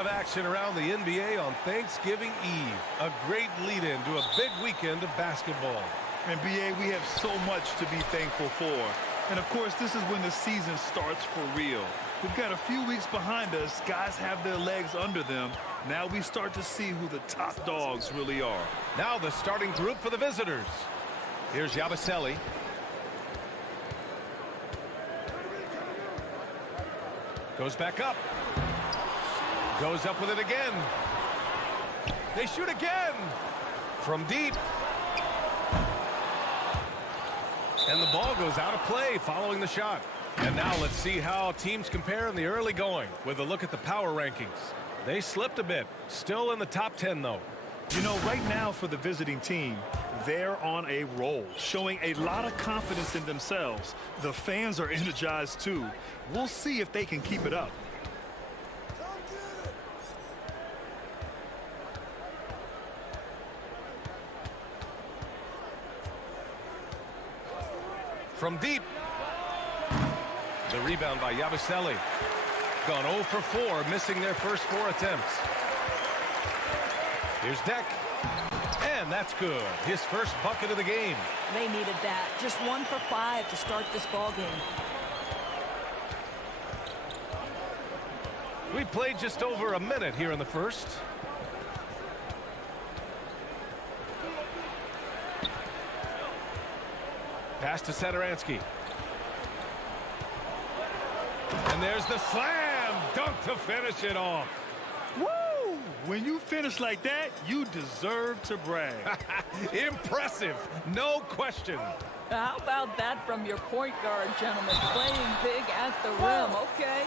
Of action around the NBA on Thanksgiving Eve. A great lead-in to a big weekend of basketball. NBA, we have so much to be thankful for. And, of course, this is when the season starts for real. We've got a few weeks behind us. Guys have their legs under them. Now we start to see who the top dogs really are. Now the starting group for the visitors. Here's Yabusele. Goes back up. Goes up with it again. They shoot again. From deep. And the ball goes out of play following the shot. And now let's see how teams compare in the early going with a look at the power rankings. They slipped a bit. Still in the top 10, though. You know, right now for the visiting team, they're on a roll, showing a lot of confidence in themselves. The fans are energized, too. We'll see if they can keep it up. From deep. The rebound by Yabusele. Gone 0 for 4, missing their first 4 attempts. Here's Deck. And that's good. His first bucket of the game. They needed that. Just 1 for 5 to start this ball game. We played just over a minute here in the first. Pass to Satoransky. And there's the slam dunk to finish it off. Woo! When you finish like that, you deserve to brag. Impressive, no question. How about that from your point guard, gentlemen? Playing big at the rim, okay.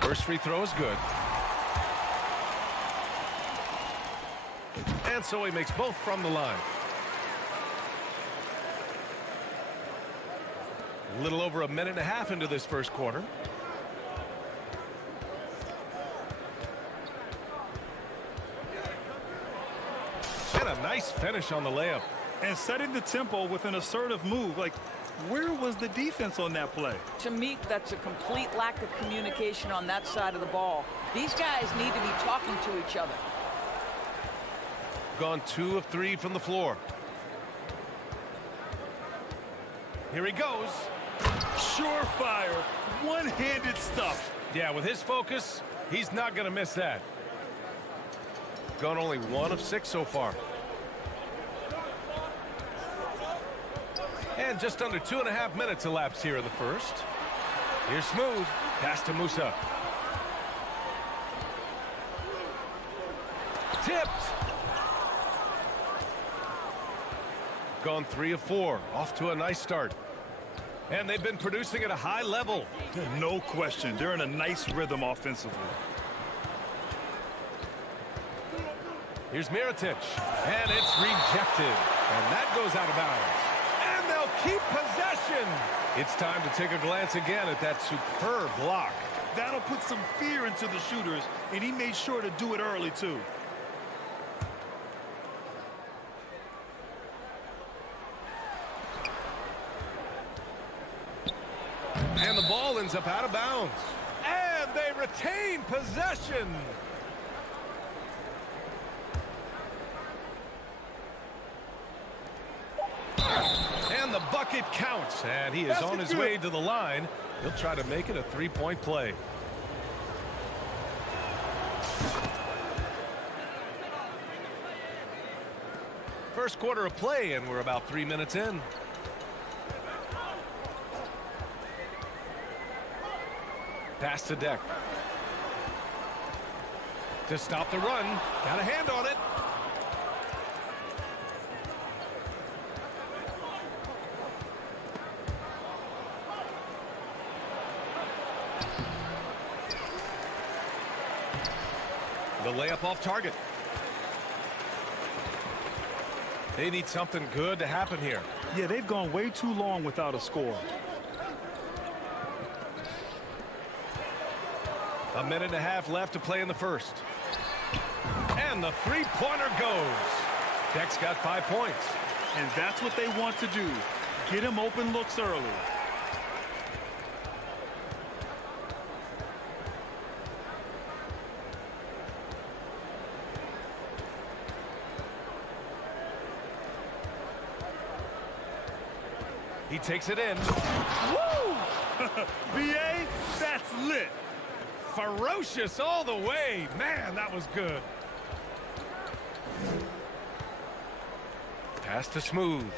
First free throw is good. And so he makes both from the line. A little over a minute and a half into this first quarter. And a nice finish on the layup. And setting the tempo with an assertive move. Like, where was the defense on that play? To me, that's a complete lack of communication on that side of the ball. These guys need to be talking to each other. Gone 2 of 3 from the floor. Here he goes. Surefire, one-handed stuff. Yeah, with his focus, he's not going to miss that. Gone only 1 of 6 so far. And just under 2.5 minutes elapsed here in the first. Here's Smooth. Pass to Musa. Tipped. Gone 3 of 4. Off to a nice start. And they've been producing at a high level. No question. They're in a nice rhythm offensively. Here's Mirotic. And it's rejected. And that goes out of bounds. And they'll keep possession. It's time to take a glance again at that superb block. That'll put some fear into the shooters, and he made sure to do it early, too. And the ball ends up out of bounds. And they retain possession. And the bucket counts. And he is on his way to the line. He'll try to make it a three-point play. First quarter of play, and we're about 3 minutes in. Pass to Deck. To stop the run. Got a hand on it. The layup off target. They need something good to happen here. Yeah, they've gone way too long without a score. A minute and a half left to play in the first. And the three-pointer goes. Deck's got 5 points. And that's what they want to do. Get him open looks early. He takes it in. Woo! BA, that's lit. Ferocious all the way. Man, that was good. Pass to Smooth.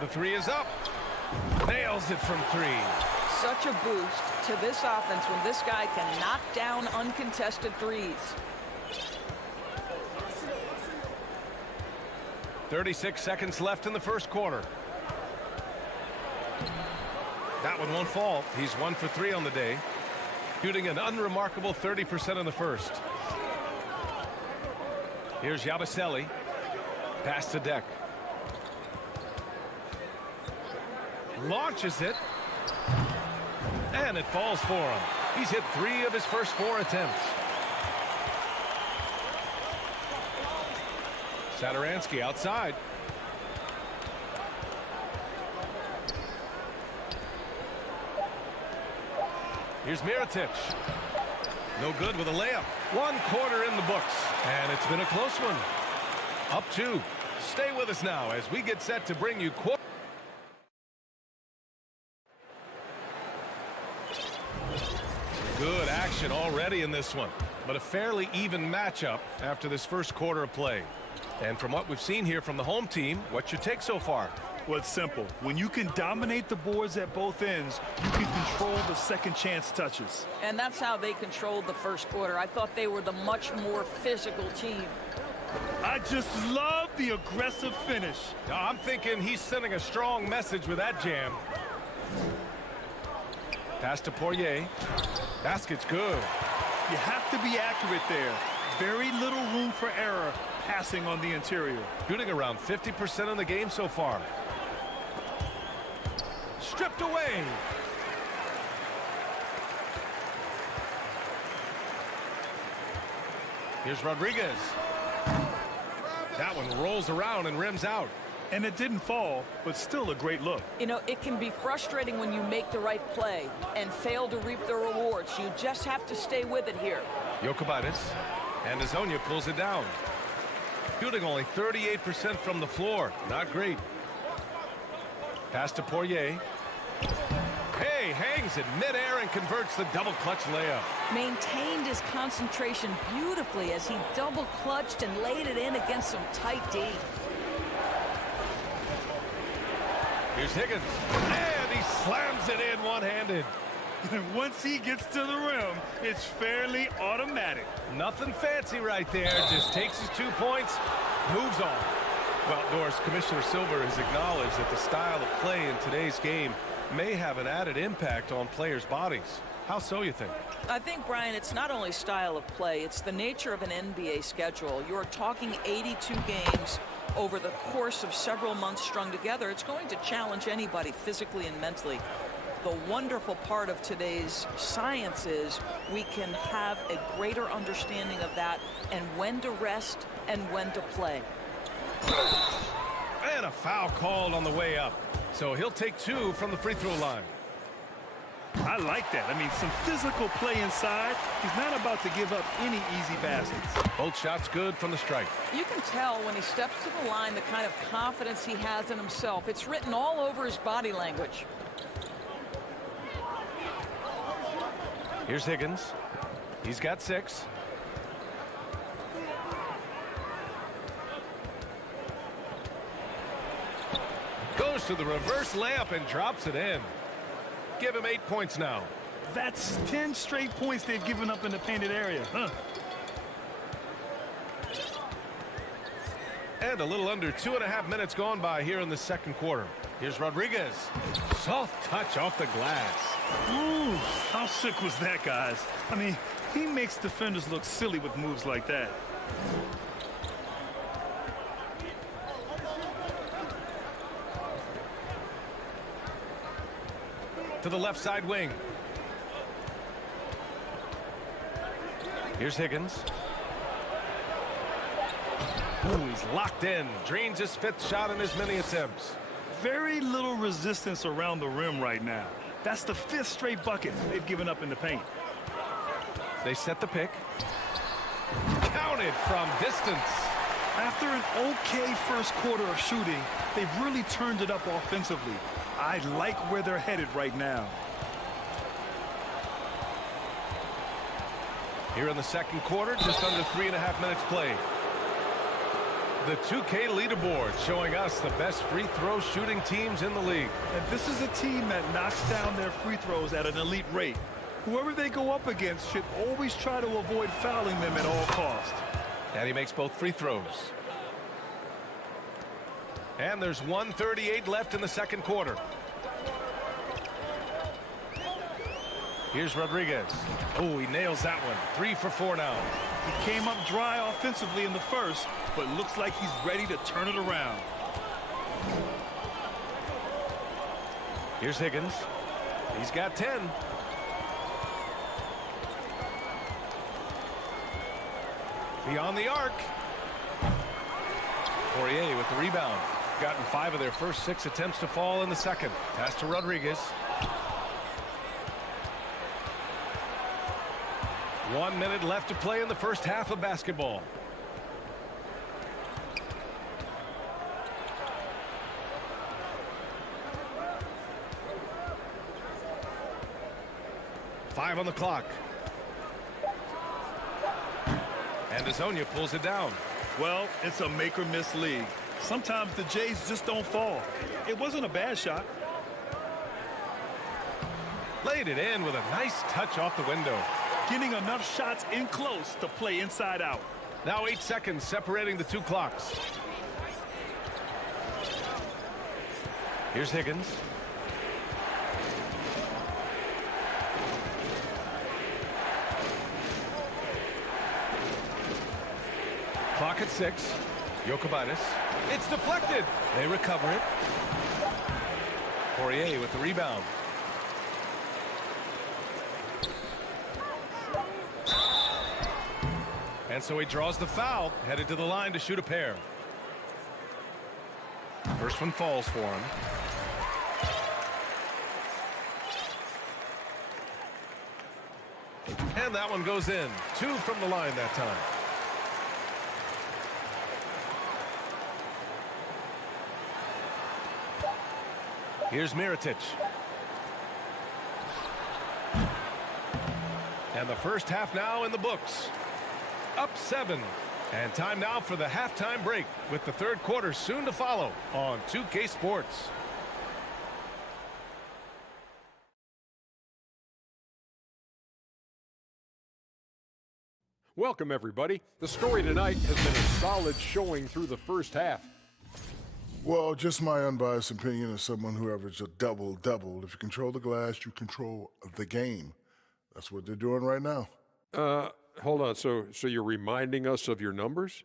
The three is up. Nails it from three. Such a boost to this offense when this guy can knock down uncontested threes. 36 seconds left in the first quarter. That one won't fall. He's 1 for 3 on the day, shooting an unremarkable 30% in the first. Here's Yabusele. Pass to Deck. Launches it. And it falls for him. He's hit 3 of his first 4 attempts. Satoransky outside. Here's Mirotic. No good with a layup. 1 quarter in the books. And it's been a close one. Up 2. Stay with us now as we get set to bring you good action already in this one, but a fairly even matchup after this first quarter of play. And from what we've seen here from the home team, what's your take so far? Well, it's simple. When you can dominate the boards at both ends, you can control the second chance touches. And that's how they controlled the first quarter. I thought they were the much more physical team. I just love the aggressive finish. I'm thinking he's sending a strong message with that jam. Pass to Poirier. Basket's good. You have to be accurate there. Very little room for error passing on the interior. Shooting around 50% in the game so far. Stripped away. Here's Rodriguez. That one rolls around and rims out. And it didn't fall, but still a great look. You know, it can be frustrating when you make the right play and fail to reap the rewards. You just have to stay with it here. Jokubaitis, and Azonia pulls it down. Shooting only 38% from the floor. Not great. Pass to Poirier. Hey, hangs it midair and converts the double clutch layup. Maintained his concentration beautifully as he double clutched and laid it in against some tight D. Here's Higgins, and he slams it in one-handed. And once he gets to the rim, it's fairly automatic. Nothing fancy right there, just takes his 2 points, moves on. Well, Norris, Commissioner Silver has acknowledged that the style of play in today's game may have an added impact on players' bodies. How so, you think? I think, Brian, it's not only style of play, it's the nature of an NBA schedule. You're talking 82 games over the course of several months strung together. It's going to challenge anybody physically and mentally. The wonderful part of today's science is we can have a greater understanding of that and when to rest and when to play. And a foul called on the way up. So he'll take 2 from the free throw line. I like that. I mean, some physical play inside. He's not about to give up any easy baskets. Both shots good from the strike. You can tell when he steps to the line the kind of confidence he has in himself. It's written all over his body language. Here's Higgins. He's got 6. Goes to the reverse layup and drops it in. Give him 8 points now. That's 10 straight points they've given up in the painted area, huh? And a little under 2.5 minutes gone by here in the second quarter. Here's Rodriguez. Soft touch off the glass. Ooh, how sick was that, guys? I mean, he makes defenders look silly with moves like that. To the left side wing. Here's Higgins. Ooh, he's locked in. Drains his 5th shot in as many attempts. Very little resistance around the rim right now. That's the 5th straight bucket they've given up in the paint. They set the pick. Counted from distance. After an okay first quarter of shooting, they've really turned it up offensively. I like where they're headed right now. Here in the second quarter, just under 3.5 minutes played. The 2K leaderboard showing us the best free throw shooting teams in the league. And this is a team that knocks down their free throws at an elite rate. Whoever they go up against should always try to avoid fouling them at all costs. And he makes both free throws. And there's 1:38 left in the second quarter. Here's Rodriguez. Oh, he nails that one. 3 for 4 now. He came up dry offensively in the first, but looks like he's ready to turn it around. Here's Higgins. He's got 10. Beyond the arc. Poirier with the rebound. Gotten 5 of their first 6 attempts to fall in the second. Pass to Rodriguez. 1 minute left to play in the first half of basketball. Five on the clock. And Azonia pulls it down. Well, it's a make-or-miss league. Sometimes the Jays just don't fall. It wasn't a bad shot. Laid it in with a nice touch off the window. Getting enough shots in close to play inside out. Now 8 seconds separating the two clocks. Here's Higgins. Clock at 6. Jokic. It's deflected. They recover it. Poirier with the rebound. And so he draws the foul, headed to the line to shoot a pair. First one falls for him. And that one goes in. 2 from the line that time. Here's Mirotic. And the first half now in the books. Up 7. And time now for the halftime break, with the third quarter soon to follow on 2K Sports. Welcome, everybody. The story tonight has been a solid showing through the first half. Well, just my unbiased opinion as someone who averaged a double-double. If you control the glass, you control the game. That's what they're doing right now. Hold on. So you're reminding us of your numbers?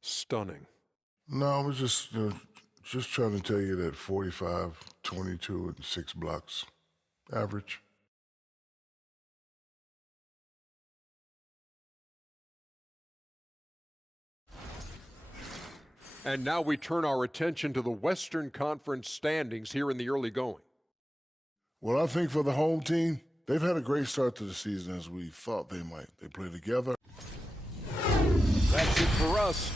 Stunning. No, I was just trying to tell you that 45, 22, and 6 blocks. Average. And now we turn our attention to the Western Conference standings here in the early going. Well, I think for the home team, they've had a great start to the season as we thought they might. They play together. That's it for us.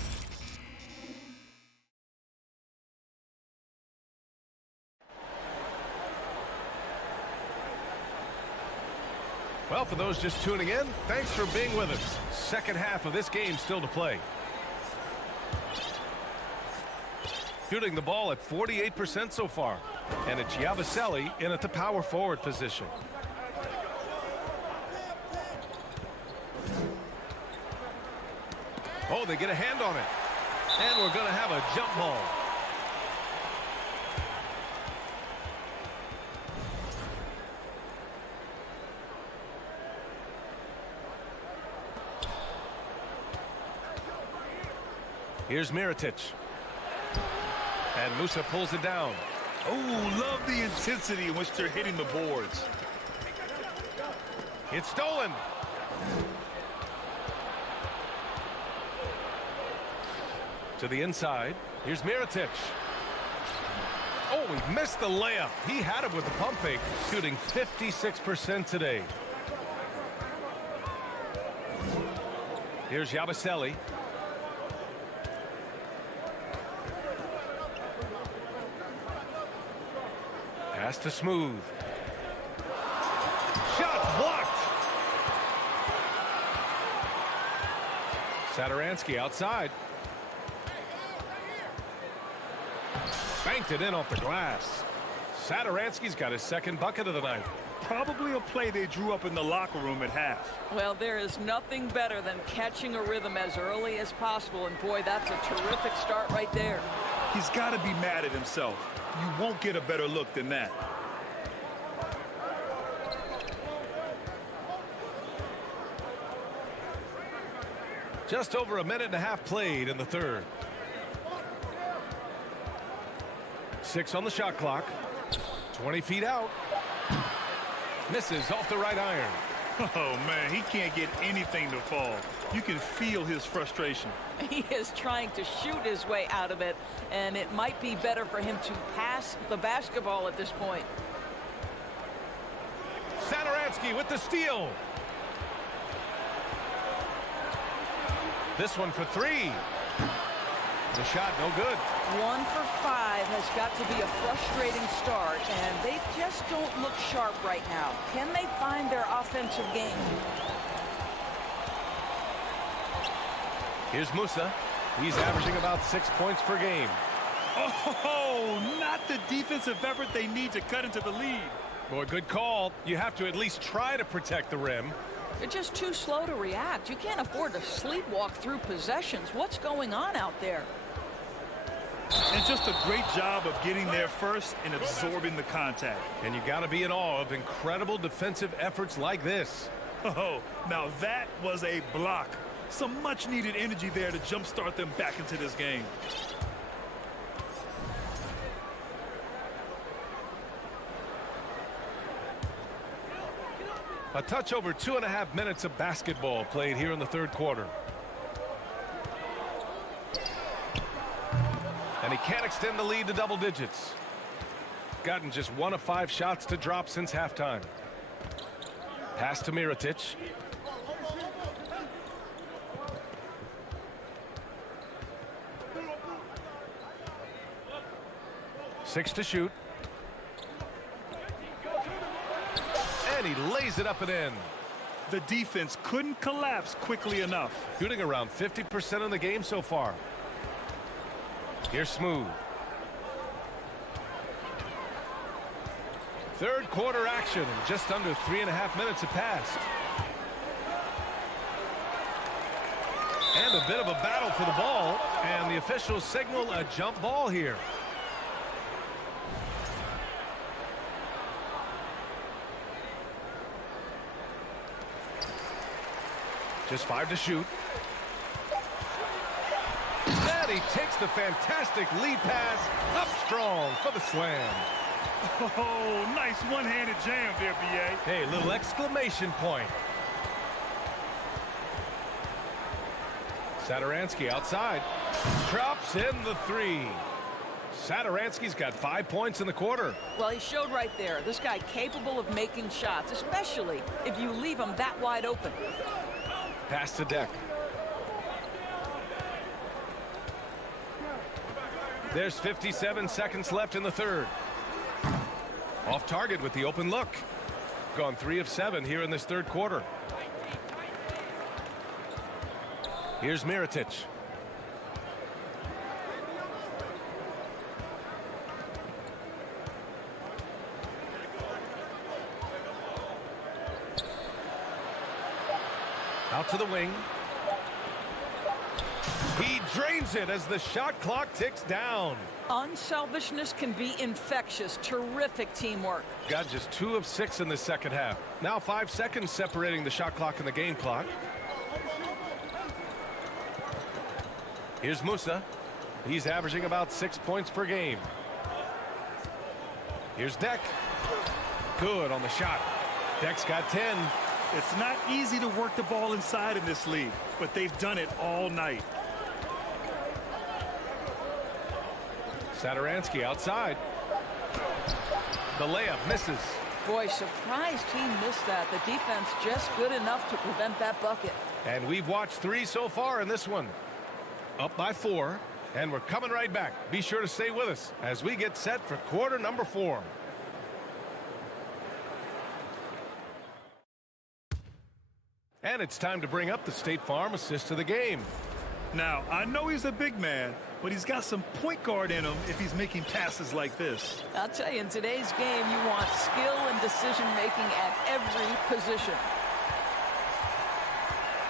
Well, for those just tuning in, thanks for being with us. Second half of this game still to play. Shooting the ball at 48% so far. And it's Yabusele in at the power forward position. Oh, they get a hand on it. And we're going to have a jump ball. Here's Mirotic. And Musa pulls it down. Oh, love the intensity in which they're hitting the boards. It's stolen. To the inside. Here's Mirotic. Oh, he missed the layup. He had it with the pump fake, shooting 56% today. Here's Yabusele. Pass to Smooth. Shot blocked. Satoransky outside. Banked it in off the glass. Satoransky's got his second bucket of the night. Probably a play they drew up in the locker room at half. Well, there is nothing better than catching a rhythm as early as possible, and boy, that's a terrific start right there. He's got to be mad at himself. You won't get a better look than that. Just over a minute and a half played in the third. 6 on the shot clock. 20 feet out. Misses off the right iron. Oh, man, he can't get anything to fall. You can feel his frustration. He is trying to shoot his way out of it, and it might be better for him to pass the basketball at this point. Satoransky with the steal. This one for 3. The shot no good. 1 for 5 has got to be a frustrating start, and they just don't look sharp right now. Can they find their offensive game? Here's Musa. He's averaging about 6 points per game. Oh, not the defensive effort they need to cut into the lead. Boy, good call. You have to at least try to protect the rim. They're just too slow to react. You can't afford to sleepwalk through possessions. What's going on out there? And just a great job of getting there first and absorbing the contact. And you got to be in awe of incredible defensive efforts like this. Oh, now that was a block. Some much-needed energy there to jumpstart them back into this game. A touch over 2.5 minutes of basketball played here in the third quarter. And he can't extend the lead to double digits. Gotten just 1 of 5 shots to drop since halftime. Pass to Mirotic. Six to shoot. And he lays it up and in. The defense couldn't collapse quickly enough. Shooting around 50% in the game so far. Here's Smooth. Third quarter action. Just under 3.5 minutes have passed. And a bit of a battle for the ball. And the officials signal a jump ball here. Just 5 to shoot. And he takes the fantastic lead pass up strong for the slam. Oh, nice one-handed jam there, B.A. Hey, little exclamation point. Satoransky outside. Drops in the 3. Satoransky's got 5 points in the quarter. Well, he showed right there. This guy capable of making shots, especially if you leave him that wide open. Pass to Deck. There's 57 seconds left in the third. Off target with the open look. Gone 3 of 7 here in this third quarter. Here's Mirotic. Out to the wing. He drains it as the shot clock ticks down. Unselfishness can be infectious. Terrific teamwork. Got just 2 of 6 in the second half. Now 5 seconds separating the shot clock and the game clock. Here's Musa. He's averaging about 6 points per game. Here's Deck. Good on the shot. Deck's got 10. It's not easy to work the ball inside in this league, but they've done it all night. Satoransky outside. The layup misses. Boy, surprised he missed that. The defense just good enough to prevent that bucket. And we've watched 3 so far in this one. Up by 4, and we're coming right back. Be sure to stay with us as we get set for quarter number 4. And it's time to bring up the State Farm assist to the game. Now, I know he's a big man, but he's got some point guard in him if he's making passes like this. I'll tell you, in today's game, you want skill and decision-making at every position.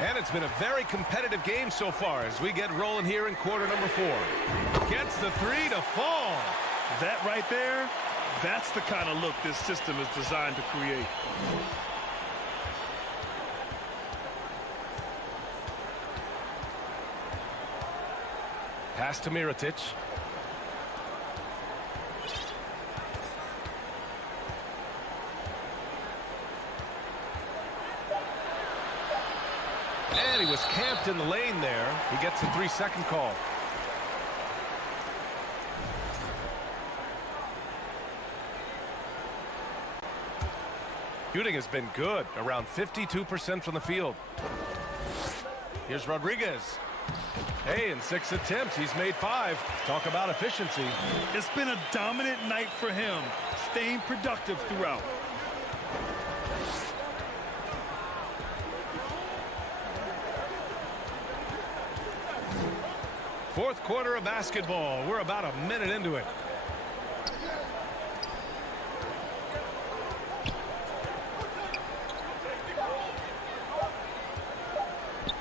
And it's been a very competitive game so far as we get rolling here in quarter number 4. Gets the three to fall. That right there, that's the kind of look this system is designed to create. Pass to Mirotic. And he was camped in the lane there. He gets a 3-second call. Shooting has been good, around 52% from the field. Here's Rodriguez. Hey, in 6 attempts, he's made 5. Talk about efficiency. It's been a dominant night for him, staying productive throughout. Fourth quarter of basketball. We're about a minute into it.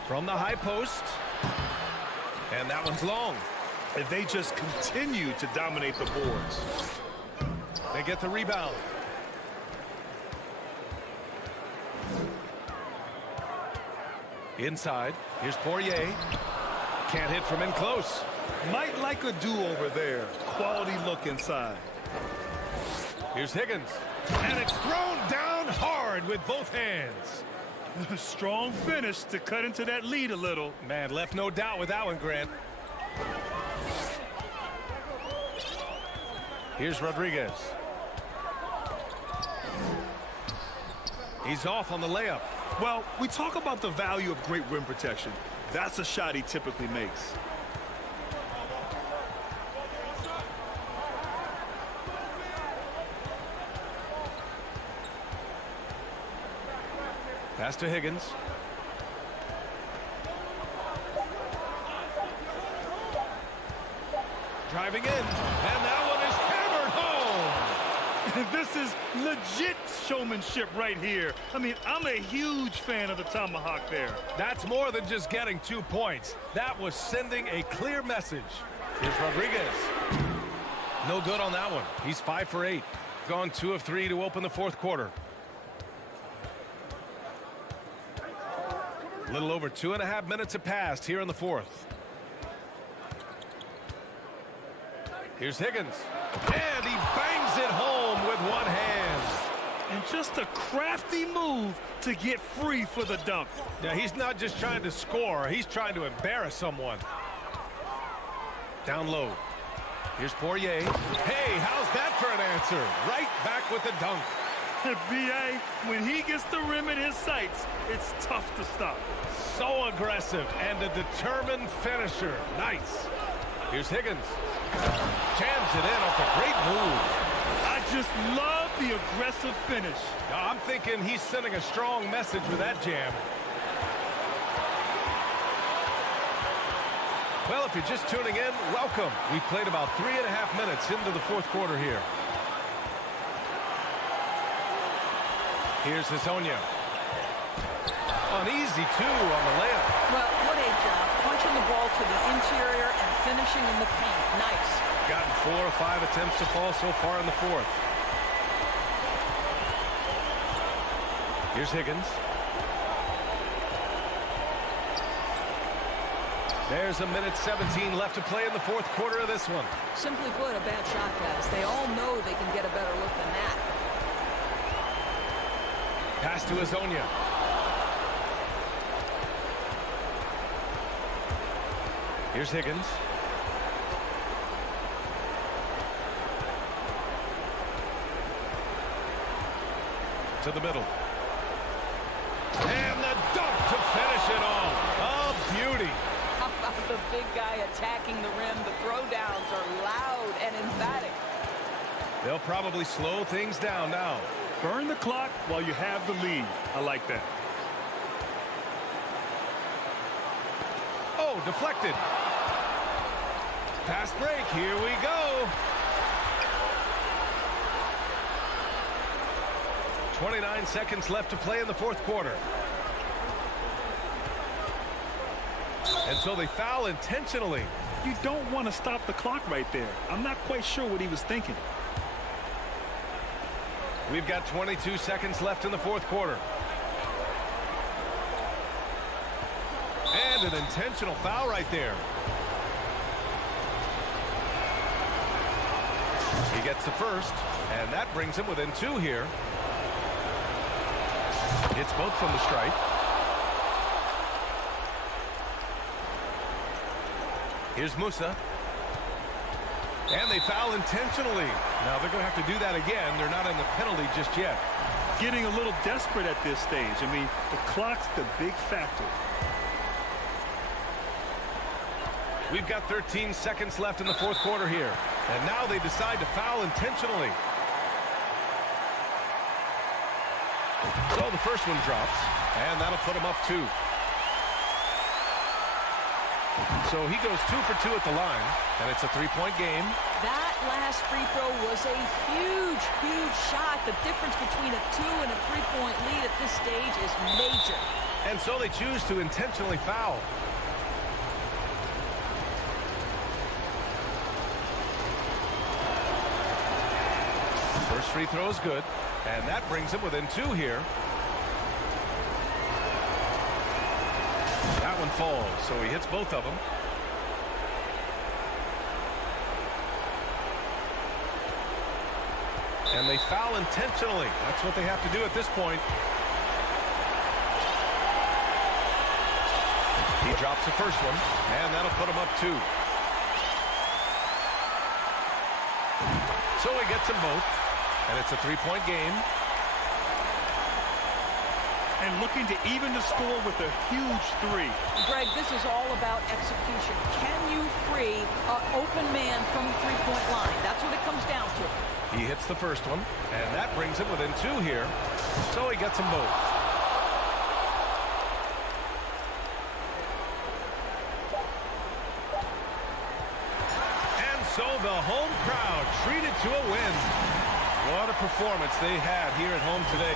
From the high post. And that one's long. If they just continue to dominate the boards. They get the rebound. Inside. Here's Poirier. Can't hit from in close. Might like a do-over there. Quality look inside. Here's Higgins. And it's thrown down hard with both hands. Strong finish to cut into that lead a little. Man, left no doubt with that one, Grant. Here's Rodriguez. He's off on the layup. Well, we talk about the value of great rim protection. That's a shot he typically makes. Pass to Higgins. Driving in. And that one is hammered home. This is legit showmanship right here. I mean, I'm a huge fan of the tomahawk there. That's more than just getting 2 points. That was sending a clear message. Here's Rodriguez. No good on that one. He's 5 for 8. Gone 2 of 3 to open the fourth quarter. A little over 2.5 minutes have passed here in the fourth. Here's Higgins. And he bangs it home with one hand. And just a crafty move to get free for the dunk. Now, he's not just trying to score. He's trying to embarrass someone. Down low. Here's Poirier. Hey, how's that for an answer? Right back with the dunk. B.A., when he gets the rim in his sights, it's tough to stop. So aggressive and a determined finisher. Nice. Here's Higgins. Jams it in off a great move. I just love the aggressive finish. Now, I'm thinking he's sending a strong message with that jam. Well, if you're just tuning in, welcome. We've played about 3.5 minutes into the fourth quarter here. Here's Hazonia. An easy 2 on the layup. Well, what a job. Punching the ball to the interior and finishing in the paint. Nice. Gotten 4 or 5 attempts to fall so far in the fourth. Here's Higgins. There's 1:17 left to play in the fourth quarter of this one. Simply put, a bad shot, guys. They all know they can get a better look than that. Pass to Hazonia. Here's Higgins. To the middle. And the dunk to finish it off. A beauty. How about the big guy attacking the rim? The throwdowns are loud and emphatic. They'll probably slow things down now. Burn the clock while you have the lead. I like that. deflected. Fast break, here we go. 29 seconds left to play in the fourth quarter. And so they foul intentionally. You don't want to stop the clock right there. I'm not quite sure what he was thinking. We've got 22 seconds left in the fourth quarter. And an intentional foul right there. He gets the first, and that brings him within 2 here. Hits both from the stripe. Here's Musa. And they foul intentionally. Now they're going to have to do that again. They're not in the penalty just yet. Getting a little desperate at this stage. I mean, the clock's the big factor. We've got 13 seconds left in the fourth quarter here. And now they decide to foul intentionally. So the first one drops, and that'll put him up 2. So he goes 2 for 2 at the line, and it's a 3-point game. That last free throw was a huge, huge shot. The difference between a 2 and a 3-point lead at this stage is major. And so they choose to intentionally foul. First free throw is good, and that brings him within 2 here. That one falls, so he hits both of them. And they foul intentionally. That's what they have to do at this point. He drops the first one, and that'll put him up 2. So he gets them both, and it's a 3-point game. And looking to even the score with a huge 3. Greg, this is all about execution. Can you free an open man from the 3-point line? That's what it comes down to. He hits the first one, and that brings him within 2 here. So he gets them both. And so the home crowd treated to a win. What a performance they had here at home today.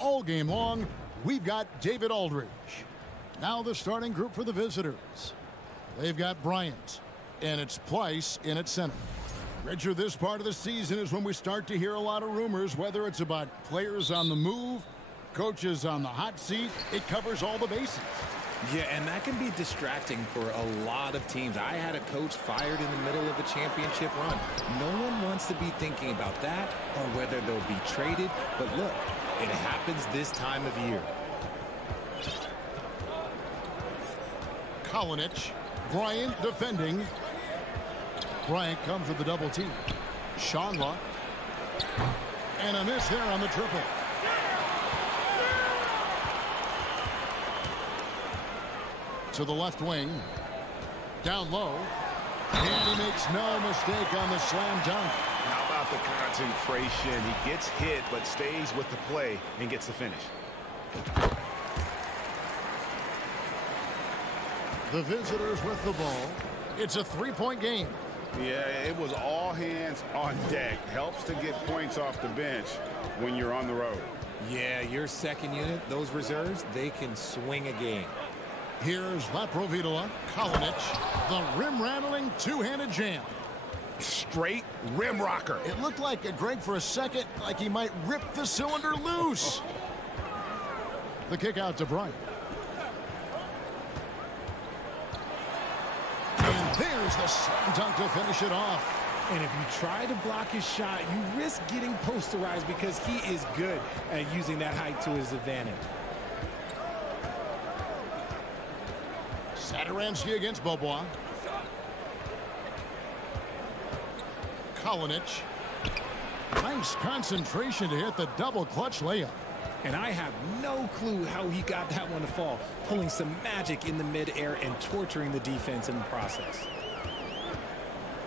All game long, we've got David Aldridge. Now the starting group for the visitors. They've got Bryant, and it's Pleiss in at center. Richard, this part of the season is when we start to hear a lot of rumors, whether it's about players on the move, coaches on the hot seat. It covers all the bases. Yeah, and that can be distracting for a lot of teams. I had a coach fired in the middle of a championship run. No one wants to be thinking about that or whether they'll be traded. But look, it happens this time of year. Kalinic, Bryant defending. Bryant comes with the double team. Shanla. And a miss there on the triple. To the left wing. Down low. And he makes no mistake on the slam dunk. How about the concentration? He gets hit but stays with the play and gets the finish. The visitors with the ball. It's a three-point game. Yeah, it was all hands on deck. Helps to get points off the bench when you're on the road. Yeah, your second unit, those reserves, they can swing a game. Here's Laprovitola, Kalinic, the rim-rattling two-handed jam. Straight rim rocker. It looked like Greg for a second, like he might rip the cylinder loose. The kick out to Bryant. And there's the slam dunk to finish it off. And if you try to block his shot, you risk getting posterized because he is good at using that height to his advantage. Satoransky against Bobois. Kalinic. Nice concentration to hit the double clutch layup. And I have no clue how he got that one to fall, pulling some magic in the midair and torturing the defense in the process.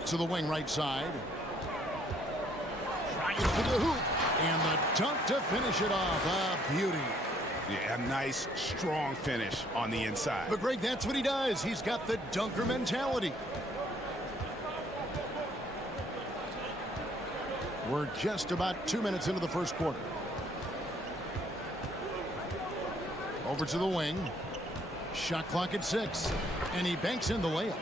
To the wing right side. Trying to the hoop. And the dunk to finish it off. A beauty. Yeah, a nice, strong finish on the inside. But Greg, that's what he does. He's got the dunker mentality. We're just about 2 minutes into the first quarter. Over to the wing. Shot clock at 6. And he banks in the layup.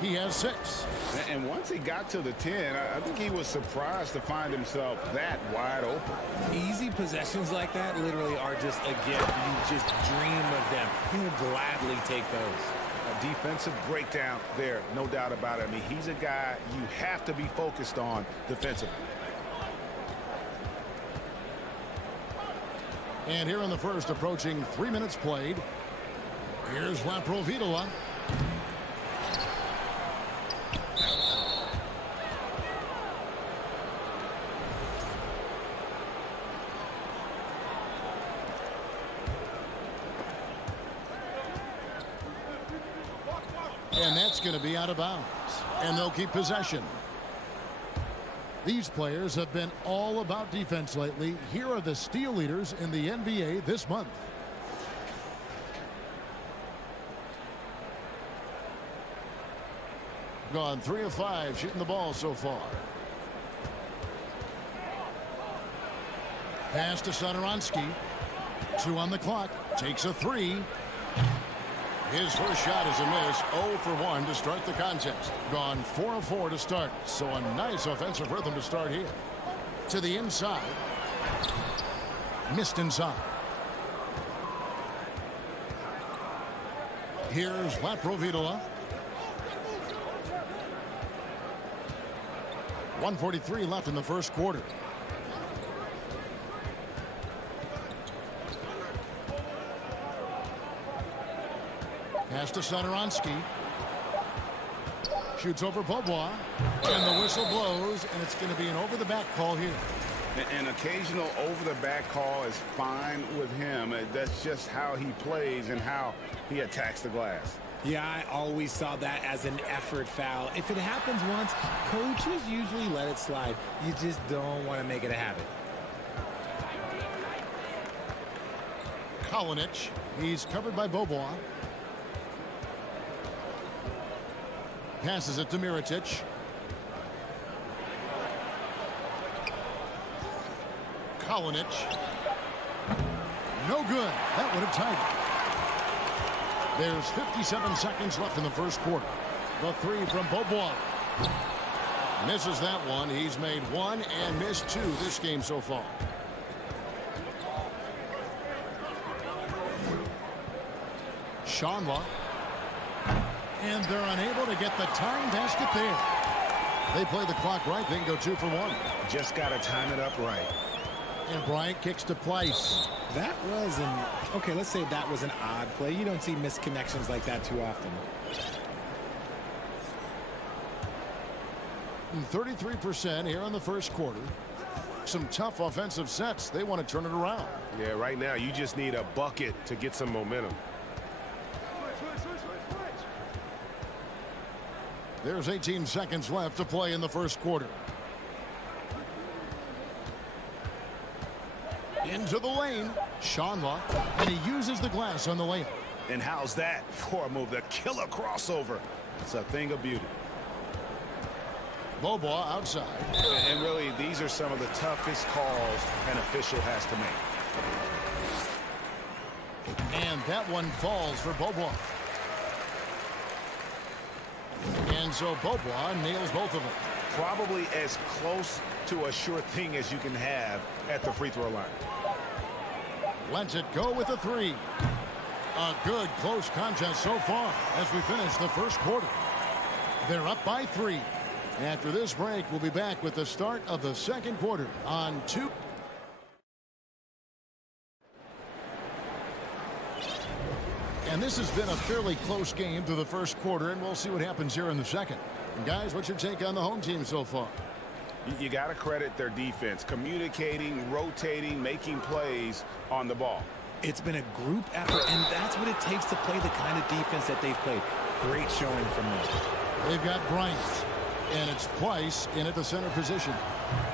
He has 6. And once he got to the 10, I think he was surprised to find himself that wide open. Easy possessions like that literally are just a gift. You just dream of them. He'll gladly take those. A defensive breakdown there, no doubt about it. I mean, he's a guy you have to be focused on defensively. And here in the first, approaching 3 minutes played. Here's Laprovitola. And that's going to be out of bounds. And they'll keep possession. These players have been all about defense lately. Here are the steal leaders in the NBA this month. Gone 3 of 5 shooting the ball so far. Pass to Satoransky. 2 on the clock. Takes a 3. His first shot is a miss. 0 for 1 to start the contest. Gone 4 of 4 to start. So a nice offensive rhythm to start here. To the inside. Missed inside. Here's Laprovitola. 1:43 left in the first quarter. Pass to Satoransky. Shoots over Bobois. And the whistle blows, and it's going to be an over-the-back call here. An occasional over-the-back call is fine with him. That's just how he plays and how he attacks the glass. Yeah, I always saw that as an effort foul. If it happens once, coaches usually let it slide. You just don't want to make it a habit. Kalinic. He's covered by Bobois. Passes it to Mirotic. Kalinic. No good. That would have tied it. There's 57 seconds left in the first quarter. The three from Beaubois. Misses that one. He's made one and missed two this game so far. Shanla. And they're unable to get the tying basket there. They play the clock right. They can go 2 for 1. Just got to time it up right. And Bryant kicks to Pleiss. That was okay, let's say that was an odd play. You don't see missed connections like that too often. 33% here in the first quarter. Some tough offensive sets. They want to turn it around. Yeah, right now you just need a bucket to get some momentum. There's 18 seconds left to play in the first quarter. Into the lane. Shanla. And he uses the glass on the layup. And how's that for a move? The killer crossover. It's a thing of beauty. Beaubois outside. And really, these are some of the toughest calls an official has to make. And that one falls for Beaubois. And so Beaubois nails both of them. Probably as close to a sure thing as you can have at the free throw line. Lets it go with a three. A good close contest so far as we finish the first quarter. They're up by 3. After this break, we'll be back with the start of the second quarter on 2. And this has been a fairly close game through the first quarter, and we'll see what happens here in the second. And guys, what's your take on the home team so far? You got to credit their defense, communicating, rotating, making plays on the ball. It's been a group effort, and that's what it takes to play the kind of defense that they've played. Great showing from them. They've got Bryant, and it's Pleiss in at the center position.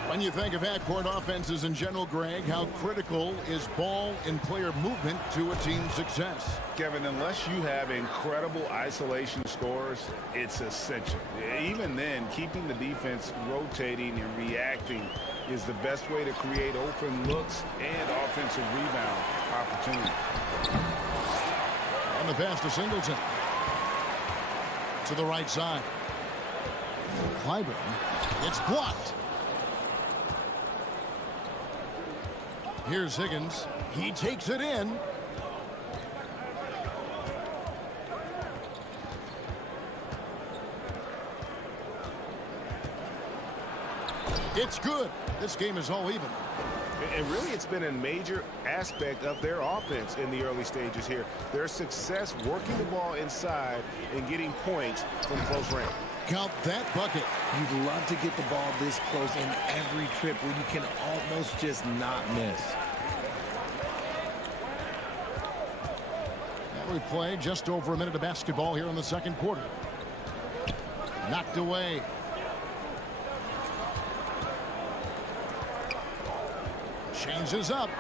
When you think of half-court offenses in general, Greg, how critical is ball and player movement to a team's success? Kevin, unless you have incredible isolation scores, it's essential. Even then, keeping the defense rotating and reacting is the best way to create open looks and offensive rebound opportunity. And the pass to Singleton. To the right side. Clyburn. It's blocked. Here's Higgins. He takes it in. It's good. This game is all even. And really, it's been a major aspect of their offense in the early stages here. Their success working the ball inside and getting points from close range. Count that bucket. You'd love to get the ball this close in every trip where you can almost just not miss. Now we play just over a minute of basketball here in the second quarter. Knocked away. Changes up.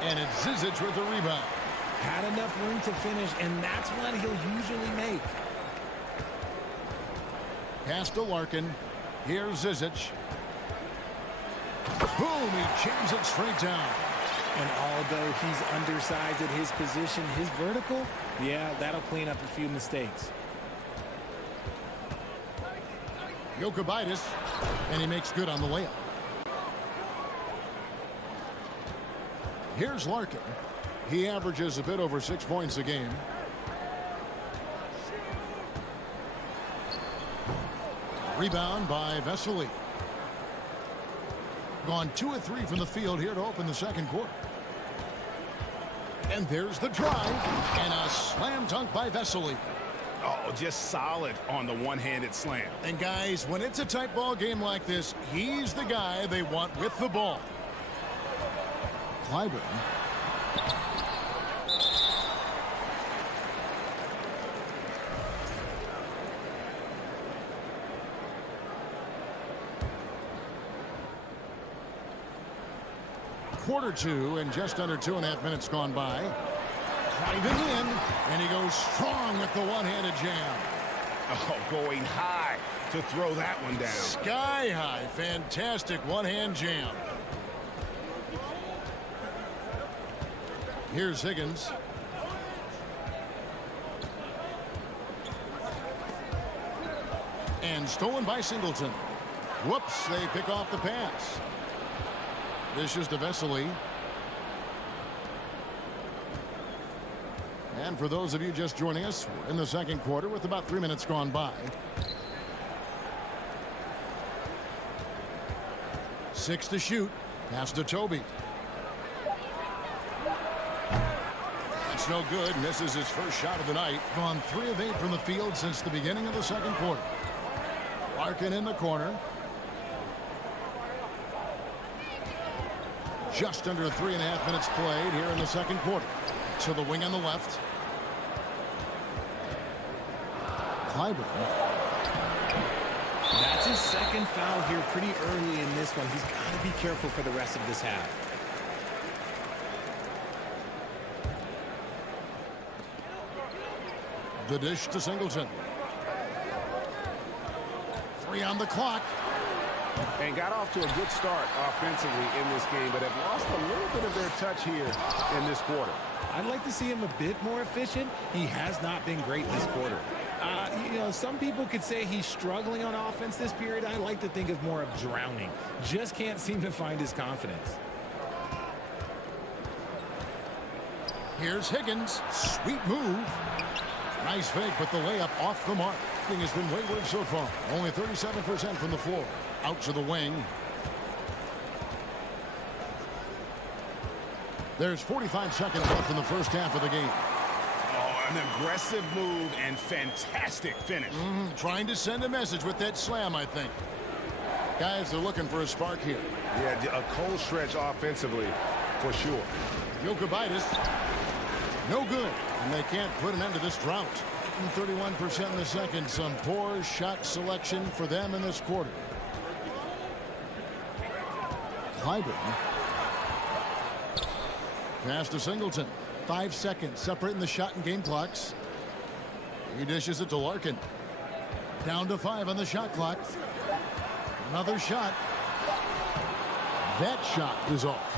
And it's Zizic with the rebound. Had enough room to finish, and that's one he'll usually make. Pass to Larkin. Here's Zizic. Boom! He jams it straight down. And although he's undersized at his position, his vertical, yeah, that'll clean up a few mistakes. Jokubaitis, and he makes good on the layup. Here's Larkin. He averages a bit over 6 points a game. Rebound by Vesely. Gone 2 of 3 from the field here to open the second quarter. And there's the drive. And a slam dunk by Vesely. Oh, just solid on the one-handed slam. And guys, when it's a tight ball game like this, he's the guy they want with the ball. Clyburn. Quarter 2 and just under 2.5 minutes gone by. Driving in, and he goes strong with the one-handed jam. Oh, going high to throw that one down. Sky high, fantastic one-hand jam. Here's Higgins. And stolen by Singleton. Whoops, they pick off the pass. This is to Vesely. And for those of you just joining us, we're in the second quarter with about 3 minutes gone by. 6 to shoot. Pass to Toby. It's no good. Misses his first shot of the night. Gone 3 of 8 from the field since the beginning of the second quarter. Larkin in the corner. Just under 3.5 minutes played here in the second quarter. To the wing on the left. Clyburn. That's his second foul here pretty early in this one. He's got to be careful for the rest of this half. The dish to Singleton. 3 on the clock. And got off to a good start offensively in this game, but have lost a little bit of their touch here in this quarter. I'd like to see him a bit more efficient. He has not been great this quarter. You know, some people could say he's struggling on offense this period. I like to think of more of drowning. Just can't seem to find his confidence. Here's Higgins. Sweet move. Nice fake, but the layup off the mark. Thing has been wayward so far. Only 37% from the floor. Out to the wing. There's 45 seconds left in the first half of the game. Oh, an aggressive move and fantastic finish. Trying to send a message with that slam, I think. Guys are looking for a spark here. Yeah, a cold stretch offensively for sure. Jokubaitis. No good. And they can't put an end to this drought. 31% in the second. Some poor shot selection for them in this quarter. Clyburn. Pass to Singleton. 5 seconds separating the shot and game clocks. He dishes it to Larkin. Down to 5 on the shot clock. Another shot. That shot is off.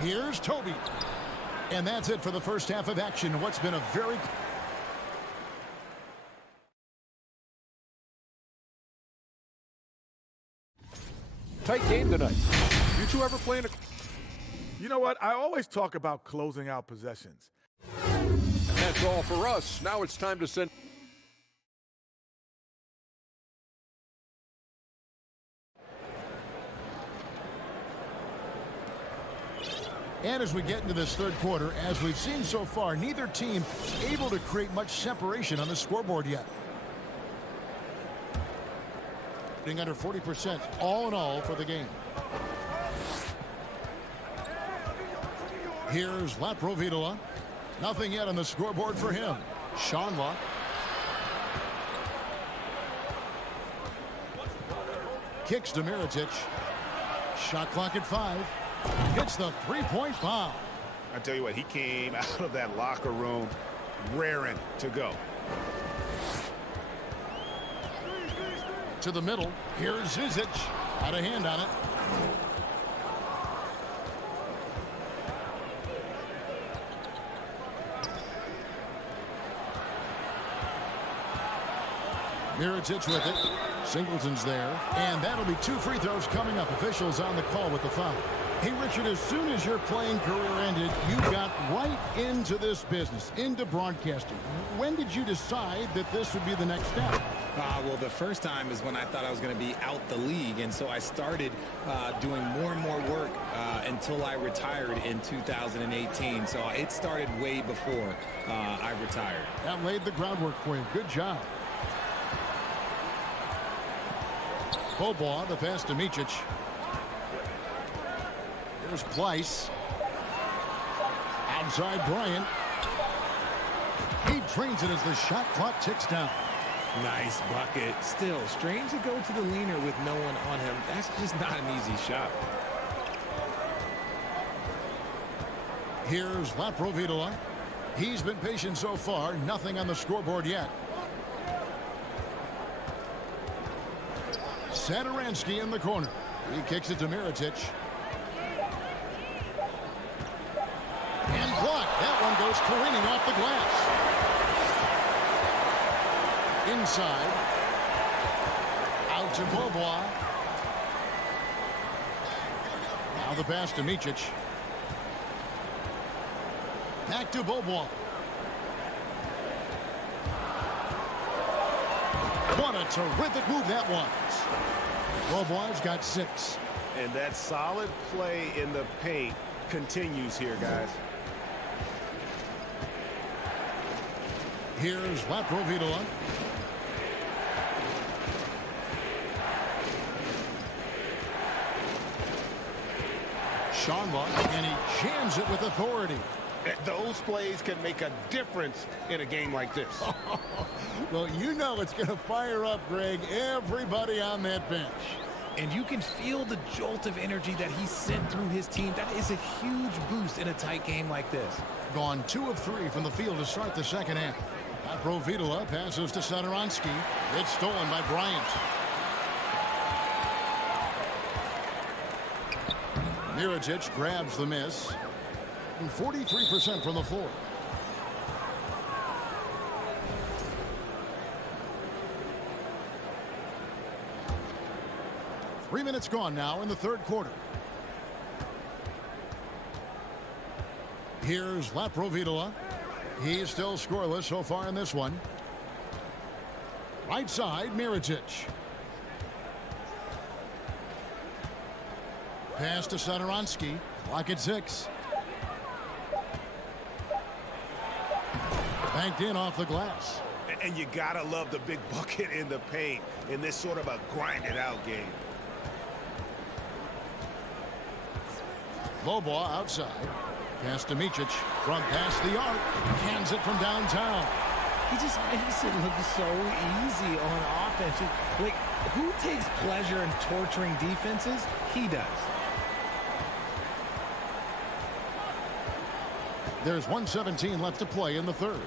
Here's Toby. And that's it for the first half of action. What's been a very... Tight game tonight. You two ever playing a... You know what? I always talk about closing out possessions. That's all for us. Now it's time to send... And as we get into this third quarter, as we've seen so far, neither team able to create much separation on the scoreboard yet. Under 40% all in all for the game. Here's Laprovitola. Nothing yet on the scoreboard for him. Shanla. Kicks to Mirotic. Shot clock at 5. Hits the three-point bomb. I tell you what, he came out of that locker room raring to go. To the middle. Here's Zizic. Had a hand on it. Mirotic with it. Singleton's there. And that'll be 2 free throws coming up. Officials on the call with the foul. Hey, Richard, as soon as your playing career ended, you got right into this business, into broadcasting. When did you decide that this would be the next step? Well, the first time is when I thought I was going to be out the league, and so I started doing more and more work until I retired in 2018. So it started way before I retired. That laid the groundwork for you. Good job. Bobois, the pass to Micic. Here's Pleiss. Outside Bryant. He trains it as the shot clock ticks down. Nice bucket. Still, strange to go to the leaner with no one on him. That's just not an easy shot. Here's Laprovitola. He's been patient so far. Nothing on the scoreboard yet. Satoransky in the corner. He kicks it to Mirotic. And blocked. That one goes careening off the glass. Inside. Out to Beaubois. Now the pass to Micic. Back to Beaubois. What a terrific move that was. Beaubois got 6. And that solid play in the paint continues here, guys. Here's Laprovitola. Sean Locke, and he jams it with authority. Those plays can make a difference in a game like this. Well, you know it's going to fire up, Greg, everybody on that bench. And you can feel the jolt of energy that he sent through his team. That is a huge boost in a tight game like this. Gone 2 of 3 from the field to start the second half. Laprovitola passes to Satoransky. It's stolen by Bryant. Mirotic grabs the miss. 43% from the floor. Three minutes gone now in the third quarter. Here's Laprovitola. He's still scoreless so far in this one. Right side, Mirotic. Pass to Satoransky. Clock at 6. Banked in off the glass. And you gotta love the big bucket in the paint in this sort of a grinded out game. Beaubois outside. Pass to Micic from past the arc. Cans it from downtown. He just makes it look so easy on offense. Like, who takes pleasure in torturing defenses? He does. There's 1:17 left to play in the third.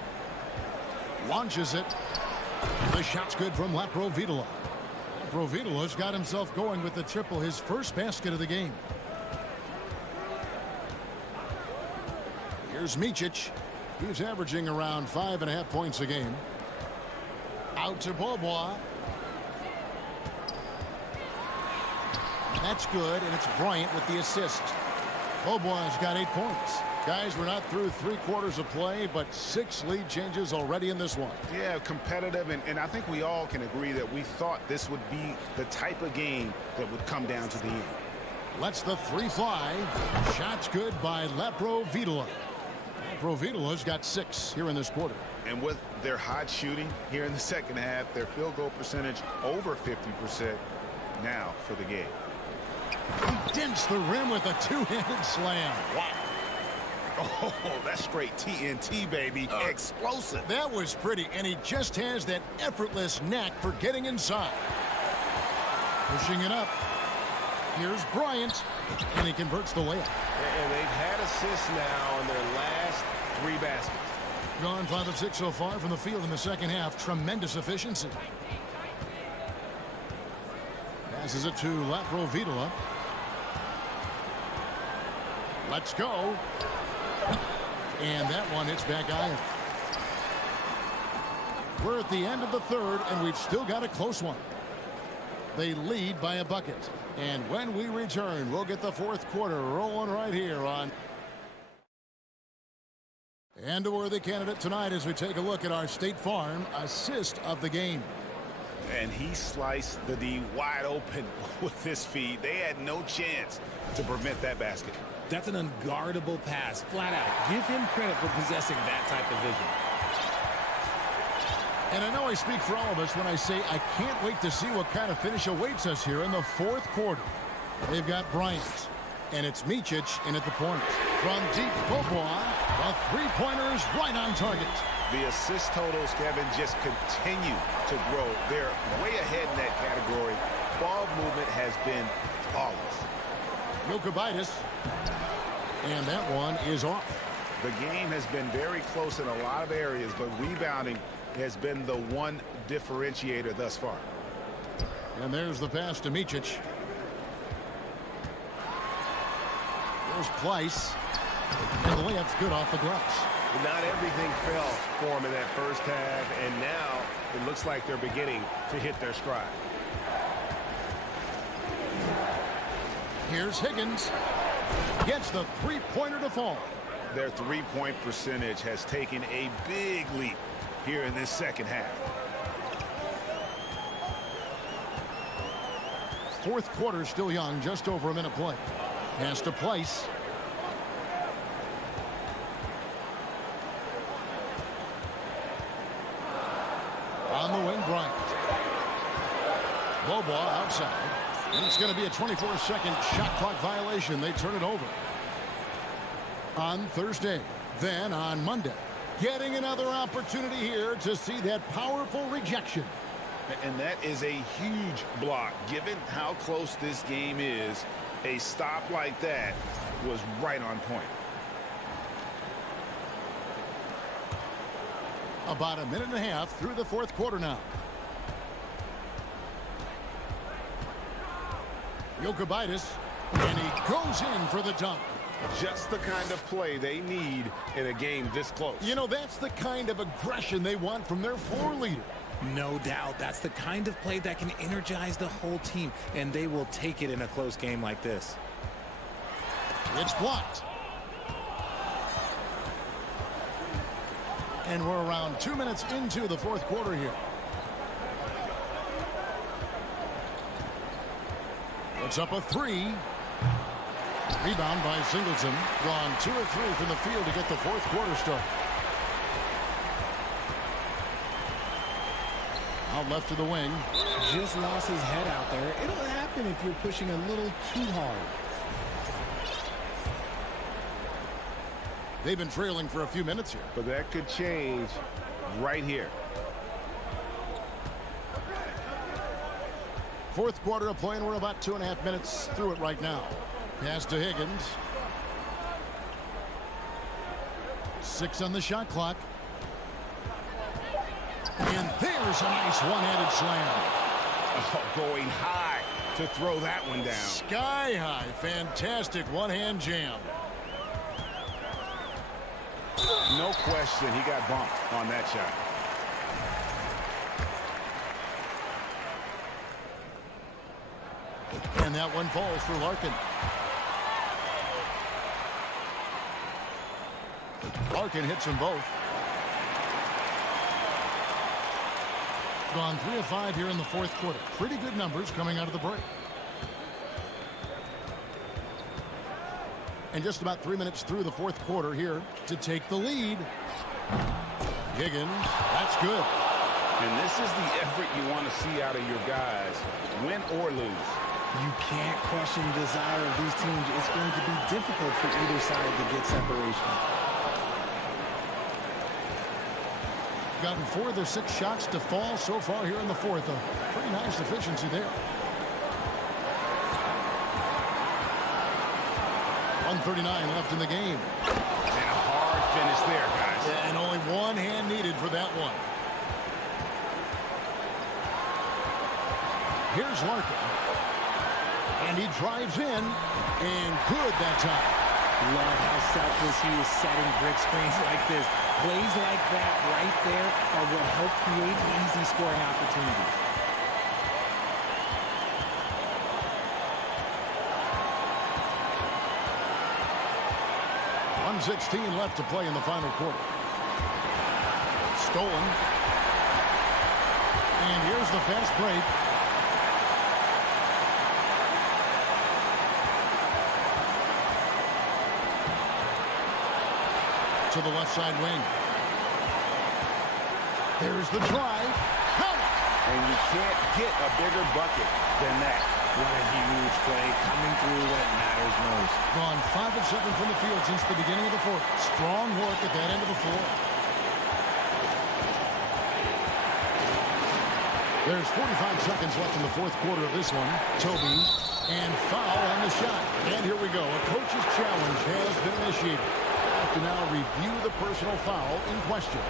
Launches it. The shot's good from Laprovitola. Laprovitola's got himself going with the triple, his first basket of the game. Here's Micic. He's averaging around 5.5 points a game. Out to Beaubois. That's good, and it's Bryant with the assist. Beaubois has got 8 points. Guys, we're not through 3 quarters of play, but 6 lead changes already in this one. Yeah, competitive, and I think we all can agree that we thought this would be the type of game that would come down to the end. Lets the 3 fly. Shot's good by Laprovitola. Laprovitola's got 6 here in this quarter. And with their hot shooting here in the second half, their field goal percentage over 50% now for the game. He dents the rim with a 2-handed slam. Wow. Oh, that's straight TNT, baby. Explosive. That was pretty, and he just has that effortless knack for getting inside. Pushing it up. Here's Bryant, and he converts the layup. And they've had assists now on their last 3 baskets. Gone 5 of 6 so far from the field in the second half. Tremendous efficiency. Passes it to Laprovitola. Let's go. And that one hits back iron. We're at the end of the third, and we've still got a close one. They lead by a bucket. And when we return, we'll get the fourth quarter rolling right here on. And a worthy candidate tonight as we take a look at our State Farm assist of the game. And he sliced the D wide open with his feed. They had no chance to prevent that basket. That's an unguardable pass, flat out. Give him credit for possessing that type of vision. And I know I speak for all of us when I say I can't wait to see what kind of finish awaits us here in the fourth quarter. They've got Bryant, and it's Micic in at the point. From deep, Beaubois, the three-pointers right on target. The assist totals, Kevin, just continue to grow. They're way ahead in that category. Ball movement has been flawless. Jokibitis, and that one is off. The game has been very close in a lot of areas, but rebounding has been the one differentiator thus far. And there's the pass to Micic. There's Pleiss. And the layup's good off the glass. Not everything fell for them in that first half, and now it looks like they're beginning to hit their stride. Here's Higgins. Gets the three-pointer to fall. Their three-point percentage has taken a big leap here in this second half. Fourth quarter still young, just over a minute play. Pass to Pleiss. On the wing, Bryant. Low ball outside. And it's going to be a 24-second shot clock violation. They turn it over. On Thursday, then on Monday. Getting another opportunity here to see that powerful rejection. And that is a huge block. Given how close this game is, a stop like that was right on point. About a minute and a half through the fourth quarter now. Jokubaitis, and he goes in for the dunk. Just the kind of play they need in a game this close. You know, that's the kind of aggression they want from their floor leader. No doubt. That's the kind of play that can energize the whole team, and they will take it in a close game like this. It's blocked. And we're around 2 minutes into the fourth quarter here. Puts up a three. Rebound by Singleton. Gone 2 or 3 from the field to get the fourth quarter start. Out left to the wing. Just lost his head out there. It'll happen if you're pushing a little too hard. They've been trailing for a few minutes here. But that could change right here. Fourth quarter of play, and we're about 2.5 minutes through it right now. Pass to Higgins. 6 on the shot clock. And there's a nice one-handed slam. Oh, going high to throw that one down. Sky high. Fantastic one-hand jam. No question, he got bumped on that shot. And that one falls for Larkin. Larkin hits them both. Gone 3 of 5 here in the fourth quarter. Pretty good numbers coming out of the break. And just about 3 minutes through the fourth quarter here to take the lead. Higgins, that's good. And this is the effort you want to see out of your guys, win or lose. You can't question the desire of these teams. It's going to be difficult for either side to get separation. Gotten 4 of their 6 shots to fall so far here in the fourth. A pretty nice efficiency there. 1:39 left in the game. And a hard finish there, guys. And only one hand needed for that one. Here's Larkin. And he drives in. And good that time. Love how selfless he is setting brick screens like this. Plays like that right there are what help create easy scoring opportunities. 1:16 left to play in the final quarter. Stolen. And here's the fast break. To the left side wing. There's the drive. Count it. And you can't get a bigger bucket than that. What a huge play coming through when it matters most. Gone 5 of 7 from the field since the beginning of the fourth. Strong work at that end of the floor. There's 45 seconds left in the fourth quarter of this one. Toby, and foul on the shot. And here we go. A coach's challenge has been initiated. Have to now review the personal foul in question.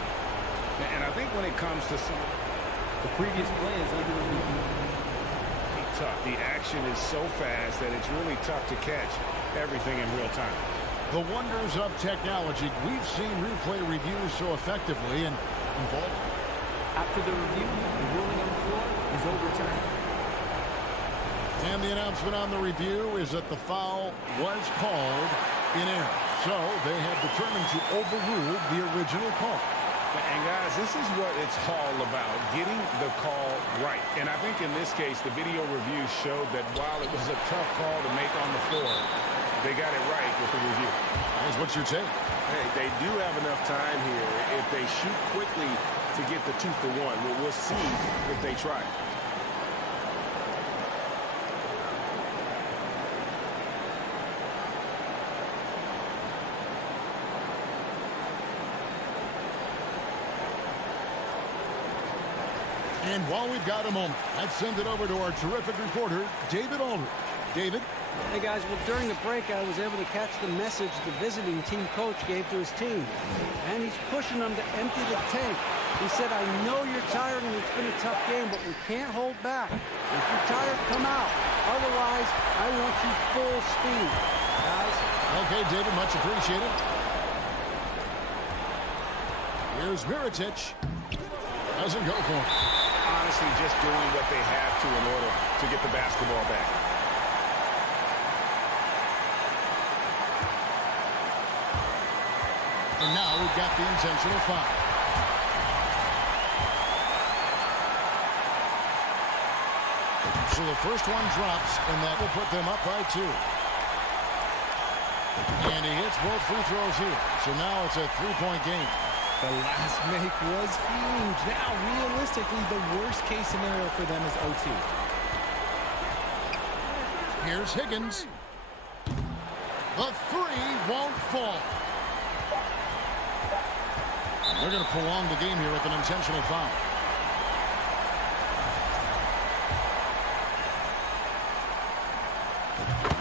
And I think when it comes to some The previous play is under the review. a tough. The action is so fast that it's really tough to catch everything in real time. The wonders of technology. We've seen replay reviews so effectively and involved. After the review, the ruling on the floor is overturned. And the announcement on the review is that the foul was called in error. So they have determined to overrule the original call. And guys, this is what it's all about, getting the call right. And I think in this case, the video review showed that while it was a tough call to make on the floor, they got it right with the review. What's your take? Hey, they do have enough time here if they shoot quickly to get the 2-for-1. We'll see if they try. And while we've got a moment, let's send it over to our terrific reporter, David Aldridge. David? Hey, guys, well, during the break, I was able to catch the message the visiting team coach gave to his team. And he's pushing them to empty the tank. He said, I know you're tired and it's been a tough game, but we can't hold back. If you're tired, come out. Otherwise, I want you full speed, guys. Okay, David, much appreciated. Here's Mirotic. Doesn't go for it. Honestly, just doing what they have to in order to get the basketball back. And now we've got the intentional foul. So the first one drops, and that will put them up by 2. And he hits both free throws here. So now it's a 3-point game. The last make was huge. Now, realistically, the worst-case scenario for them is OT. Here's Higgins. The 3 won't fall. They're going to prolong the game here with an intentional foul.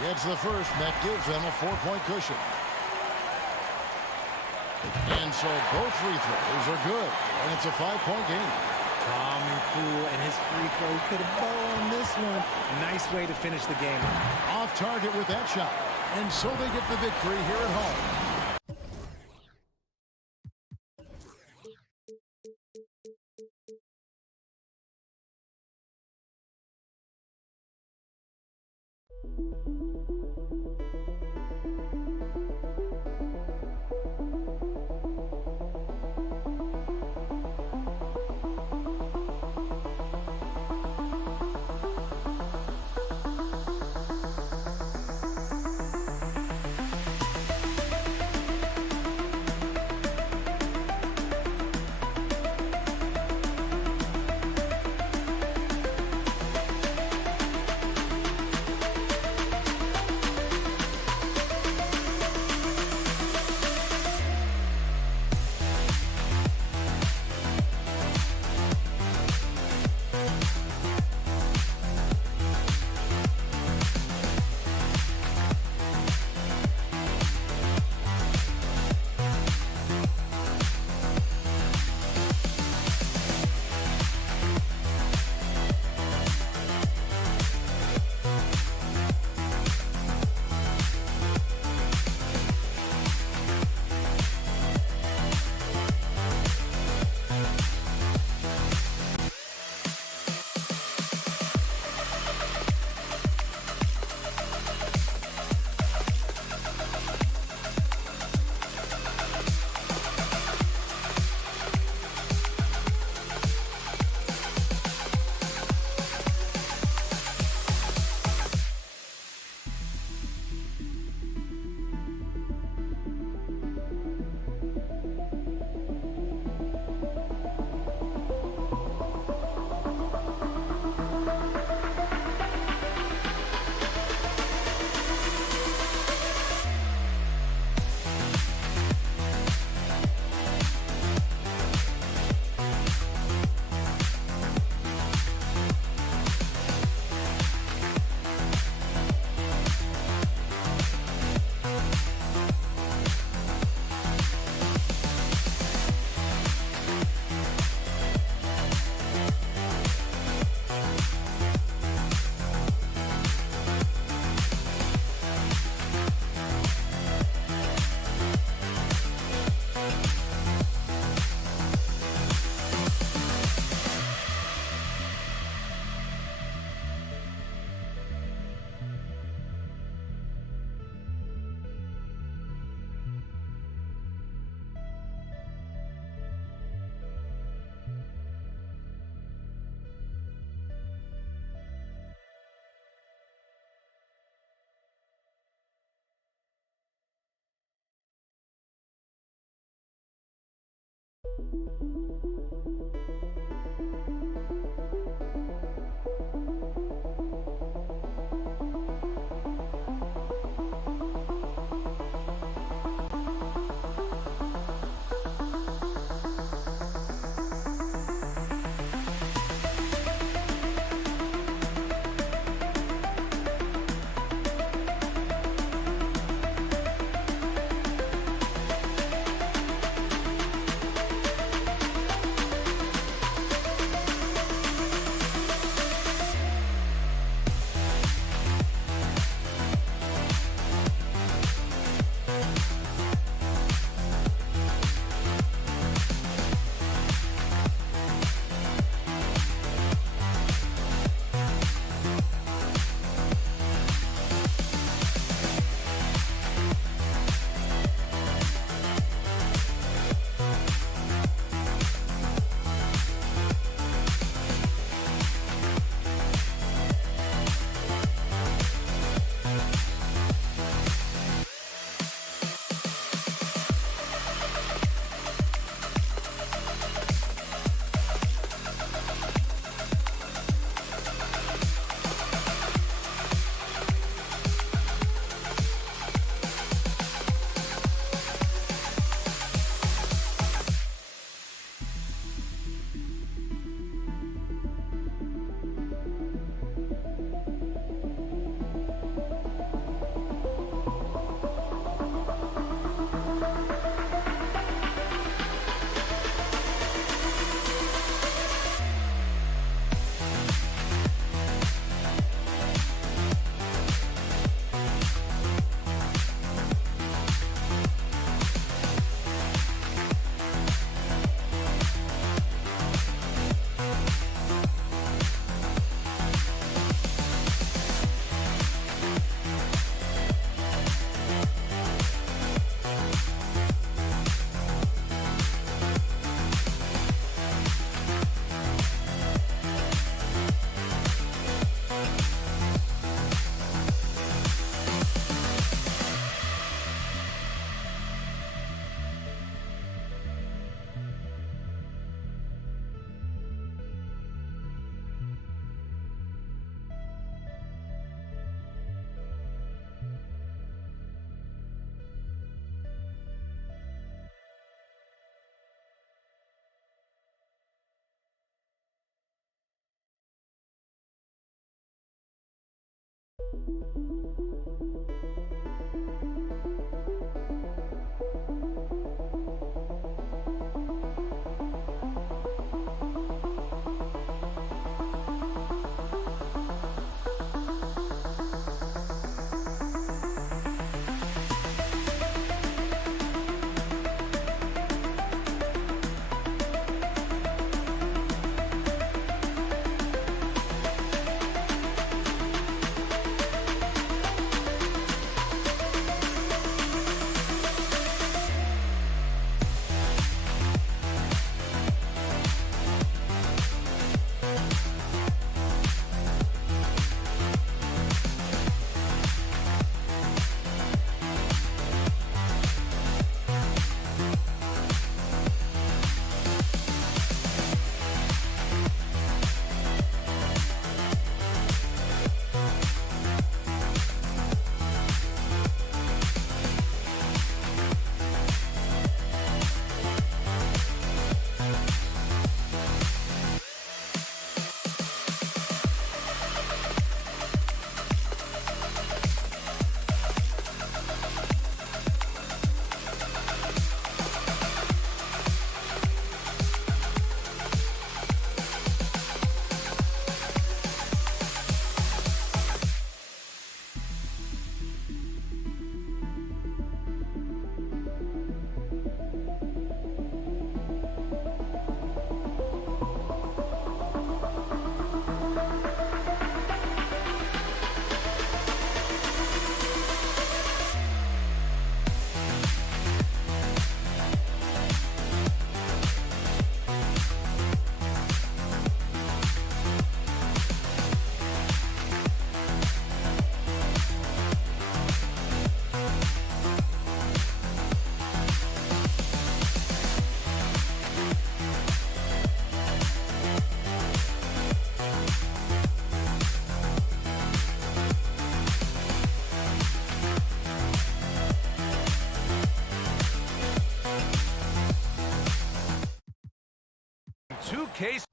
Gets the first. That gives them a 4-point cushion. And so both free throws are good. And it's a 5-point game. Calm and cool, and his free throw could have bow on this one. Nice way to finish the game. Off target with that shot. And so they get the victory here at home. case.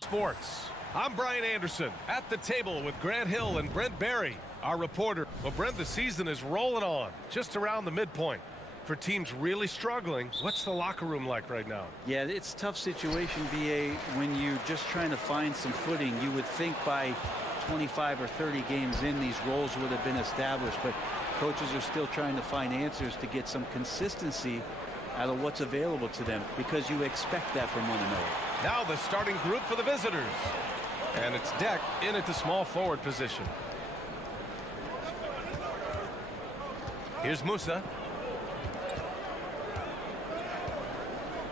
Sports. I'm Brian Anderson at the table with Grant Hill and Brent Barry, our reporter. Well, Brent, the season is rolling on just around the midpoint. For teams really struggling, what's the locker room like right now? Yeah, it's a tough situation, BA, when you're just trying to find some footing. You would think by 25 or 30 games in, these roles would have been established, but coaches are still trying to find answers to get some consistency out of what's available to them, because you expect that from one another. Now the starting group for the visitors. And it's Deck in at the small forward position. Here's Musa.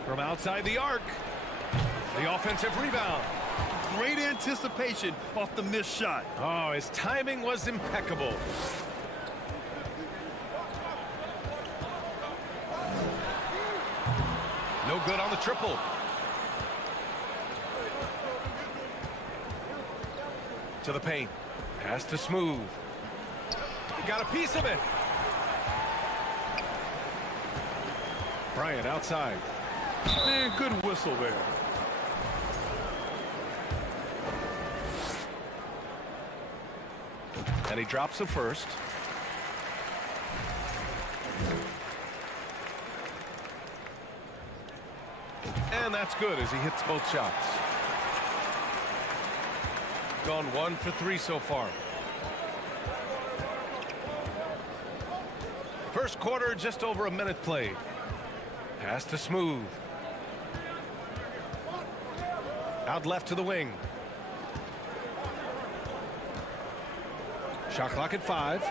From outside the arc. The offensive rebound. Great anticipation off the missed shot. Oh, his timing was impeccable. No good on the triple. To the paint. Pass to Smooth. He got a piece of it. Bryant outside. Man, good whistle there. And he drops the first. And that's good as he hits both shots. Gone 1 for 3 so far. First quarter, just over a minute played. Pass to Smooth. Out left to the wing. Shot clock at 5.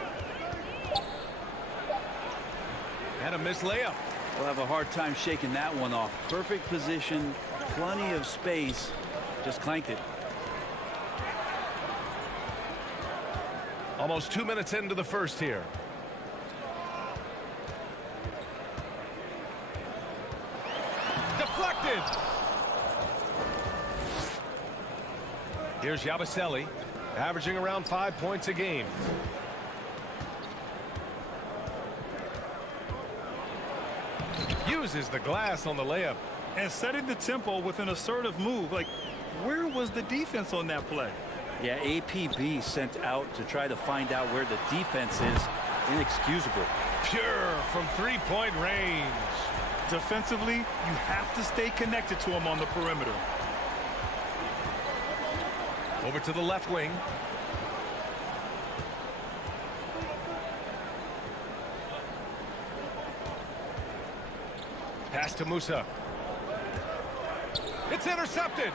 And a missed layup. We'll have a hard time shaking that one off. Perfect position, plenty of space, just clanked it. Almost 2 minutes into the first here. Deflected. Here's Yabusele, averaging around 5 points a game. Uses the glass on the layup. And setting the tempo with an assertive move. Like, where was the defense on that play? Yeah, APB sent out to try to find out where the defense is. Inexcusable. Pure from three-point range. Defensively, you have to stay connected to him on the perimeter. Over to the left wing. Pass to Musa. It's intercepted.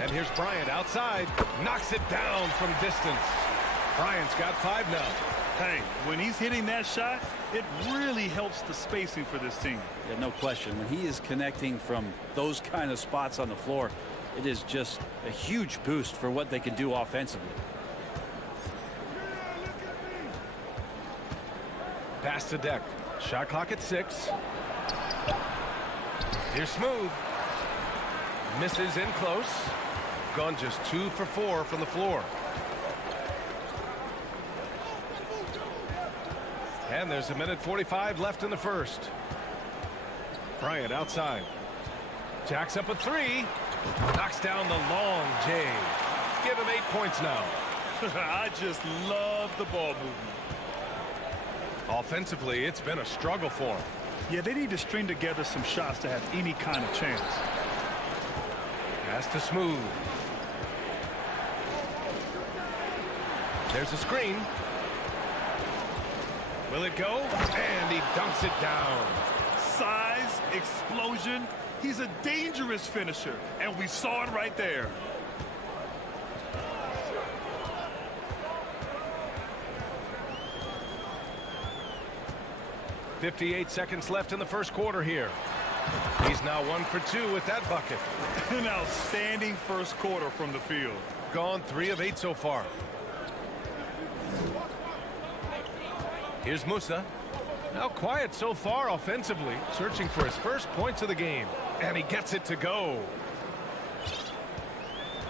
And here's Bryant outside. Knocks it down from distance. Bryant's got 5 now. Hey, when he's hitting that shot, it really helps the spacing for this team. Yeah, no question. When he is connecting from those kind of spots on the floor, it is just a huge boost for what they can do offensively. Pass to Deck. Shot clock at 6. Here's Smooth. Misses in close. Gone just 2 for 4 from the floor. And there's 1:45 left in the first. Bryant outside. Jacks up a 3. Knocks down the long J. Give him 8 points now. I just love the ball movement. Offensively, it's been a struggle for him. Yeah, they need to string together some shots to have any kind of chance. Pass to Smooth. There's a screen. Will it go? And he dunks it down. Size, explosion. He's a dangerous finisher, and we saw it right there. .58 seconds left in the first quarter here. He's now 1 for 2 with that bucket. An outstanding first quarter from the field. Gone 3 of 8 so far. Here's Musa. Now quiet so far offensively, searching for his first points of the game. And he gets it to go.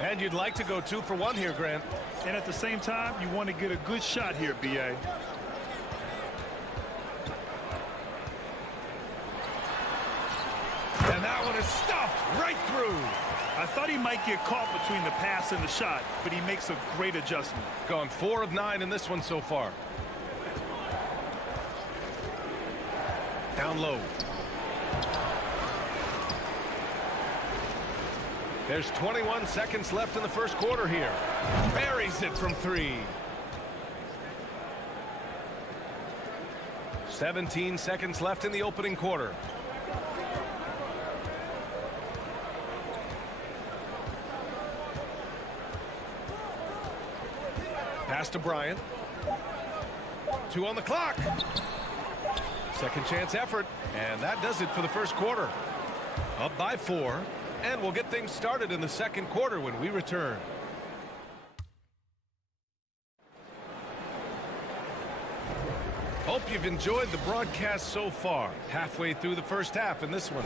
And you'd like to go 2 for 1 here, Grant. And at the same time, you want to get a good shot here, B.A. And that one is stuffed right through. I thought he might get caught between the pass and the shot, but he makes a great adjustment. Gone 4 of 9 in this one so far. Down low. There's 21 seconds left in the first quarter here. Buries it from 3. 17 seconds left in the opening quarter. Pass to Bryant. 2 on the clock. Second chance effort, and that does it for the first quarter. Up by 4, and we'll get things started in the second quarter when we return. Hope you've enjoyed the broadcast so far. Halfway through the first half in this one.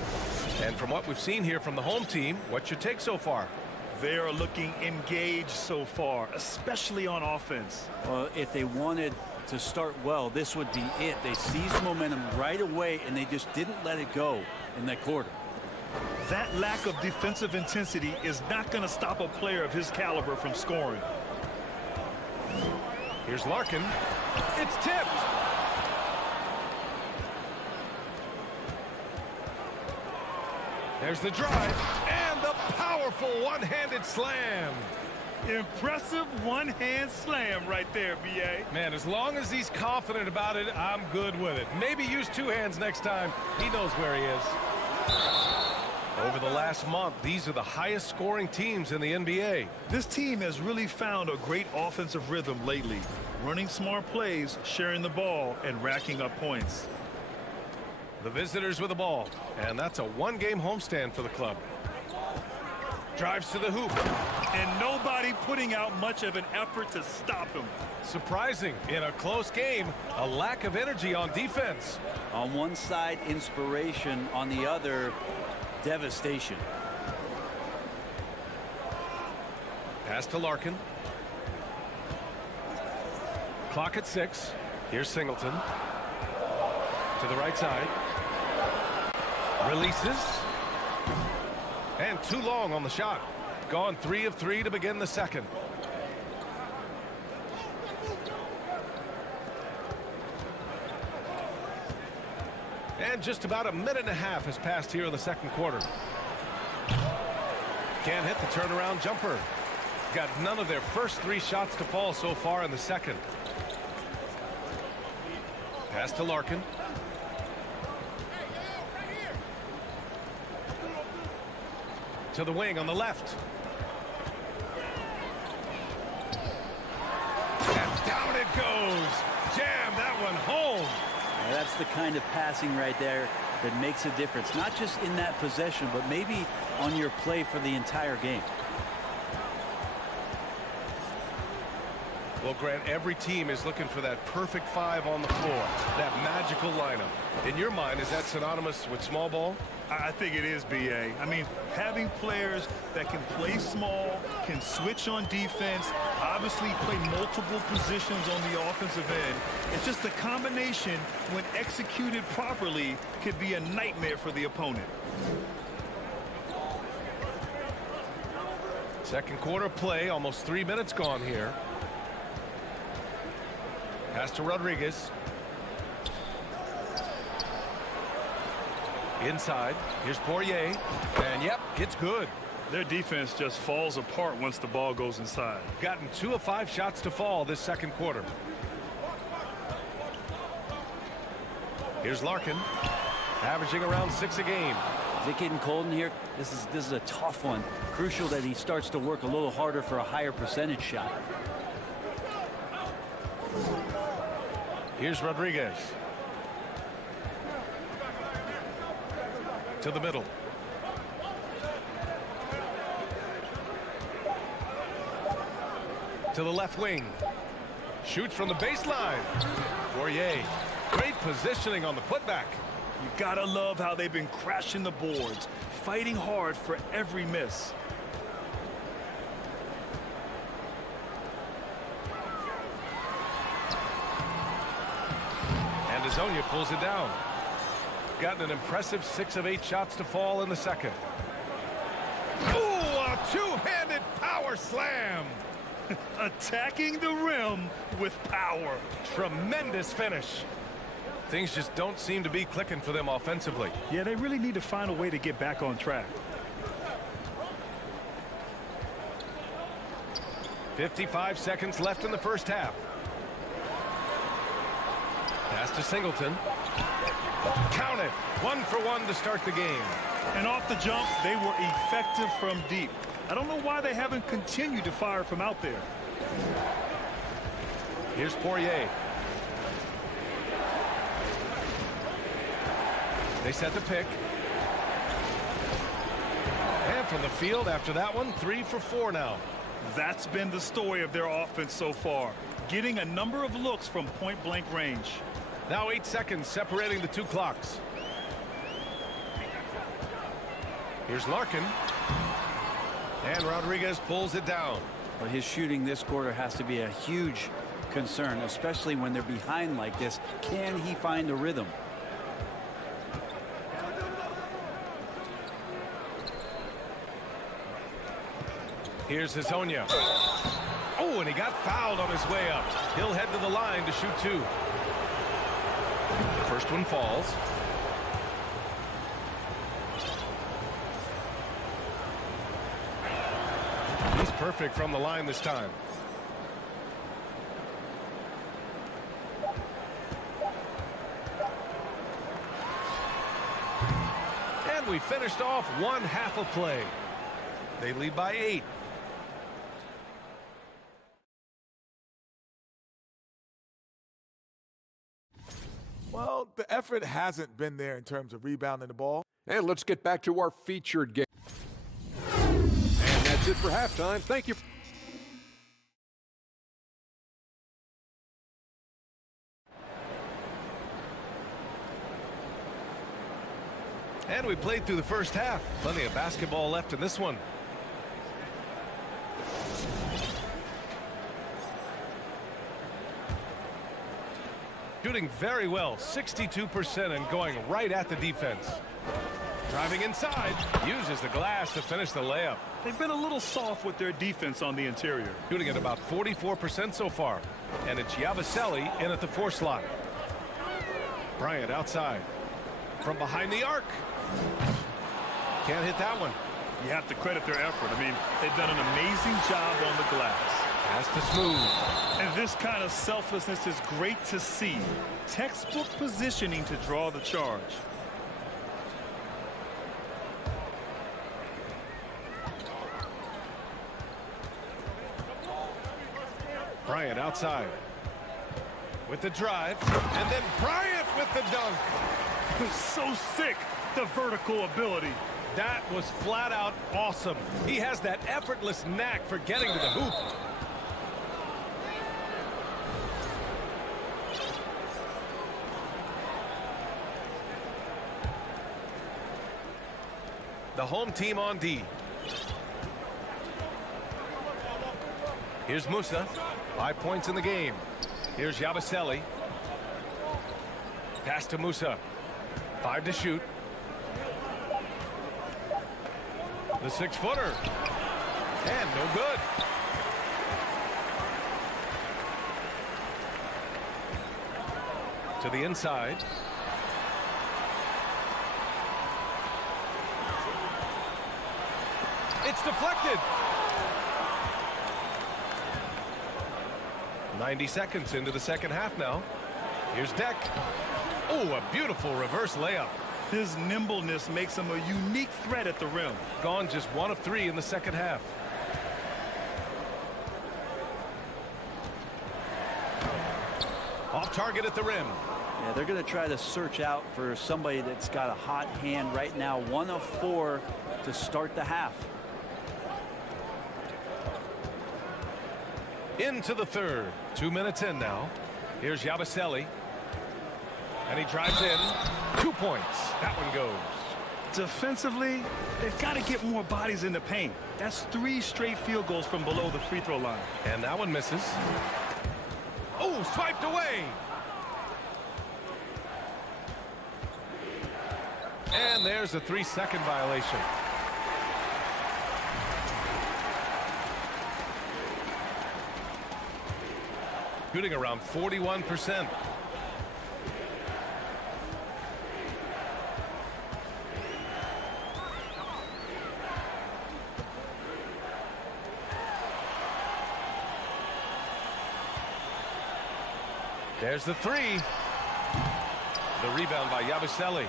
And from what we've seen here from the home team, what's your take so far? They are looking engaged so far, especially on offense. Well, if they wanted to start well, this would be it. They seized momentum right away, and they just didn't let it go in that quarter. That lack of defensive intensity is not going to stop a player of his caliber from scoring. Here's Larkin. It's tipped. There's the drive and the powerful one-handed slam. Impressive one-hand slam right there, B.A. Man, as long as he's confident about it, I'm good with it. Maybe use 2 hands next time. He knows where he is. Over the last month, these are the highest scoring teams in the NBA. This team has really found a great offensive rhythm lately. Running smart plays, sharing the ball, and racking up points. The visitors with the ball, and that's a 1-game homestand for the club. Drives to the hoop. And nobody putting out much of an effort to stop him. Surprising, in a close game, a lack of energy on defense. On one side, inspiration. On the other, devastation. Pass to Larkin. Clock at 6. Here's Singleton. To the right side. Releases. And too long on the shot. Gone 3 of 3 to begin the second. And just about a minute and a half has passed here in the second quarter. Can't hit the turnaround jumper. Got none of their first 3 shots to fall so far in the second. Pass to Larkin. To the wing on the left. And down it goes. Jam that one home. Now, that's the kind of passing right there that makes a difference. Not just in that possession, but maybe on your play for the entire game. Well, Grant, every team is looking for that perfect 5 on the floor. That magical lineup. In your mind, is that synonymous with small ball? I think it is, B.A. I mean, having players that can play small, can switch on defense, obviously play multiple positions on the offensive end. It's just a combination, when executed properly, could be a nightmare for the opponent. Second quarter play, almost 3 minutes gone here. Pass to Rodriguez. Inside. Here's Poirier. And, yep, it's good. Their defense just falls apart once the ball goes inside. Gotten 2 of 5 shots to fall this second quarter. Here's Larkin. Averaging around 6 a game. Is it getting cold in here? This is a tough one. Crucial that he starts to work a little harder for a higher percentage shot. Here's Rodriguez. To the middle. To the left wing. Shoots from the baseline. Poirier. Great positioning on the putback. You gotta love how they've been crashing the boards, fighting hard for every miss. And Azonia pulls it down. Gotten an impressive 6 of 8 shots to fall in the second. Ooh, a two-handed power slam. Attacking the rim with power. Tremendous finish. Things just don't seem to be clicking for them offensively. Yeah, they really need to find a way to get back on track. 55 seconds left in the first half. Pass to Singleton. Count it. 1 for 1 to start the game. And off the jump, they were effective from deep. I don't know why they haven't continued to fire from out there. Here's Poirier. They set the pick. And from the field after that one, 3 for 4 now. That's been the story of their offense so far, getting a number of looks from point-blank range. Now 8 seconds separating the 2 clocks. Here's Larkin. And Rodriguez pulls it down. Well, his shooting this quarter has to be a huge concern, especially when they're behind like this. Can he find a rhythm? Here's Hazonia. Oh, and he got fouled on his way up. He'll head to the line to shoot 2. The first one falls. He's perfect from the line this time. And we finished off 1 half of play. They lead by 8. Well, the effort hasn't been there in terms of rebounding the ball. And let's get back to our featured game. And that's it for halftime. Thank you. And we played through the first half. Plenty of basketball left in this one. Shooting very well, 62%, and going right at the defense. Driving inside, uses the glass to finish the layup. They've been a little soft with their defense on the interior. Shooting at about 44% so far. And it's Yabusele in at the 4 slot. Bryant outside. From behind the arc. Can't hit that one. You have to credit their effort. I mean, they've done an amazing job on the glass. Pass to Smooth. And this kind of selflessness is great to see. Textbook positioning to draw the charge. Bryant outside. With the drive. And then Bryant with the dunk. So sick, the vertical ability. That was flat out awesome. He has that effortless knack for getting to the hoop. The home team on D. Here's Musa. 5 points in the game. Here's Yabusele. Pass to Musa. 5 to shoot. The 6-footer. And no good. To the inside. It's deflected. 90 seconds into the second half now. Here's Deck. Oh, a beautiful reverse layup. His nimbleness makes him a unique threat at the rim. Gone just 1 of 3 in the second half. Off target at the rim. Yeah, they're going to try to search out for somebody that's got a hot hand right now. 1 of 4 to start the half. Into the third. 2 minutes in now. Here's Yabusele. And he drives in. 2 points. That one goes. Defensively, they've got to get more bodies in the paint. That's 3 straight field goals from below the free throw line. And that one misses. Oh, swiped away. And there's a 3-second violation. Shooting around 41%. There's the 3. The rebound by Yabusele.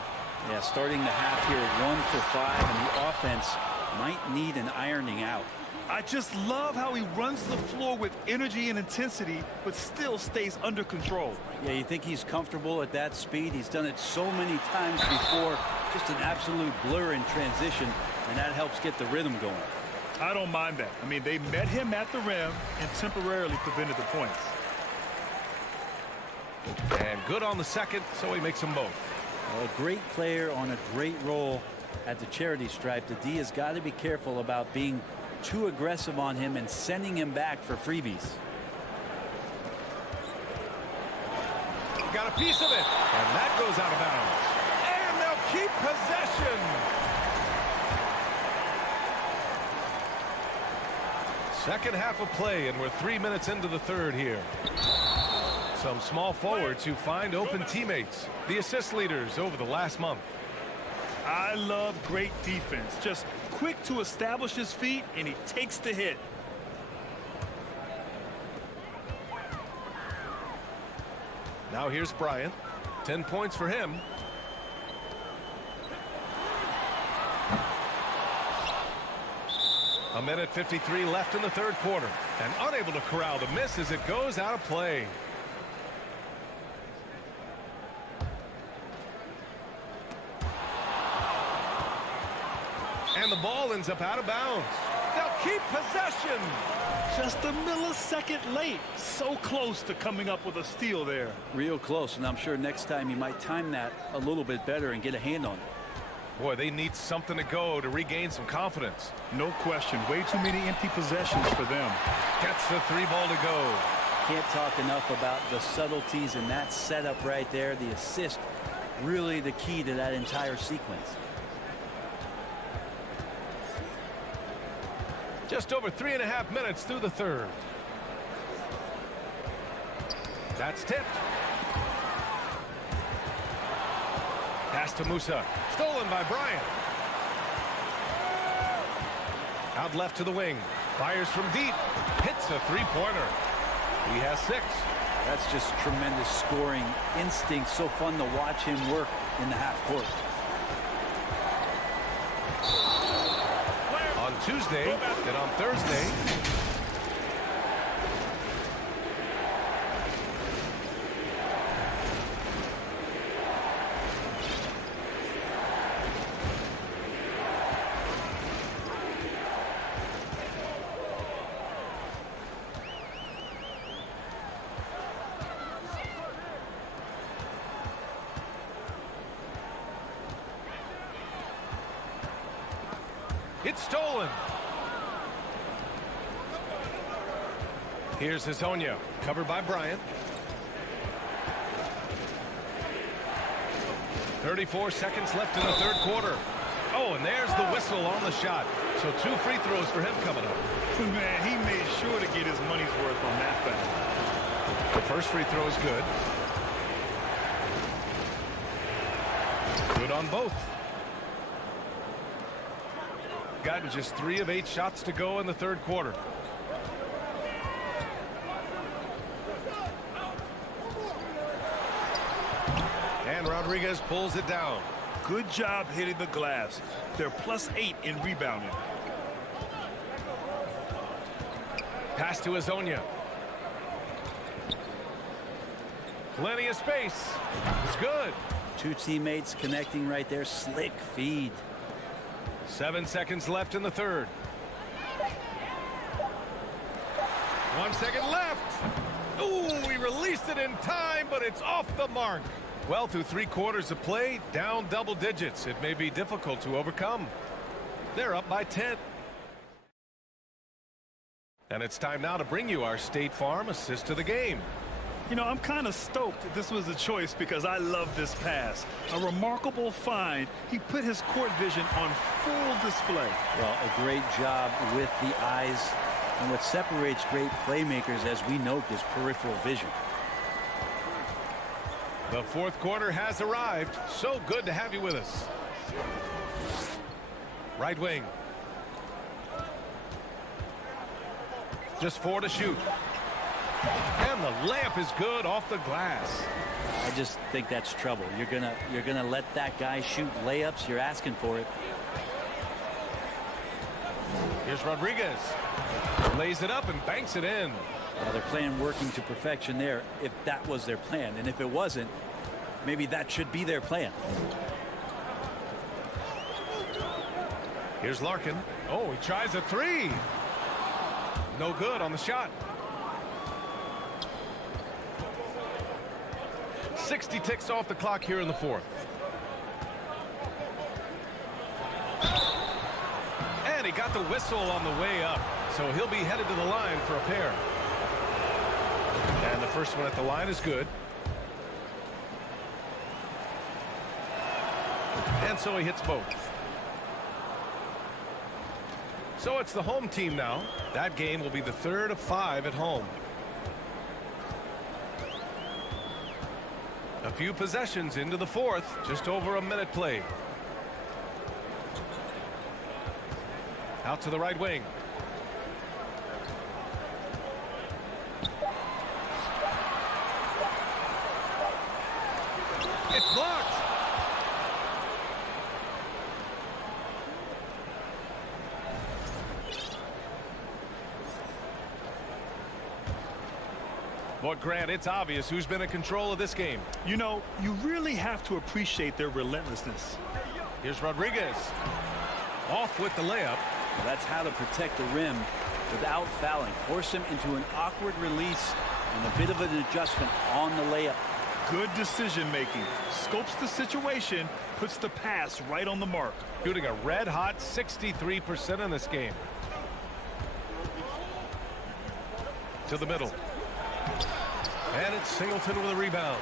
Yeah, starting the half here 1 for 5, and the offense might need an ironing out. I just love how he runs the floor with energy and intensity, but still stays under control. Yeah, you think he's comfortable at that speed? He's done it so many times before. Just an absolute blur in transition, and that helps get the rhythm going. I don't mind that. I mean, they met him at the rim and temporarily prevented the points. And good on the second, so he makes them both. Well, a great player on a great role at the charity stripe. The D has got to be careful about being too aggressive on him and sending him back for freebies. Got a piece of it, and that goes out of bounds. And they'll keep possession. Second half of play, and we're 3 minutes into the third here. Some small forwards who find open teammates. The assist leaders over the last month. I love great defense. Just quick to establish his feet, and he takes the hit. Now here's Bryant. 10 points for him. A minute 53 left in the third quarter. And unable to corral the miss as it goes out of play. And the ball ends up out of bounds. They'll keep possession. Just a millisecond late. So close to coming up with a steal there. Real close, and I'm sure next time he might time that a little bit better and get a hand on it. Boy, they need something to go to regain some confidence. No question. Way too many empty possessions for them. Gets the 3 ball to go. Can't talk enough about the subtleties in that setup right there. The assist, really the key to that entire sequence. Just over 3.5 minutes through the third. That's tipped. Pass to Musa. Stolen by Bryant. Out left to the wing. Fires from deep. Hits a 3-pointer. He has 6. That's just tremendous scoring instinct. So fun to watch him work in the half court. On Tuesday and on Thursday. It's stolen. Here's Hezonja, covered by Bryant. 34 seconds left in the third quarter. Oh, and there's the whistle on the shot. So 2 free throws for him coming up. Man, he made sure to get his money's worth on that foul. The first free throw is good. Good on both. Gotten just 3 of 8 shots to go in the third quarter. And Rodriguez pulls it down. Good job hitting the glass. They're +8 in rebounding. Pass to Hezonja. Plenty of space. It's good. 2 teammates connecting right there. Slick feed. 7 seconds left in the third. 1 second left. Ooh, he released it in time, but it's off the mark. Well, through 3 quarters of play, down double digits. It may be difficult to overcome. They're up by 10. And it's time now to bring you our State Farm assist of the game. You know, I'm kind of stoked that this was a choice because I love this pass. A remarkable find. He put his court vision on full display. Well, a great job with the eyes. And what separates great playmakers, as we note, is peripheral vision. The 4th quarter has arrived. So good to have you with us. Right wing. Just 4 to shoot. And the layup is good off the glass. I just think that's trouble. You're gonna let that guy shoot layups. You're asking for it. Here's Rodriguez. Lays it up and banks it in. Well, they're playing working to perfection there, if that was their plan. And if it wasn't, maybe that should be their plan. Here's Larkin. Oh, he tries a 3. No good on the shot. 60 ticks off the clock here in the 4th. And he got the whistle on the way up. So he'll be headed to the line for a pair. And the first one at the line is good. And so he hits both. So it's the home team now. That game will be the 3rd of 5 at home. A few possessions into the 4th, just over a minute played. Out to the right wing. It's blocked. Boy, Grant, it's obvious who's been in control of this game. You know, you really have to appreciate their relentlessness. Here's Rodriguez. Off with the layup. Well, that's how to protect the rim without fouling. Force him into an awkward release and a bit of an adjustment on the layup. Good decision making. Scopes the situation, puts the pass right on the mark. Shooting a red-hot 63% in this game. To the middle. And it's Singleton with a rebound.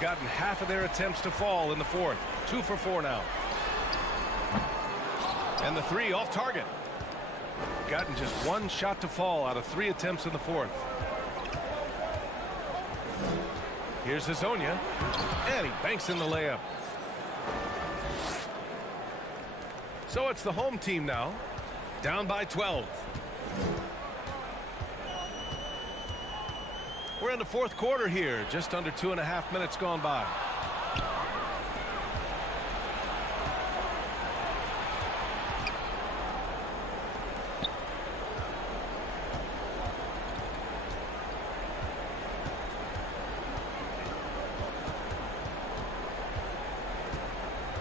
Gotten half of their attempts to fall in the 4th. 2 for 4 now. And the 3 off target. Gotten just 1 shot to fall out of 3 attempts in the 4th. Here's Hazonia. And he banks in the layup. So it's the home team now. Down by 12. We're in the 4th quarter here. Just under 2.5 minutes gone by.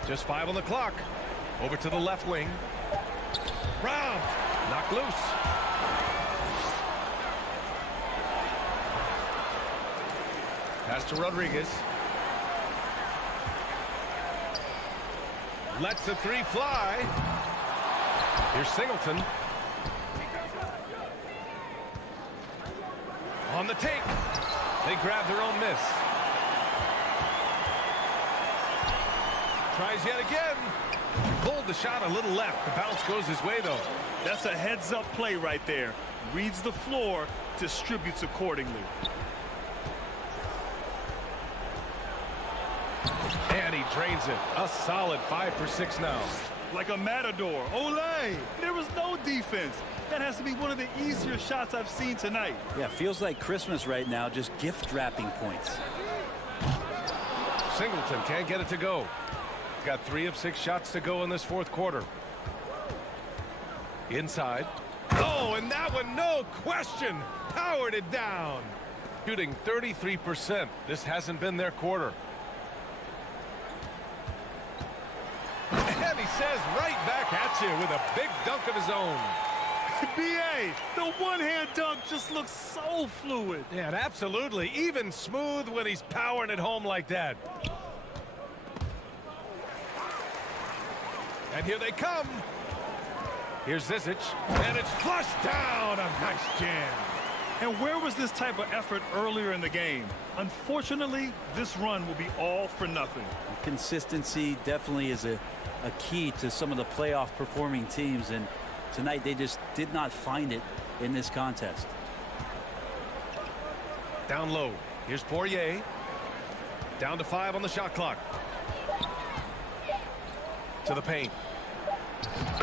Just 5 on the clock. Over to the left wing. Robbed. Knocked loose. Pass to Rodriguez. Lets the 3 fly. Here's Singleton. On the take. They grab their own miss. Tries yet again. Pulled the shot a little left. The bounce goes his way, though. That's a heads-up play right there. Reads the floor, distributes accordingly. And he drains it. A solid 5 for 6 now. Like a matador. Olay! There was no defense. That has to be one of the easier shots I've seen tonight. Yeah, feels like Christmas right now, just gift wrapping points. Singleton can't get it to go. Got 3 of 6 shots to go in this 4th quarter. Inside. Oh, and that one, no question, powered it down. Shooting 33%. This hasn't been their quarter. And he says right back at you with a big dunk of his own. B.A., the one-hand dunk just looks so fluid. Yeah, and absolutely even smooth when he's powering it home like that. And here they come. Here's Zizic, and it's flushed down. A nice jam. And where was this type of effort earlier in the game? Unfortunately, this run will be all for nothing. Consistency definitely is a key to some of the playoff performing teams, and tonight they just did not find it in this contest. Down low. Here's Poirier. Down to 5 on the shot clock. To the paint.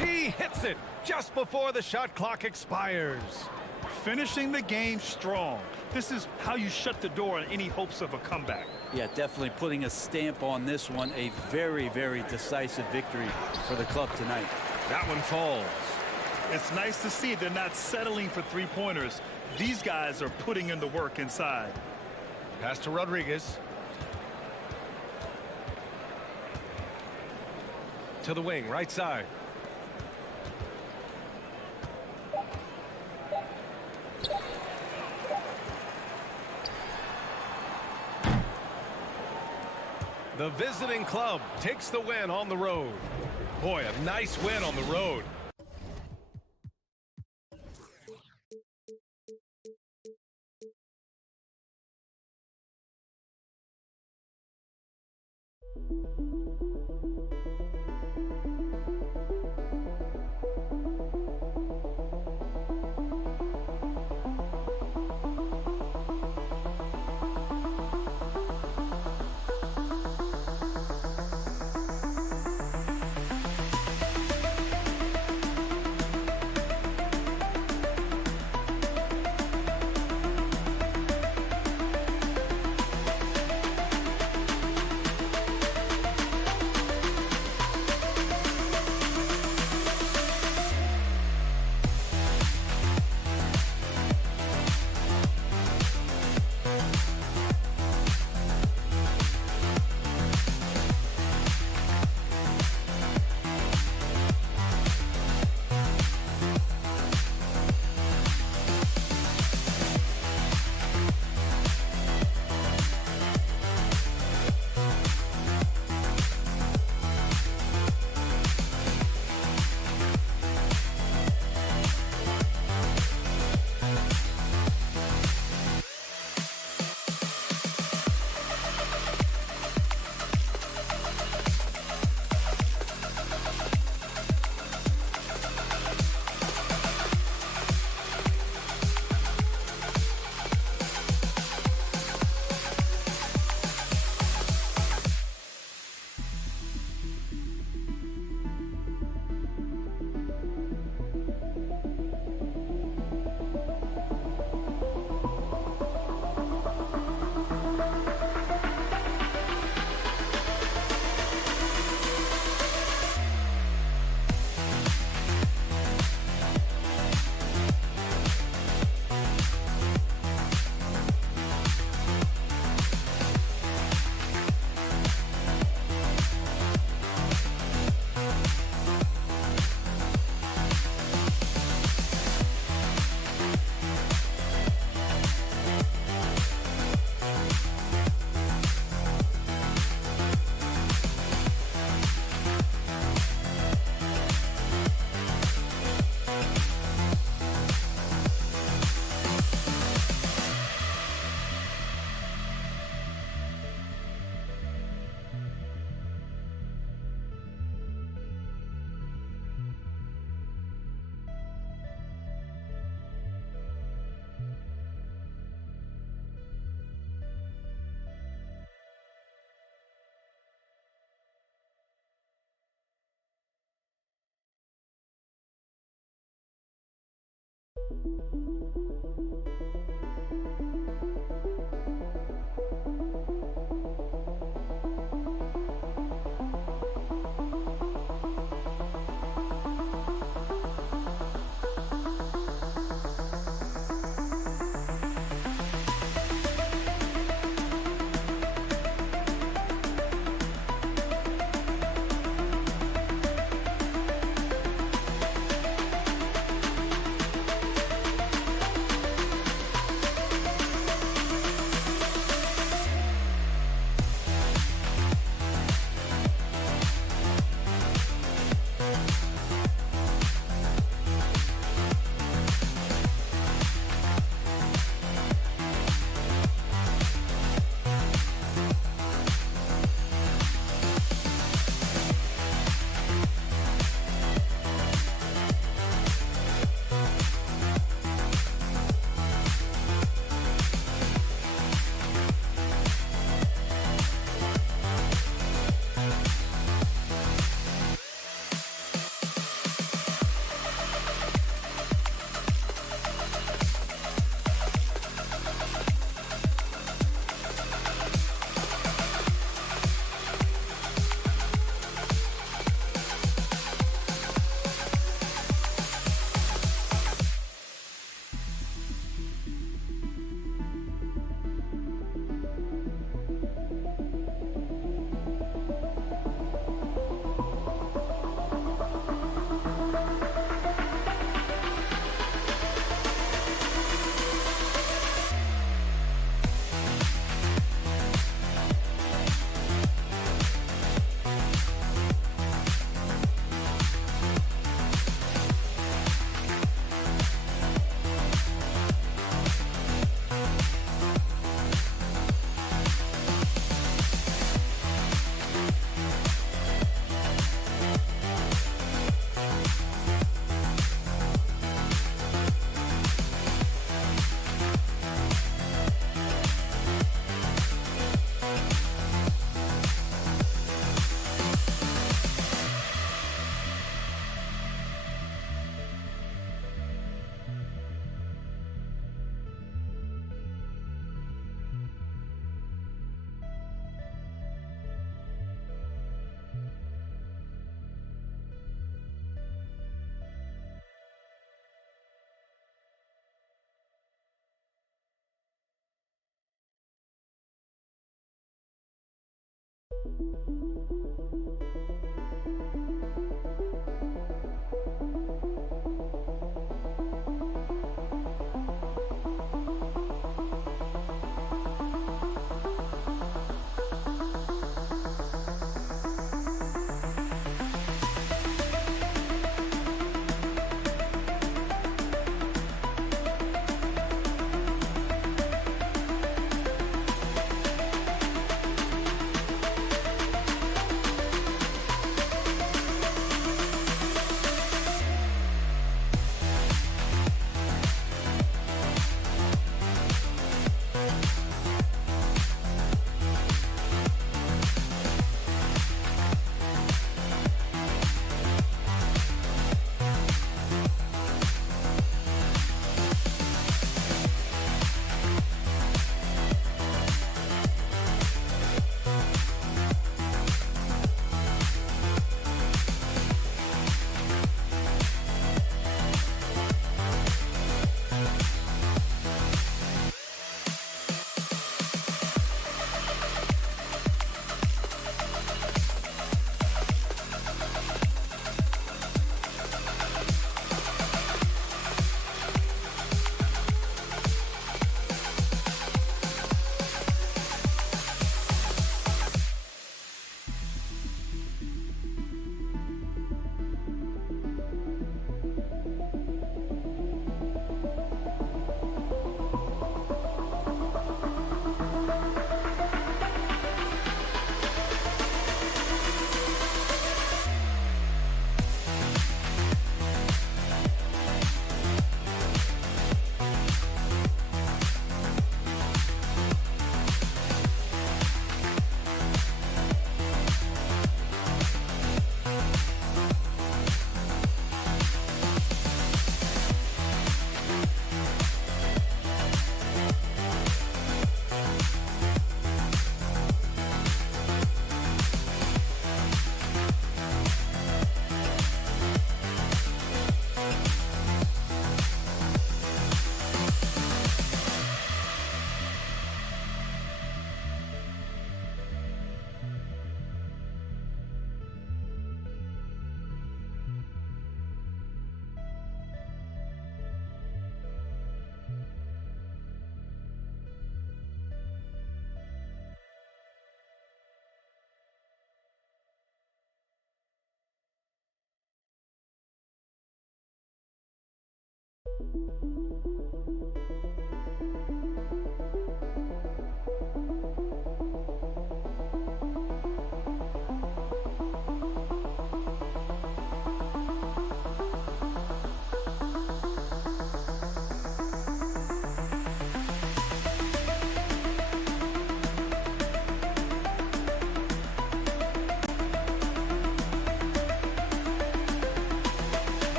He hits it just before the shot clock expires. Finishing the game strong. This is how you shut the door on any hopes of a comeback. Yeah, definitely putting a stamp on this one. A very, very decisive victory for the club tonight. That one falls. It's nice to see they're not settling for three-pointers. These guys are putting in the work inside. Pass to Rodriguez. To the wing, right side. The visiting club takes the win on the road. Boy, a nice win on the road.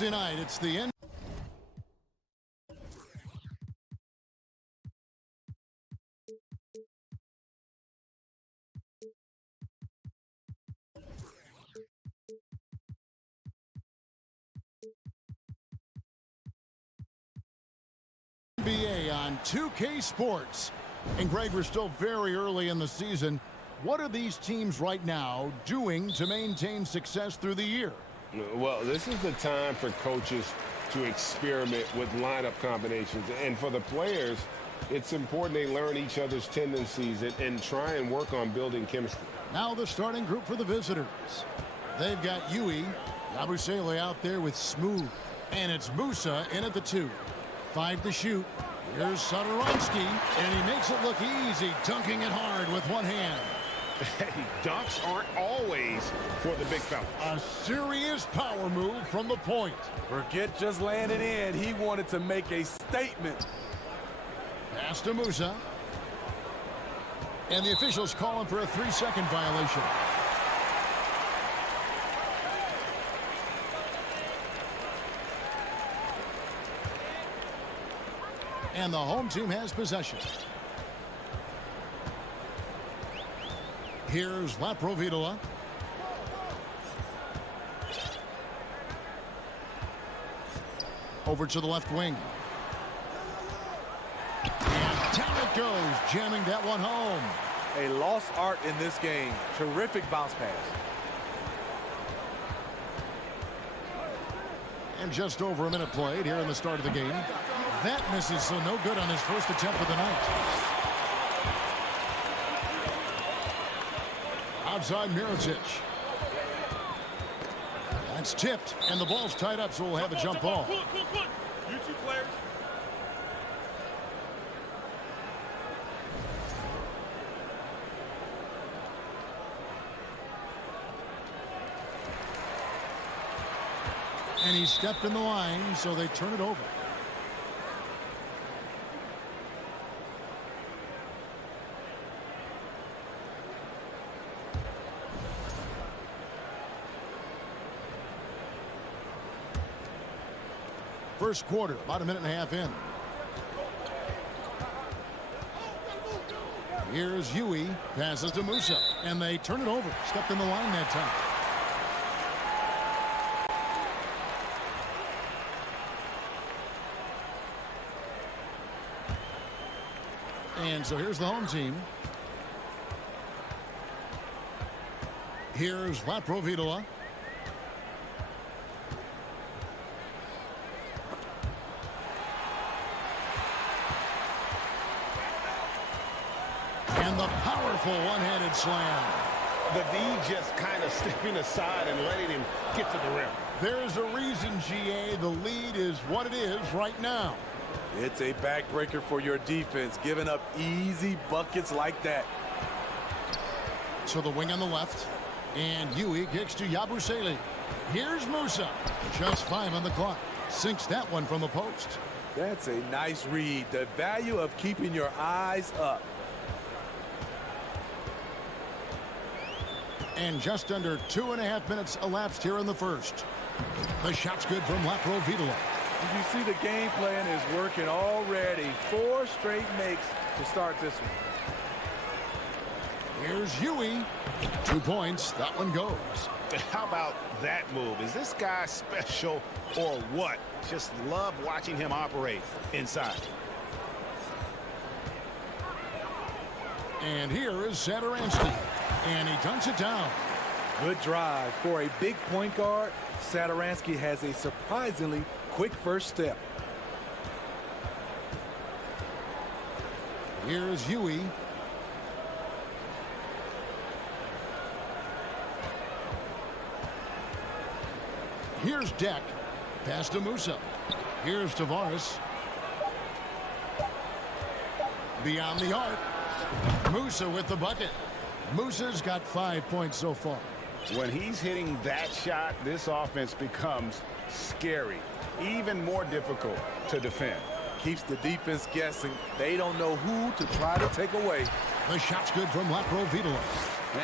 Thursday night, it's the end. NBA on 2K Sports. And Greg, we're still very early in the season. What are these teams right now doing to maintain success through the year? Well, this is the time for coaches to experiment with lineup combinations. And for the players, it's important they learn each other's tendencies and try and work on building chemistry. Now the starting group for the visitors. They've got Yui, Yabusele out there with Smooth. And it's Musa in at the 2. 5 to shoot. Here's Satoransky, and he makes it look easy, dunking it hard with one hand. Hey, dunks aren't always for the big fella. A serious power move from the point. Forget just laying it in. He wanted to make a statement. Pass to Musa. And the officials calling for a 3-second violation. And the home team has possession. Here's Laprovitola. Over to the left wing. And down it goes, jamming that one home. A lost art in this game. Terrific bounce pass. And just over a minute played here in the start of the game. That misses, so no good on his first attempt of the night. Outside Mirotic. That's tipped, and the ball's tied up, so we'll have a jump ball. You two players. And he stepped in the line, so they turn it over. First quarter, about a minute and a half in. Here's Yui, passes to Musa, and they turn it over. Stepped in the line that time. And so here's the home team. Here's Laprovitola. And the powerful one-handed slam. The D just kind of stepping aside and letting him get to the rim. There's a reason, GA, the lead is what it is right now. It's a backbreaker for your defense, giving up easy buckets like that. So the wing on the left. And Yui kicks to Yabusele. Here's Musa. Just 5 on the clock. Sinks that one from the post. That's a nice read. The value of keeping your eyes up. And just under 2.5 minutes elapsed here in the first. The shot's good from Laprovitola. You see the game plan is working already. 4 straight makes to start this one. Here's Yui. 2 points. That one goes. How about that move? Is this guy special or what? Just love watching him operate inside. And here is Satoransky. And he dunks it down. Good drive. For a big point guard, Satoransky has a surprisingly quick first step. Here's Yui. Here's Deck. Pass to Musa. Here's Tavares. Beyond the arc. Musa with the bucket. Musa's got 5 points so far. When he's hitting that shot, this offense becomes scary. Even more difficult to defend. Keeps the defense guessing. They don't know who to try to take away. The shot's good from Laprovitola.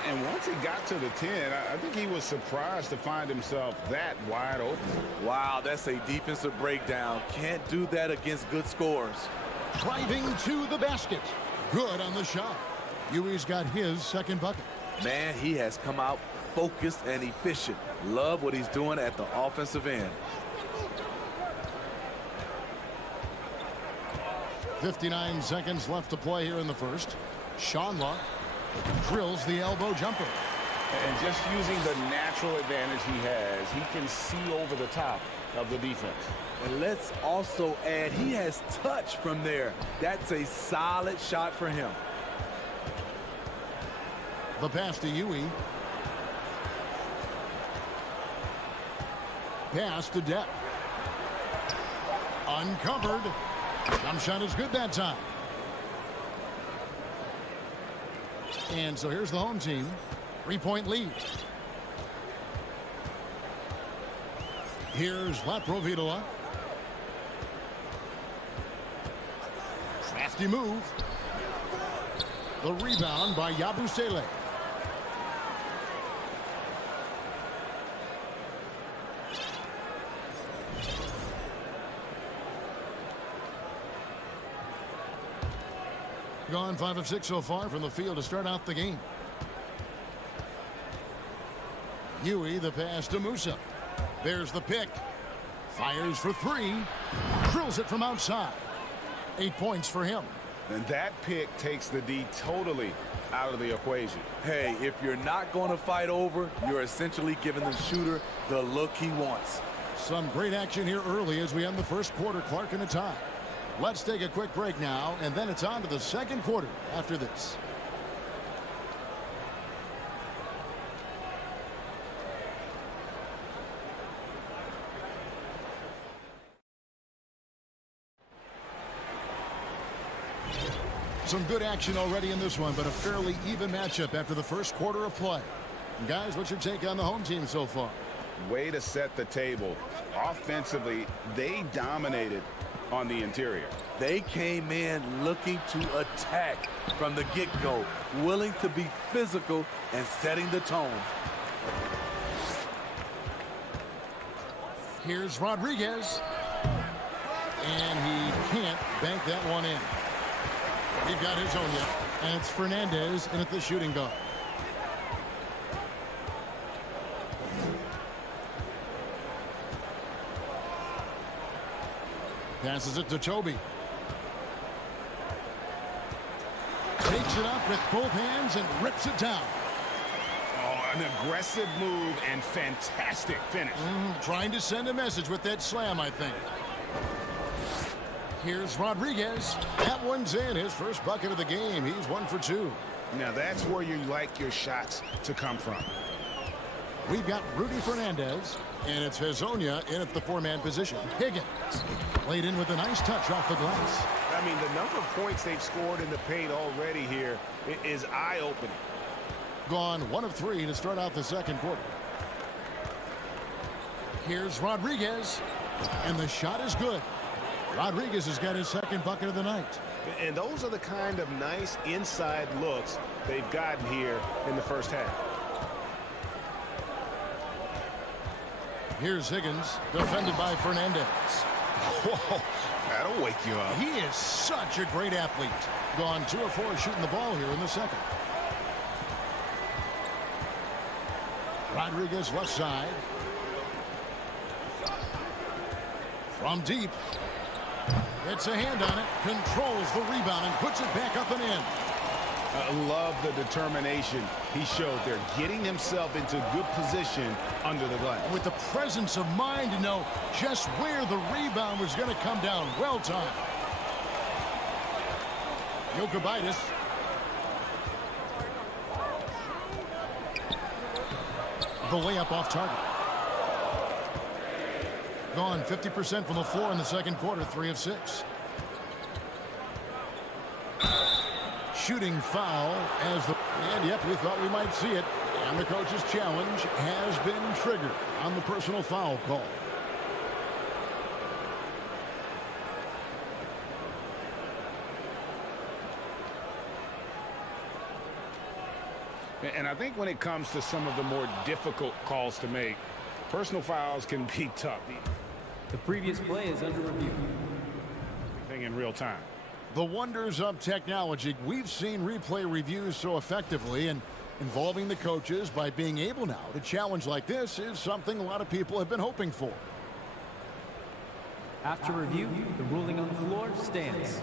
And once he got to the 10, I think he was surprised to find himself that wide open. Wow, that's a defensive breakdown. Can't do that against good scores. Driving to the basket. Good on the shot. Yui's got his second bucket. Man, he has come out focused and efficient. Love what he's doing at the offensive end. 59 seconds left to play here in the first. Shanla drills the elbow jumper. And just using the natural advantage he has, he can see over the top of the defense. And let's also add, he has touch from there. That's a solid shot for him. The pass to Yui. Pass to Depp. Uncovered. Jump shot is good that time. And so here's the home team. 3-point lead. Here's Laprovitola. Crafty move. The rebound by Yabusele. Gone 5 of 6 so far from the field to start out the game. Huey, the pass to Musa. There's the pick. Fires for 3. Drills it from outside. 8 points for him. And that pick takes the D totally out of the equation. Hey, if you're not going to fight over, you're essentially giving the shooter the look he wants. Some great action here early as we end the first quarter. Clark in a tie. Let's take a quick break now, and then it's on to the second quarter after this. Some good action already in this one, but a fairly even matchup after the first quarter of play. And guys, what's your take on the home team so far? Way to set the table. Offensively, they dominated on the interior. They came in looking to attack from the get-go, willing to be physical and setting the tone. Here's Rodriguez. And he can't bank that one in. He's got his own yet. And it's Fernandez in at the shooting guard. Passes it to Toby. Takes it up with both hands and rips it down. Oh, an aggressive move and fantastic finish. Trying to send a message with that slam, I think. Here's Rodriguez. That one's in. His first bucket of the game. He's 1 for 2. Now that's where you like your shots to come from. We've got Rudy Fernandez, and it's Hezonja in at the 4-man position. Higgins laid in with a nice touch off the glass. I mean, the number of points they've scored in the paint already here is eye-opening. Gone 1 of 3 to start out the second quarter. Here's Rodriguez, and the shot is good. Rodriguez has got his second bucket of the night. And those are the kind of nice inside looks they've gotten here in the first half. Here's Higgins, defended by Fernandez. Whoa, that'll wake you up. He is such a great athlete. Gone 2 of 4 shooting the ball here in the second. Rodriguez left side. From deep. It's a hand on it. Controls the rebound and puts it back up and in. I love the determination he showed there, getting himself into good position under the glass. With the presence of mind to know just where the rebound was going to come down. Well timed. Jokubaitis. The layup off target. Gone 50% from the floor in the second quarter, 3 of 6. Shooting foul as the... And yep, we thought we might see it. And the coach's challenge has been triggered on the personal foul call. And I think when it comes to some of the more difficult calls to make, personal fouls can be tough. The previous play is under review. Everything in real time. The wonders of technology. We've seen replay reviews so effectively, and involving the coaches by being able now to challenge like this is something a lot of people have been hoping for. After review, the ruling on the floor stands.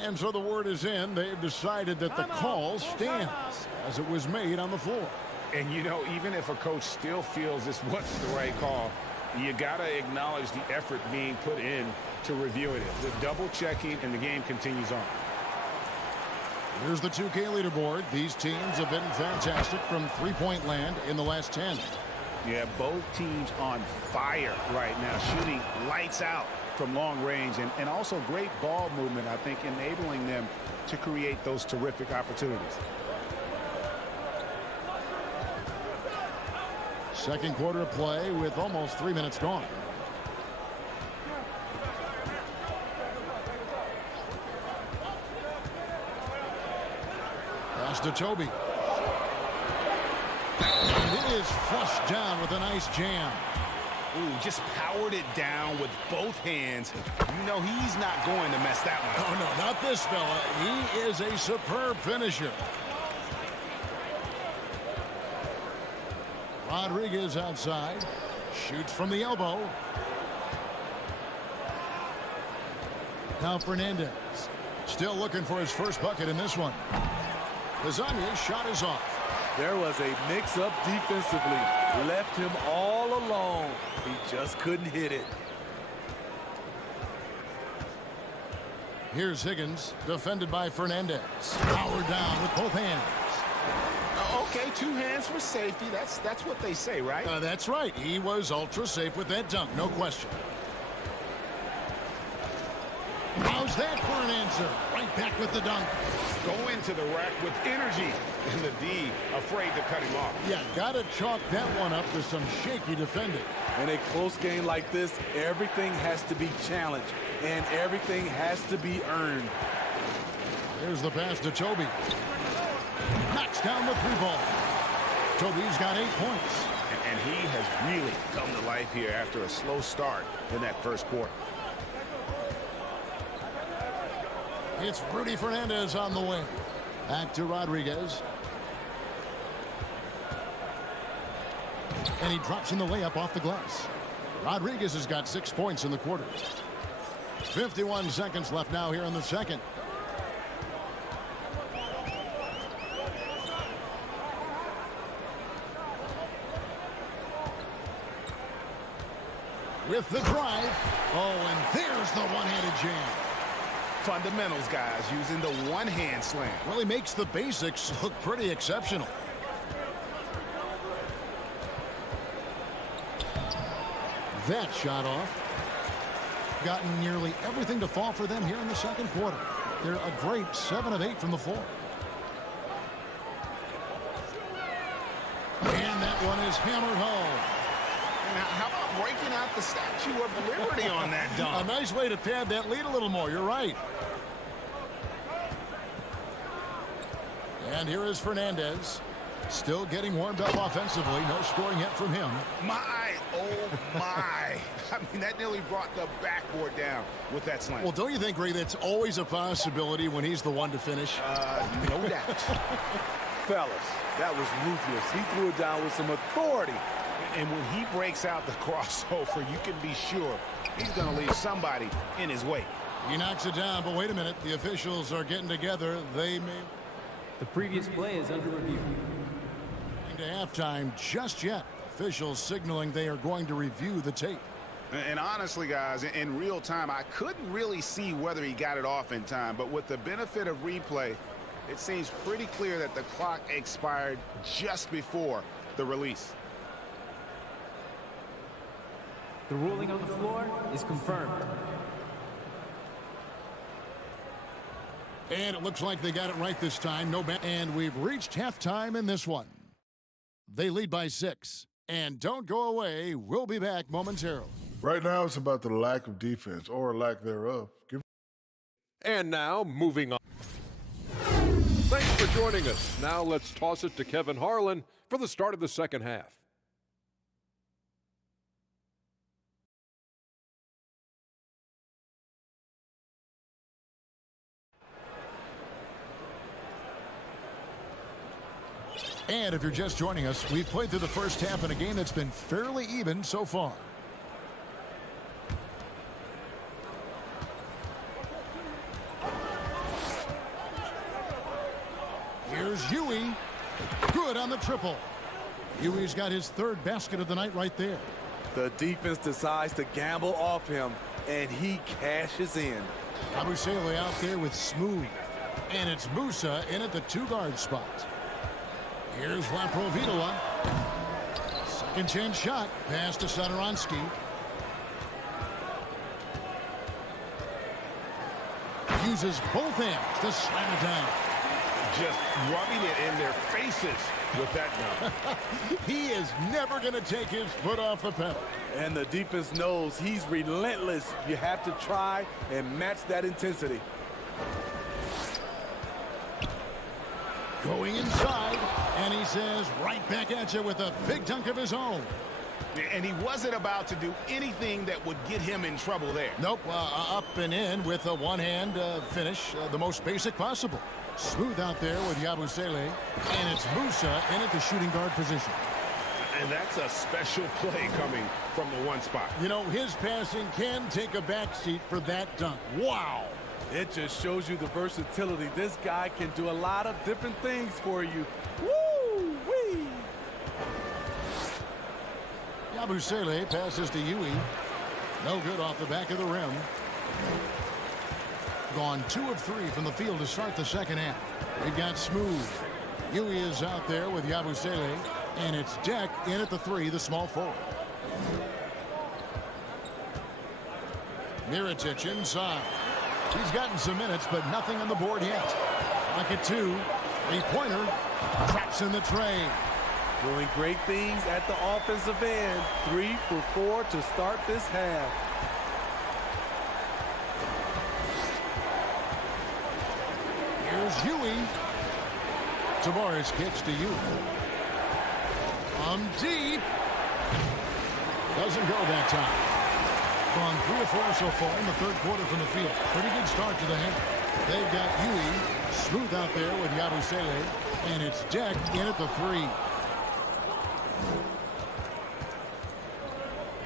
And so the word is in. They've decided that the call stands as it was made on the floor. And, you know, even if a coach still feels this wasn't the right call, you got to acknowledge the effort being put in to reviewing it. The double checking, and the game continues on. Here's the 2K leaderboard. These teams have been fantastic from three-point land in the last 10. Yeah, both teams on fire right now, shooting lights out from long range, and also great ball movement, I think, enabling them to create those terrific opportunities. Second quarter of play with almost 3 minutes gone. pass to Toby. And it is flushed down with a nice jam. Ooh, just powered it down with both hands. You know he's not going to mess that one up. Oh, no, not this fella. He is a superb finisher. Rodriguez outside. Shoots from the elbow. Now Fernandez. Still looking for his first bucket in this one. Lasagna's shot is off. There was a mix-up defensively. Left him all alone. He just couldn't hit it. Here's Higgins, defended by Fernandez. Powered down with both hands. Okay, 2 hands for safety. That's what they say, right? That's right. He was ultra safe with that dunk, no question. How's that for an answer? Right back with the dunk. Go into the rack with energy. And the D afraid to cut him off. Yeah, gotta chalk that one up to some shaky defending. In a close game like this, everything has to be challenged, and everything has to be earned. Here's the pass to Toby. Knocks down the 3-ball. Toby's got 8 points. And he has really come to life here after a slow start in that first quarter. It's Rudy Fernandez on the wing. Back to Rodriguez. And he drops in the layup off the glass. Rodriguez has got 6 points in the quarter. 51 seconds left now here in the second. With the drive. Oh, and there's the one-handed jam. Fundamentals, guys, using the one-hand slam. Really makes the basics look pretty exceptional. That shot off. Gotten nearly everything to fall for them here in the second quarter. They're a great 7 of 8 from the floor. And that one is hammered home. Now, how about breaking out the Statue of Liberty on that dunk? A nice way to pad that lead a little more. You're right. And here is Fernandez. Still getting warmed up offensively. No scoring yet from him. My, oh my. I mean, that nearly brought the backboard down with that slam. Well, don't you think, Ray, that's always a possibility when he's the one to finish? No doubt. Fellas, that was ruthless. He threw it down with some authority. And when he breaks out the crossover, you can be sure he's going to leave somebody in his wake. He knocks it down, but wait a minute. The officials are getting together. They may... The previous play is under review. To halftime just yet. Officials signaling they are going to review the tape. And honestly, guys, in real time, I couldn't really see whether he got it off in time. But with the benefit of replay, it seems pretty clear that the clock expired just before the release. The ruling on the floor is confirmed. And it looks like they got it right this time. And we've reached halftime in this one. They lead by 6. And don't go away. We'll be back momentarily. Right now, it's about the lack of defense or lack thereof. And now, moving on. Thanks for joining us. Now let's toss it to Kevin Harlan for the start of the second half. And if you're just joining us, we've played through the first half in a game that's been fairly even so far. Here's Huey. Good on the triple. Huey's got his 3rd basket of the night right there. The defense decides to gamble off him, and he cashes in. Abusele out there with Smooth. And it's Musa in at the 2-guard spot. Here's Laprovitola. Second chance shot. Pass to Satoransky. Uses both hands to slam it down. Just rubbing it in their faces with that dunk. He is never going to take his foot off the pedal. And the defense knows he's relentless. You have to try and match that intensity. Going inside, and he says right back at you with a big dunk of his own. And he wasn't about to do anything that would get him in trouble there. Nope, up and in with a one-hand finish, the most basic possible. Smooth out there with Yabusele, and it's Musa in at the shooting guard position. And that's a special play coming from the one spot. You know, his passing can take a backseat for that dunk. Wow! It just shows you the versatility. This guy can do a lot of different things for you. Woo-wee! Yabusele passes to Yui. No good off the back of the rim. Gone 2 of 3 from the field to start the second half. They've got Smooth. Yui is out there with Yabusele. And it's Deck in at the 3, the small forward. Mirotic inside. He's gotten some minutes, but nothing on the board yet. Like a 2. 3-pointer. Traps in the tray. Doing great things at the offensive end. 3 for 4 to start this half. Here's Yui. Tavares kicks to Yui. Deep. Doesn't go that time. Gone 3 of 4 so far in the third quarter from the field. Pretty good start to the half. They've got Yui smooth out there with Yabusele, and it's Deck in at the 3.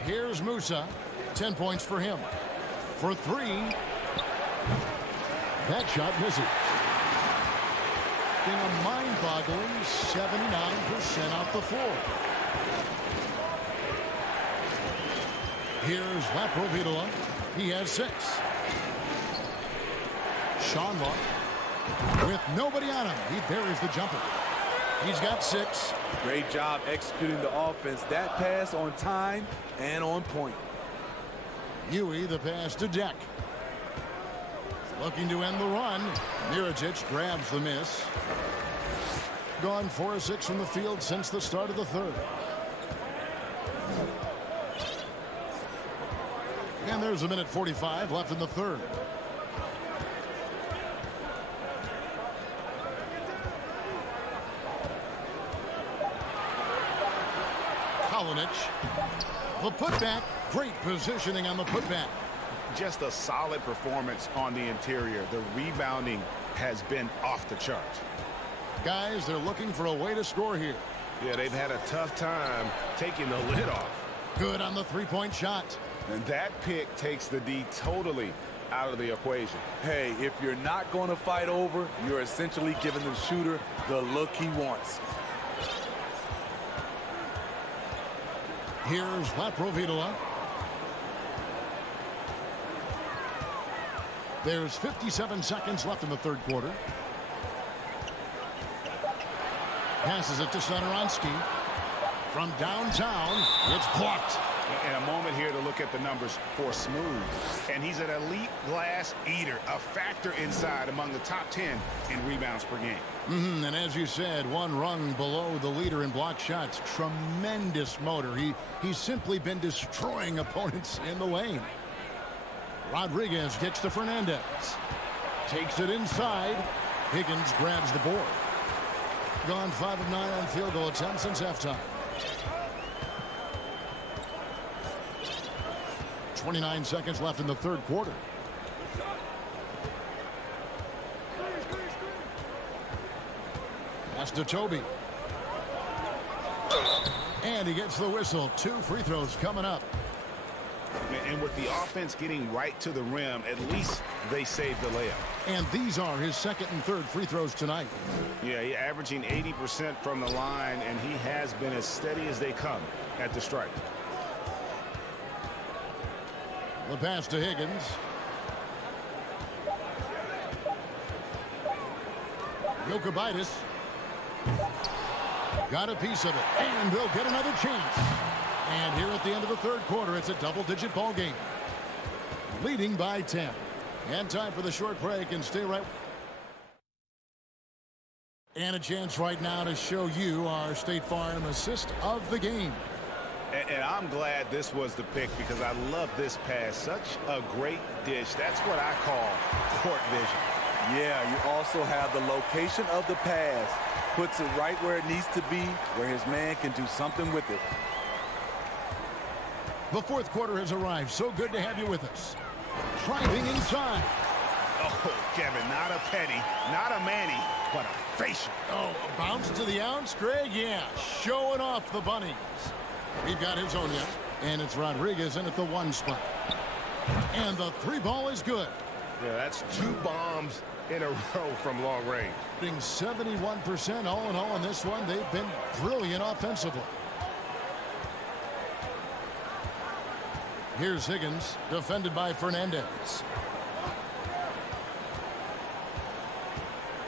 Here's Musa. 10 points for him. For 3. That shot misses. In a mind-boggling 79% off the floor. Here's Laprovitola. He has 6. Sean with nobody on him. He buries the jumper. He's got 6. Great job executing the offense. That pass on time and on point. Yui, the pass to Deck. Looking to end the run. Mirotic grabs the miss. Gone 4 of 6 from the field since the start of the third. And there's a minute 45 left in the third. Kalinic. The putback. Great positioning on the putback. Just a solid performance on the interior. The rebounding has been off the charts. Guys, they're looking for a way to score here. Yeah, they've had a tough time taking the lid off. Good on the 3-point shot. And that pick takes the D totally out of the equation. Hey, if you're not going to fight over, you're essentially giving the shooter the look he wants. Here's Laprovitola. There's 57 seconds left in the third quarter. Passes it to Satoransky. From downtown, it's blocked. And a moment here to look at the numbers for Smooth. And he's an elite glass eater, a factor inside among the top 10 in rebounds per game. And as you said, 1 rung below the leader in block shots. Tremendous motor. He's simply been destroying opponents in the lane. Rodriguez gets to Fernandez. Takes it inside. Higgins grabs the board. Gone 5 of 9 on field goal attempts since halftime. 29 seconds left in the third quarter. Pass to Toby. And he gets the whistle. 2 free throws coming up. And with the offense getting right to the rim, at least they saved the layup. And these are his second and third free throws tonight. Yeah, he's averaging 80% from the line, and he has been as steady as they come at the stripe. The pass to Higgins. Jokubaitis. Got a piece of it, and they'll get another chance. And here at the end of the third quarter, it's a double-digit ball game. Leading by 10. And time for the short break, and stay right. And a chance right now to show you our State Farm assist of the game. And I'm glad this was the pick because I love this pass. Such a great dish. That's what I call court vision. Yeah, you also have the location of the pass. Puts it right where it needs to be, where his man can do something with it. The fourth quarter has arrived. So good to have you with us. Driving inside. Oh, Kevin, not a petty, not a Manny, but a facial. Oh, a bounce to the ounce, Greg? Yeah, showing off the bunnies. We've got his own yet, and it's Rodriguez in at the one spot. And the three ball is good. Yeah, that's 2 bombs in a row from long range. Being 71% all in all in this one. They've been brilliant offensively. Here's Higgins, defended by Fernandez.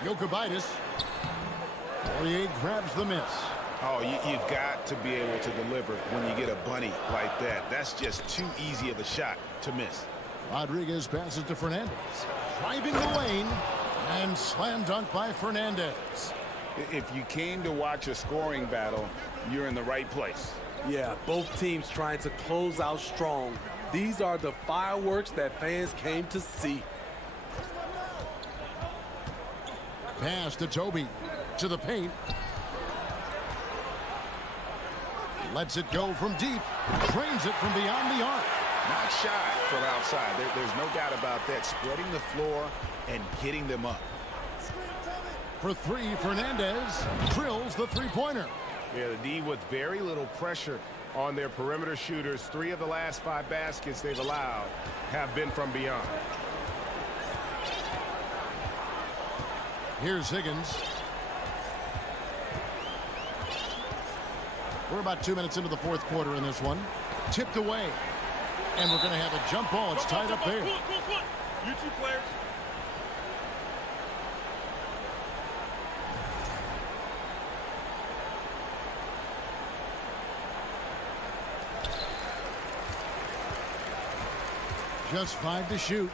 Jokic. Poirier grabs the miss. Oh, you've got to be able to deliver when you get a bunny like that. That's just too easy of a shot to miss. Rodriguez passes to Fernandez. Driving the lane and slam dunk by Fernandez. If you came to watch a scoring battle, you're in the right place. Yeah, both teams trying to close out strong. These are the fireworks that fans came to see. Pass to Toby. To the paint. Lets it go from deep. Drains it from beyond the arc. Not shy from outside. There's no doubt about that. Spreading the floor and getting them up. For three, Fernandez drills the three-pointer. Yeah, the D with very little pressure on their perimeter shooters. 3 of the last 5 baskets they've allowed have been from beyond. Here's Higgins. We're about 2 minutes into the fourth quarter in this one. Tipped away. And we're going to have a jump ball. It's tied up there. You 2 players. Just 5 to shoot.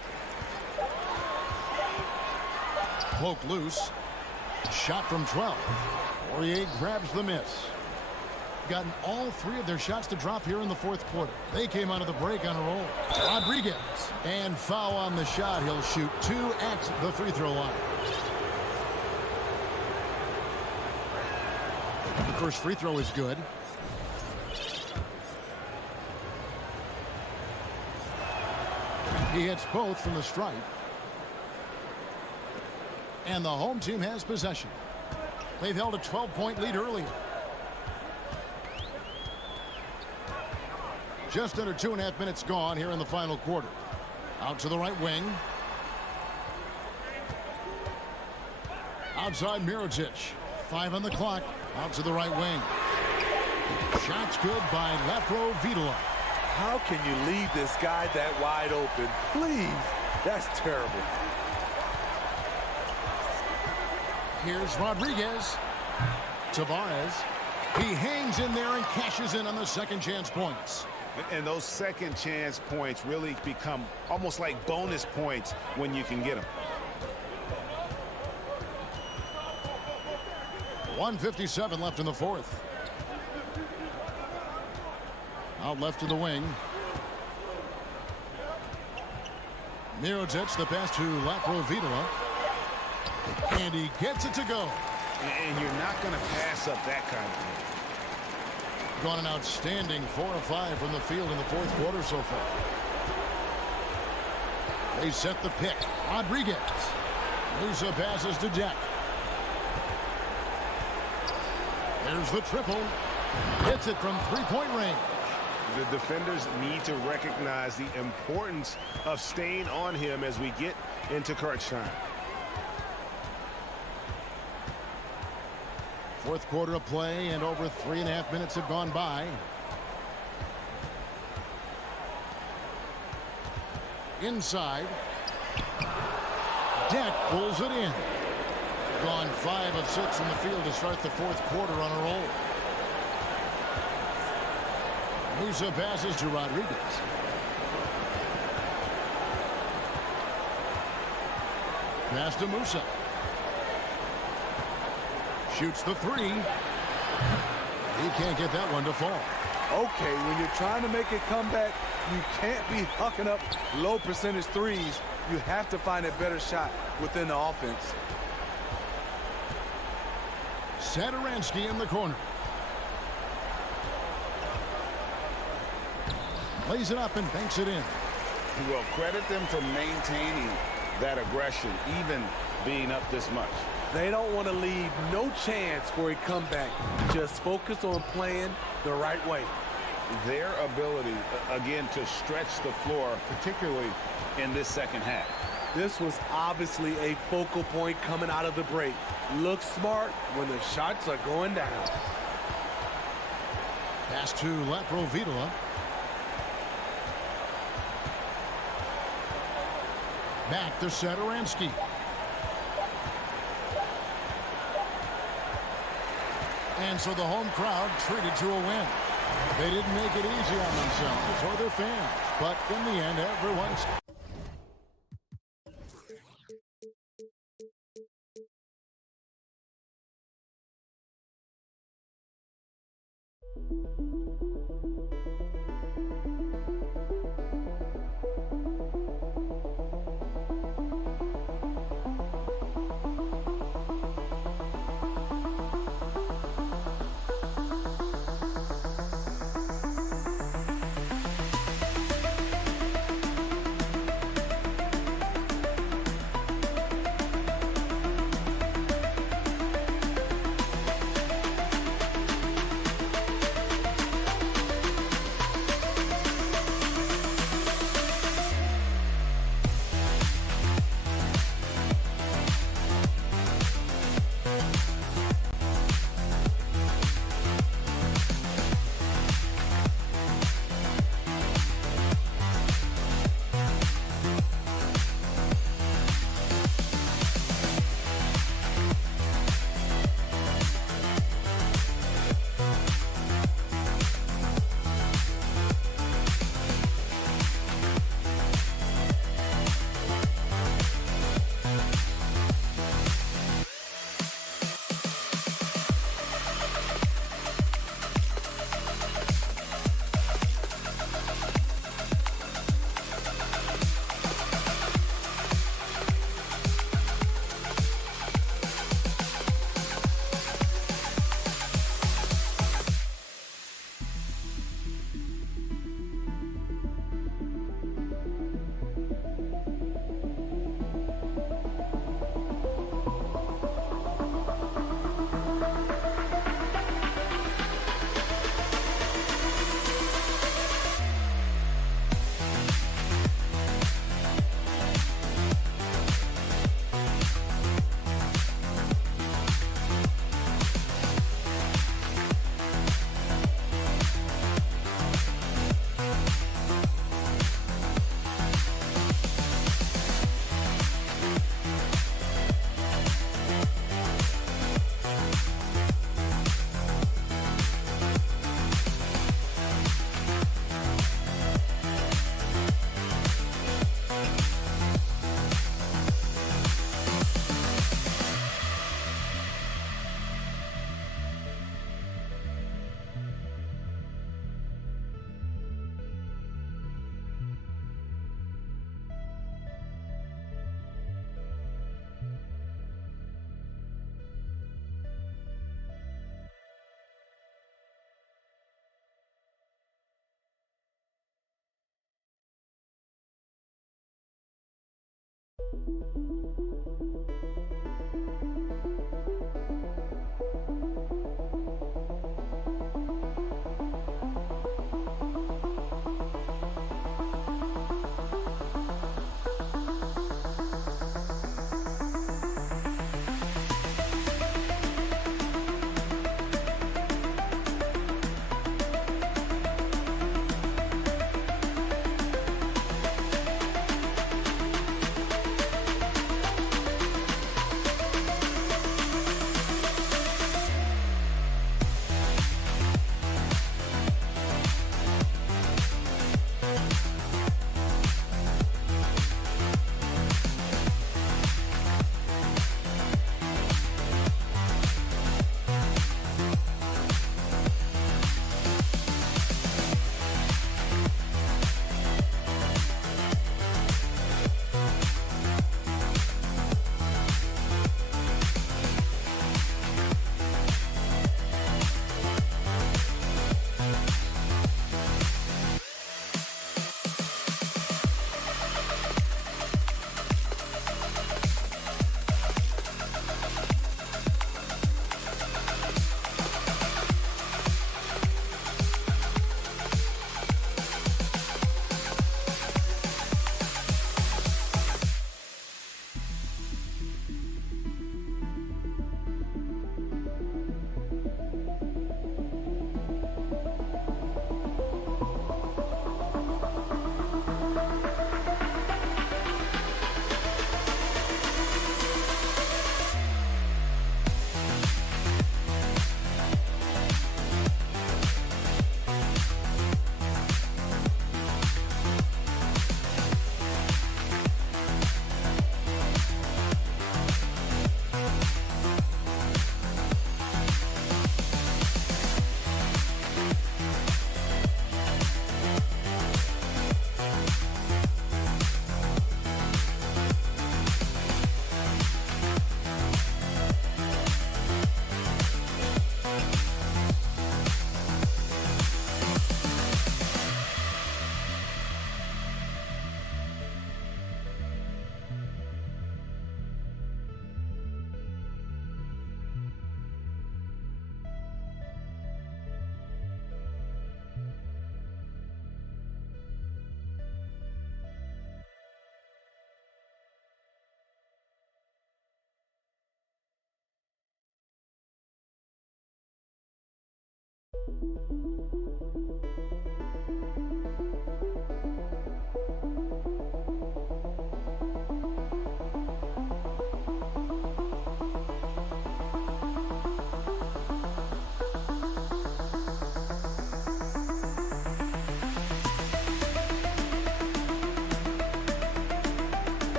Poke loose. Shot from 12. Poirier grabs the miss. Gotten all 3 of their shots to drop here in the fourth quarter. They came out of the break on a roll. Rodriguez. And foul on the shot. He'll shoot 2 at the free throw line. The first free throw is good. He hits both from the stripe. And the home team has possession. They've held a 12-point lead earlier. Just under 2.5 minutes gone here in the final quarter. Out to the right wing. Outside Mirotic. 5 on the clock. Out to the right wing. Shots good by Lepro Vitola. How can you leave this guy that wide open? Please. That's terrible. Here's Rodriguez. Tavares. He hangs in there and cashes in on the second chance points. And those second chance points really become almost like bonus points when you can get them. 1:57 left in the fourth. Out left to the wing. Mirotic, the pass to Lepro Vitola. And he gets it to go. And you're not going to pass up that kind of thing. Gone an outstanding 4 of 5 from the field in the fourth quarter so far. They set the pick. Rodriguez. Musa passes to Deck. There's the triple. Hits it from 3-point range. The defenders need to recognize the importance of staying on him as we get into crunch time. Fourth quarter of play, and over 3.5 minutes have gone by. Inside. Deck pulls it in. Gone 5 of 6 from the field to start the fourth quarter on a roll. Musa passes to Rodriguez. Pass to Musa. Shoots the 3. He can't get that one to fall. Okay, when you're trying to make a comeback, you can't be hucking up low percentage threes. you have to find a better shot within the offense. Satoransky in the corner. Lays it up and banks it in. Well, credit them for maintaining that aggression, even being up this much. They don't want to leave no chance for a comeback. Just focus on playing the right way. Their ability, again, to stretch the floor, particularly in this second half. This was obviously a focal point coming out of the break. Look smart when the shots are going down. Pass to Laprovitola. Back to Satoransky. And so the home crowd treated to a win. They didn't make it easy on themselves or their fans, but in the end, everyone's...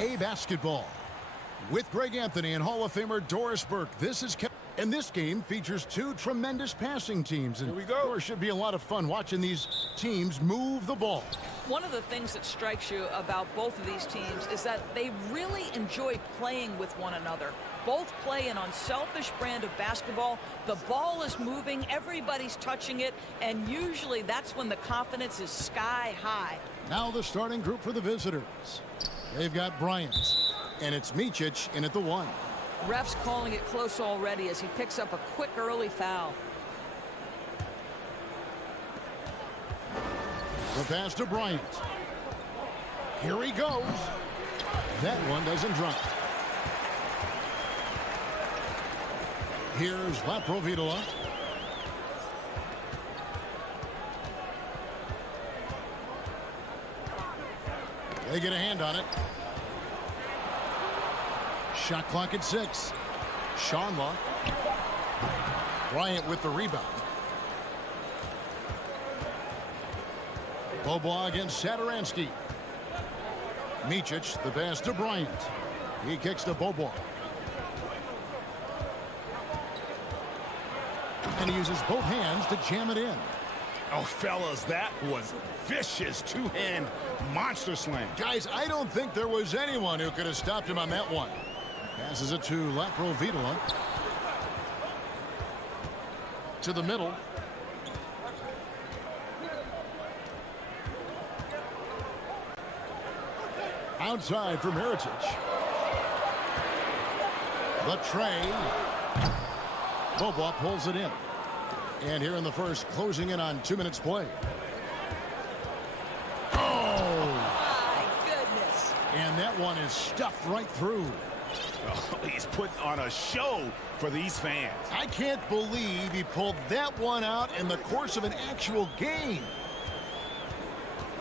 A basketball with Greg Anthony and Hall of Famer Doris Burke. And this game features two tremendous passing teams. And here we go. It should be a lot of fun watching these teams move the ball. One of the things that strikes you about both of these teams is that they really enjoy playing with one another. Both play an unselfish brand of basketball. The ball is moving, everybody's touching it, and usually that's when the confidence is sky high. Now the starting group for the visitors. They've got Bryant, and it's Micic in at the 1. Ref's calling it close already as he picks up a quick early foul. The pass to Bryant. Here he goes. That one doesn't drop. Here's Laprovitola. They get a hand on it. Shot clock at 6. Shanla. Bryant with the rebound. Bobois against Satoransky. Micic, the pass to Bryant. He kicks to Bobois. And he uses both hands to jam it in. Oh, fellas, that was vicious two-hand monster slam. Guys, I don't think there was anyone who could have stopped him on that one. Passes it to Laprovitola. To the middle. Outside from Heritage. The tray. Bobois pulls it in. And here in the first, closing in on 2 minutes play. Oh! My goodness. And that one is stuffed right through. Oh, he's putting on a show for these fans. I can't believe he pulled that one out in the course of an actual game.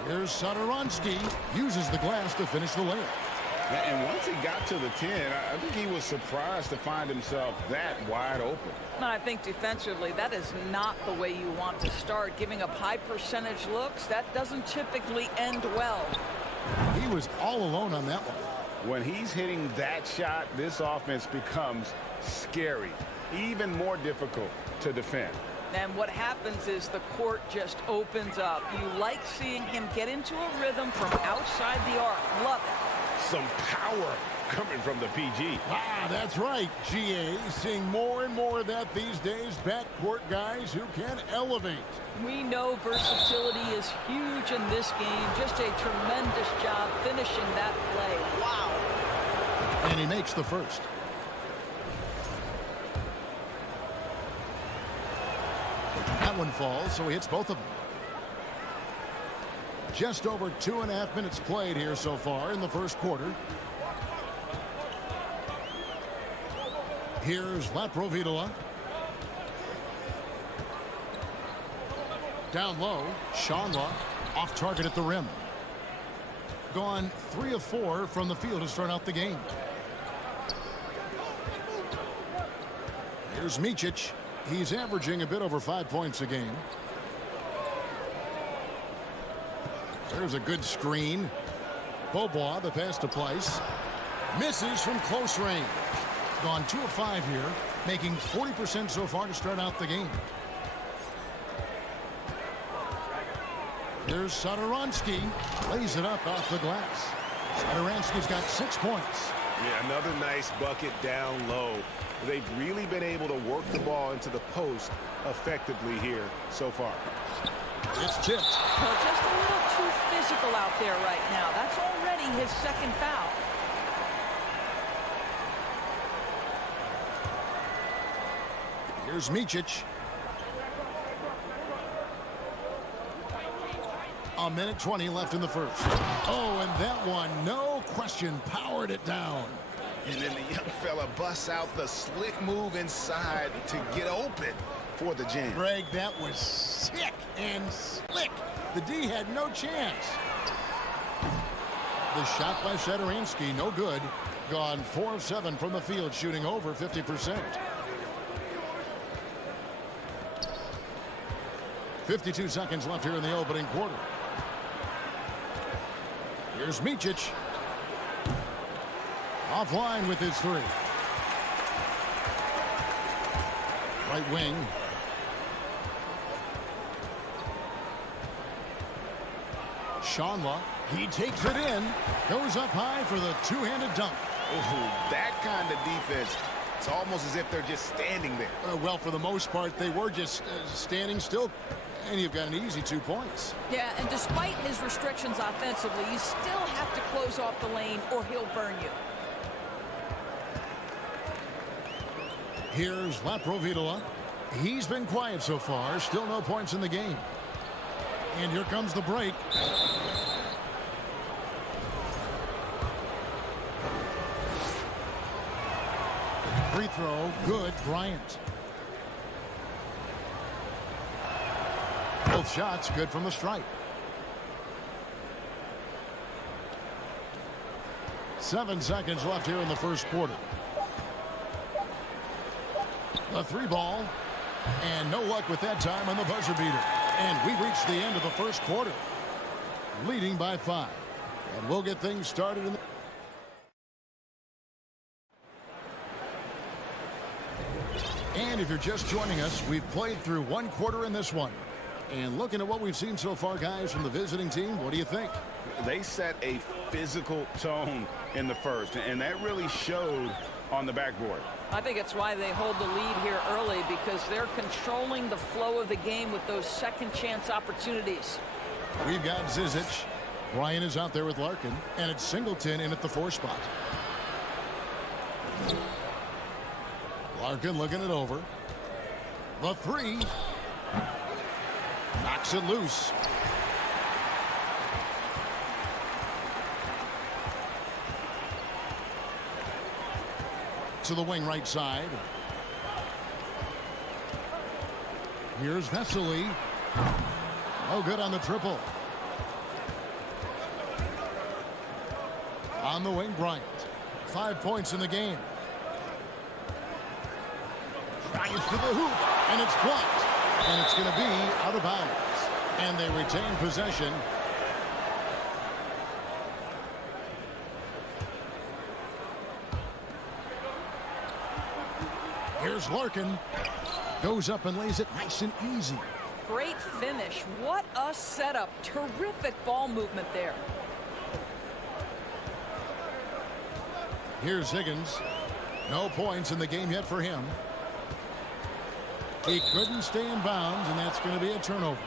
Here's Satoransky. Uses the glass to finish the layup. And once he got to the 10, I think he was surprised to find himself that wide open. And I think defensively, that is not the way you want to start. Giving up high percentage looks, that doesn't typically end well. He was all alone on that one. When he's hitting that shot, this offense becomes scary, even more difficult to defend. And what happens is the court just opens up. You like seeing him get into a rhythm from outside the arc. Love it. Some power coming from the PG. Ah, that's right, GA. Seeing more and more of that these days. Backcourt guys who can elevate. We know versatility is huge in this game. Just a tremendous job finishing that play. Wow. And he makes the first. That one falls, so he hits both of them. Just over 2.5 minutes played here so far in the first quarter. Here's Laprovitola. Down low, Shanla off target at the rim. Gone 3 of 4 from the field to start out the game. Here's Micic. He's averaging a bit over 5 points a game. There's a good screen. Bobois, the pass to Place. Misses from close range. Gone 2 of 5 here, making 40% so far to start out the game. Here's Satoransky. Lays it up off the glass. Satoransky's got 6 points. Yeah, another nice bucket down low. They've really been able to work the ball into the post effectively here so far. It's tipped. Well, just a little too physical out there right now. That's already his second foul. Here's Micic. A minute 20 left in the first. Oh, and that one, no question, powered it down. And then the young fella busts out the slick move inside to get open for the jam. Greg, that was sick and slick. The D had no chance. The shot by Satoransky, no good. Gone 4 of 7 from the field, shooting over 50%. 52 seconds left here in the opening quarter. Here's Micic. Offline with his 3. Right wing. Shanla. He takes it in. Goes up high for the two-handed dunk. Oh, that kind of defense. It's almost as if they're just standing there. Well, for the most part, they were just standing still. And you've got an easy 2 points. Yeah, and despite his restrictions offensively, you still have to close off the lane or he'll burn you. Here's Laprovitola. He's been quiet so far. Still no points in the game. And here comes the break. Free throw, good. Bryant. Both shots good from the stripe. 7 seconds left here in the first quarter. The 3 ball. And no luck with that time on the buzzer beater. And we reached the end of the first quarter. Leading by 5. And we'll get things started in the... And if you're just joining us, we've played through 1 quarter in this one. And looking at what we've seen so far, guys, from the visiting team, what do you think? They set a physical tone in the first, and that really showed on the backboard. I think it's why they hold the lead here early, because they're controlling the flow of the game with those second chance opportunities. We've got Zizic. Bryant is out there with Larkin, and it's Singleton in at the 4 spot. Larkin looking it over. The 3. Knocks it loose. To the wing right side. Here's Vesely. No good on the triple. On the wing, Bryant. 5 points in the game. Tries to the hoop, and it's blocked. And it's going to be out of bounds. And they retain possession. Here's Larkin. Goes up and lays it nice and easy. Great finish. What a setup. Terrific ball movement there. Here's Higgins. No points in the game yet for him. He couldn't stay in bounds, and that's going to be a turnover.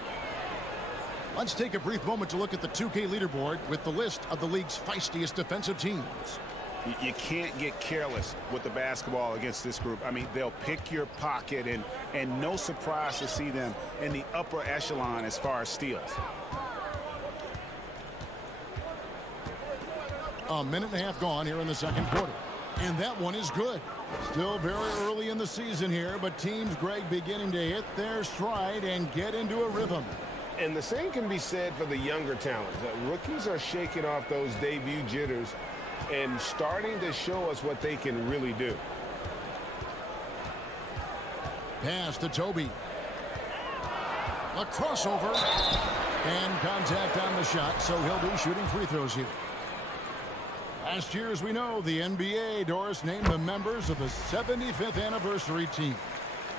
Let's take a brief moment to look at the 2K leaderboard with the list of the league's feistiest defensive teams. You can't get careless with the basketball against this group. I mean, they'll pick your pocket, and no surprise to see them in the upper echelon as far as steals. A minute and a half gone here in the second quarter. And that one is good. Still very early in the season here, but teams, Greg, beginning to hit their stride and get into a rhythm. And the same can be said for the younger talent. The rookies are shaking off those debut jitters and starting to show us what they can really do. Pass to Toby. A crossover. And contact on the shot, so he'll be shooting free throws here. Last year, as we know, the NBA, Doris, named the members of the 75th anniversary team.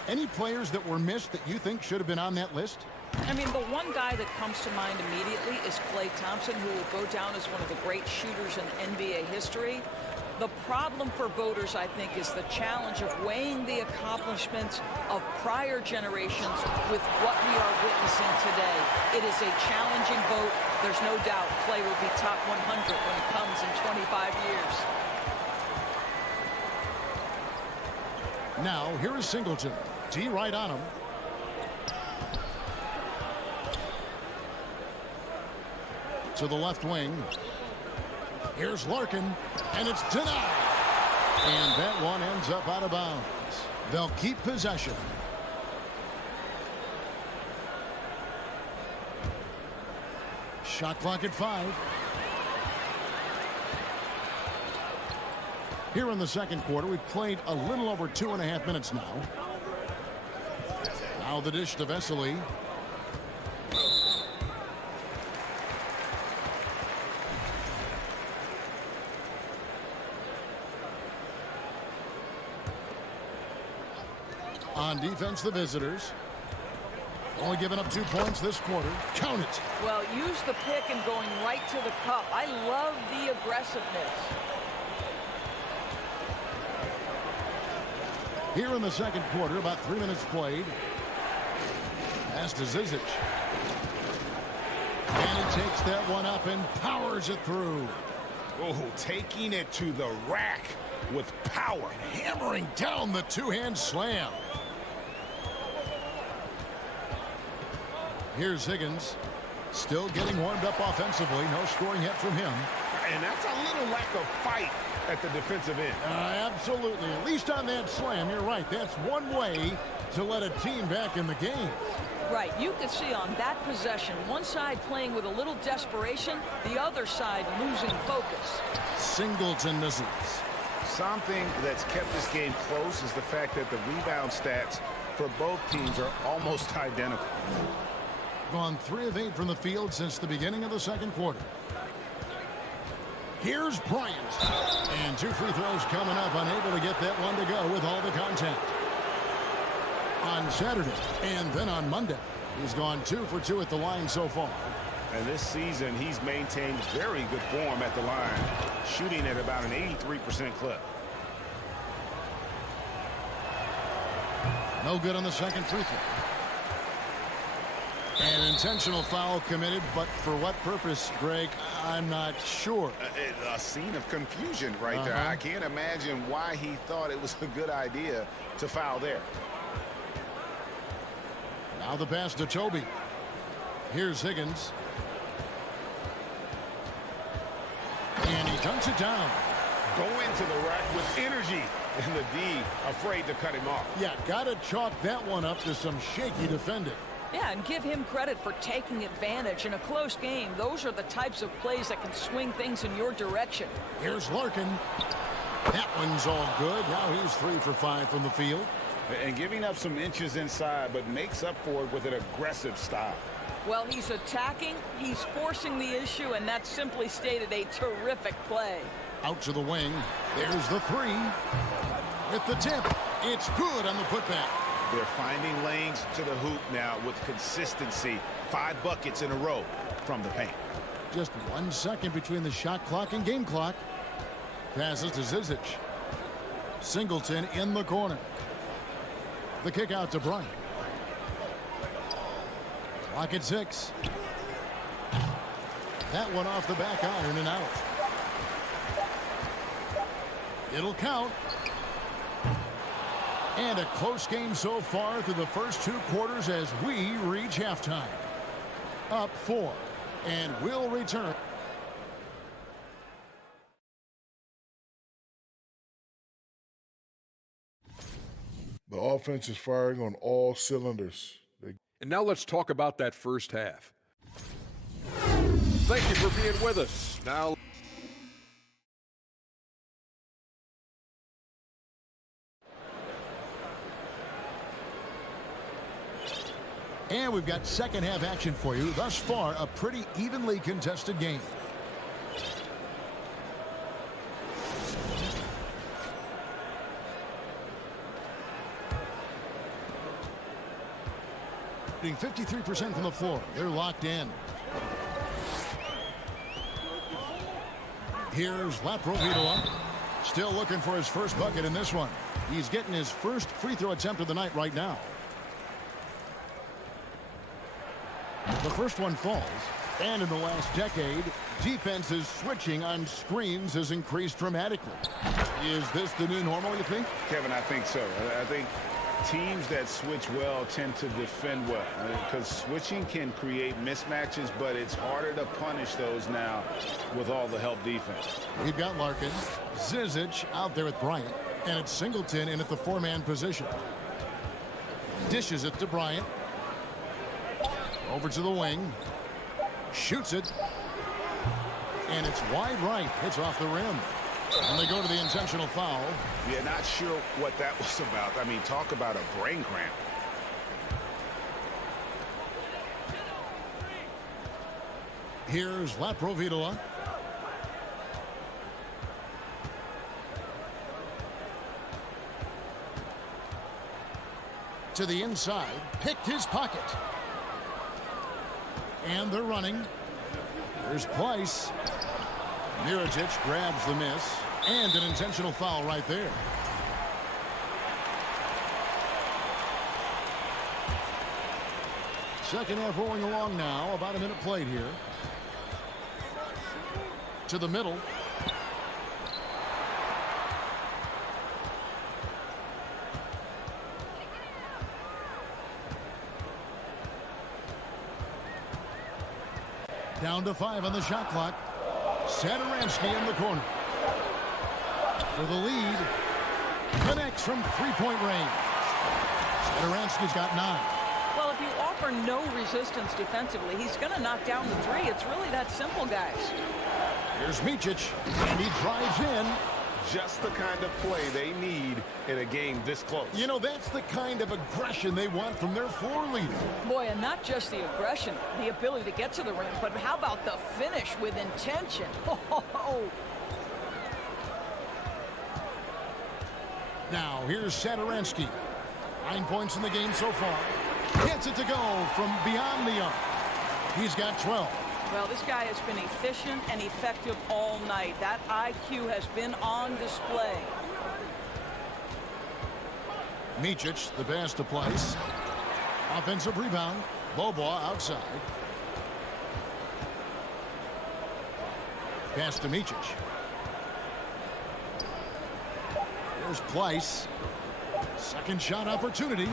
Any players that were missed that you think should have been on that list? I mean, the one guy that comes to mind immediately is Klay Thompson, who will go down as one of the great shooters in NBA history. The problem for voters, I think, is the challenge of weighing the accomplishments of prior generations with what we are witnessing today. It is a challenging vote. There's no doubt Klay will be top 100 when it comes in 25 years. Now, here is Singleton. T right on him. To the left wing. Here's Larkin, and it's denied. And that one ends up out of bounds. They'll keep possession. Shot clock at 5. Here in the second quarter, we've played a little over 2.5 minutes now. Now the dish to Vesely. On defense, the visitors. Only giving up 2 points this quarter. Count it. Well, use the pick and going right to the cup. I love the aggressiveness. Here in the second quarter, about 3 minutes played. Pass to Zizic. And he takes that one up and powers it through. Oh, taking it to the rack with power. Hammering down the two-hand slam. Here's Higgins. Still getting warmed up offensively. No scoring yet from him. And that's a little lack of fight at the defensive end. Absolutely. At least on that slam, you're right. That's one way to let a team back in the game. Right. You could see on that possession, one side playing with a little desperation, the other side losing focus. Singleton misses. Something that's kept this game close is the fact that the rebound stats for both teams are almost identical. Gone 3 of 8 from the field since the beginning of the second quarter. Here's Bryant. And 2 free throws coming up, unable to get that one to go with all the contact. On Saturday and then on Monday, he's gone 2 for 2 at the line so far. And this season, he's maintained very good form at the line, shooting at about an 83% clip. No good on the second free throw. An intentional foul committed, but for what purpose, Greg, I'm not sure. A scene of confusion right there. I can't imagine why he thought it was a good idea to foul there. Now the pass to Toby. Here's Higgins. And he dunks it down. Go into the rack with energy. And the D afraid to cut him off. Yeah, got to chalk that one up to some shaky defending. Yeah, and give him credit for taking advantage in a close game. Those are the types of plays that can swing things in your direction. Here's Larkin. That one's all good. Now he's 3 for 5 from the field. And giving up some inches inside, but makes up for it with an aggressive style. Well, he's attacking, he's forcing the issue, and that's simply stated a terrific play. Out to the wing. There's the 3. With the tip, it's good on the putback. They're finding lanes to the hoop now with consistency. 5 buckets in a row from the paint. Just 1 second between the shot clock and game clock. Passes to Zizic. Singleton in the corner. The kick out to Bryant. Clock at 6. That one off the back iron and out. It'll count. And a close game so far through the first 2 quarters as we reach halftime. Up 4. And we'll return. The offense is firing on all cylinders. And now let's talk about that first half. Thank you for being with us. Now, and we've got second half action for you. Thus far, a pretty evenly contested game. Shooting 53% from the floor. They're locked in. Here's Laprovitola. Still looking for his first bucket in this one. He's getting his first free throw attempt of the night right now. The first one falls. And in the last decade, defenses switching on screens has increased dramatically. Is this the new normal, you think? Kevin, I think so. I think teams that switch well tend to defend well, because switching can create mismatches, but it's harder to punish those now with all the help defense. We've got Larkin, Zizic out there with Bryant, and it's Singleton in at the 4-man position. Dishes it to Bryant. Over to the wing. Shoots it. And it's wide right. It's off the rim. And they go to the intentional foul. Yeah, not sure what that was about. I mean, talk about a brain cramp. Here's Laprovitola. To the inside, picked his pocket. And they're running. Here's Pleiss. Mirotic grabs the miss. And an intentional foul right there. Second half rolling along now. About a minute played here. To the middle. Down to 5 on the shot clock. Satoransky in the corner. For the lead. Connects from three-point range. Satoransky's got 9. Well, if you offer no resistance defensively, he's going to knock down the three. It's really that simple, guys. Here's Micic, and he drives in. Just the kind of play they need in a game this close. You know, that's the kind of aggression they want from their floor leader. Boy, and not just the aggression, the ability to get to the rim, but how about the finish with intention? Now, here's Satoransky. 9 points in the game so far. Gets it to go from beyond the arc. He's got 12. Well, this guy has been efficient and effective all night. That IQ has been on display. Micic, the pass to Pleiss. Offensive rebound. Bobois outside. Pass to Micic. Here's Pleiss. Second shot opportunity.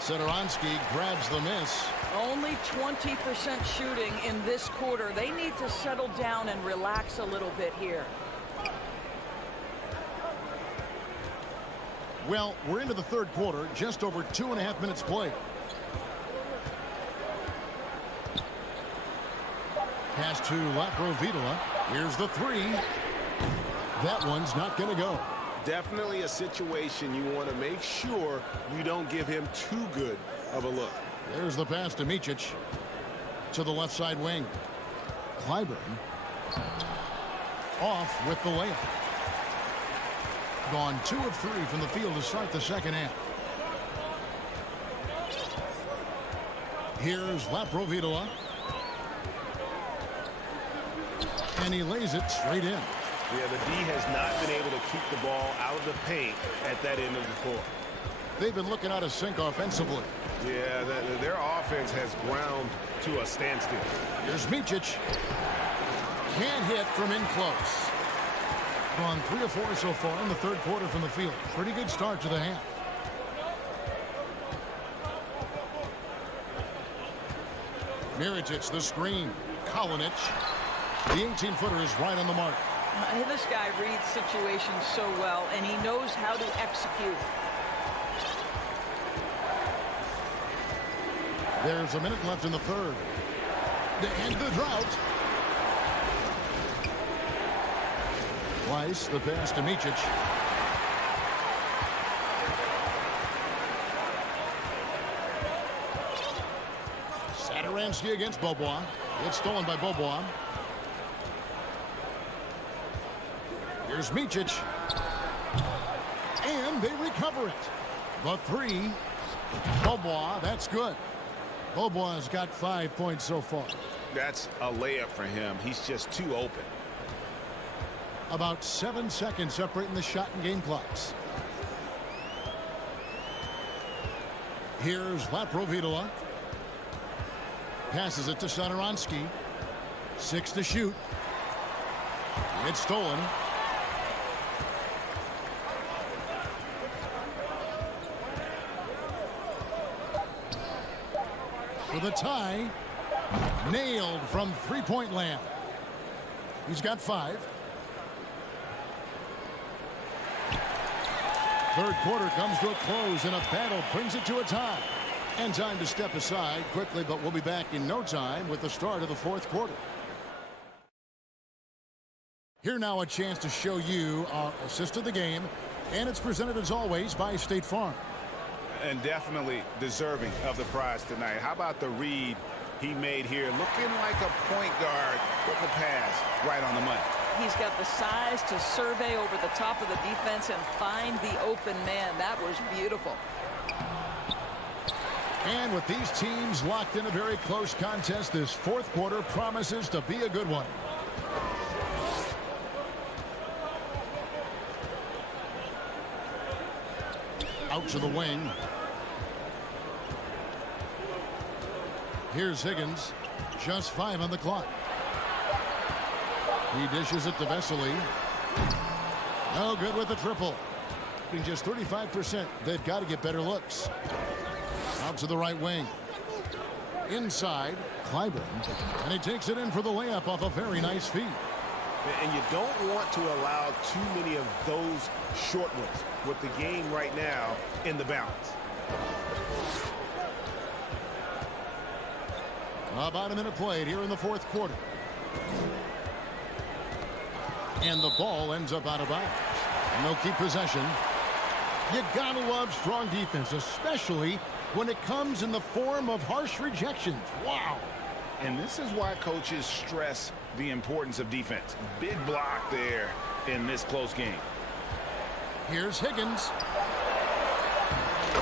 Satoransky grabs the miss. Only 20% shooting in this quarter. They need to settle down and relax a little bit here. Well, we're into the third quarter, just over 2.5 minutes played. Pass to Laprovitola. Here's the three. That one's not going to go. Definitely a situation you want to make sure you don't give him too good of a look. There's the pass to Micic. To the left side wing. Clyburn. Off with the layup. Gone 2 of 3 from the field to start the second half. Here's Laprovitola. And he lays it straight in. Yeah, the D has not been able to keep the ball out of the paint at that end of the court. They've been looking out of sync offensively. Yeah, their offense has ground to a standstill. Here's Micic. Can't hit from in close. Gone 3 of 4 so far in the third quarter from the field. Pretty good start to the half. Mirotic, the screen. Kalinic. The 18-footer is right on the mark. This guy reads situations so well, and he knows how to execute. There's a minute left in the third. To end the drought. Pleiss, the pass to Micic. Satoransky against Bobois. It's stolen by Bobois. Here's Micic. And they recover it. The three. Bobois, that's good. Bobois got 5 points so far. That's a layup for him. He's just too open. About 7 seconds separating the shot and game clocks. Here's Laprovitola. Passes it to Satoransky. 6 to shoot. It's stolen. For the tie. Nailed from three-point land. He's got 5. Third quarter comes to a close, and a battle brings it to a tie. And time to step aside quickly, but we'll be back in no time with the start of the fourth quarter. Here now a chance to show you our assist of the game, and it's presented as always by State Farm. And definitely deserving of the prize tonight. How about the read he made here? Looking like a point guard with the pass right on the money. He's got the size to survey over the top of the defense and find the open man. That was beautiful. And with these teams locked in a very close contest, this fourth quarter promises to be a good one. Out to the wing. Here's Higgins. Just 5 on the clock. He dishes it to Vesely. No good with the triple. Being just 35%. They've got to get better looks. Out to the right wing. Inside, Clyburn. And he takes it in for the layup off a very nice feed. And you don't want to allow too many of those short ones with the game right now in the balance. About a minute played here in the fourth quarter. And the ball ends up out of bounds. And they'll keep possession. You gotta love strong defense, especially when it comes in the form of harsh rejections. Wow. And this is why coaches stress the importance of defense. Big block there in this close game. Here's Higgins.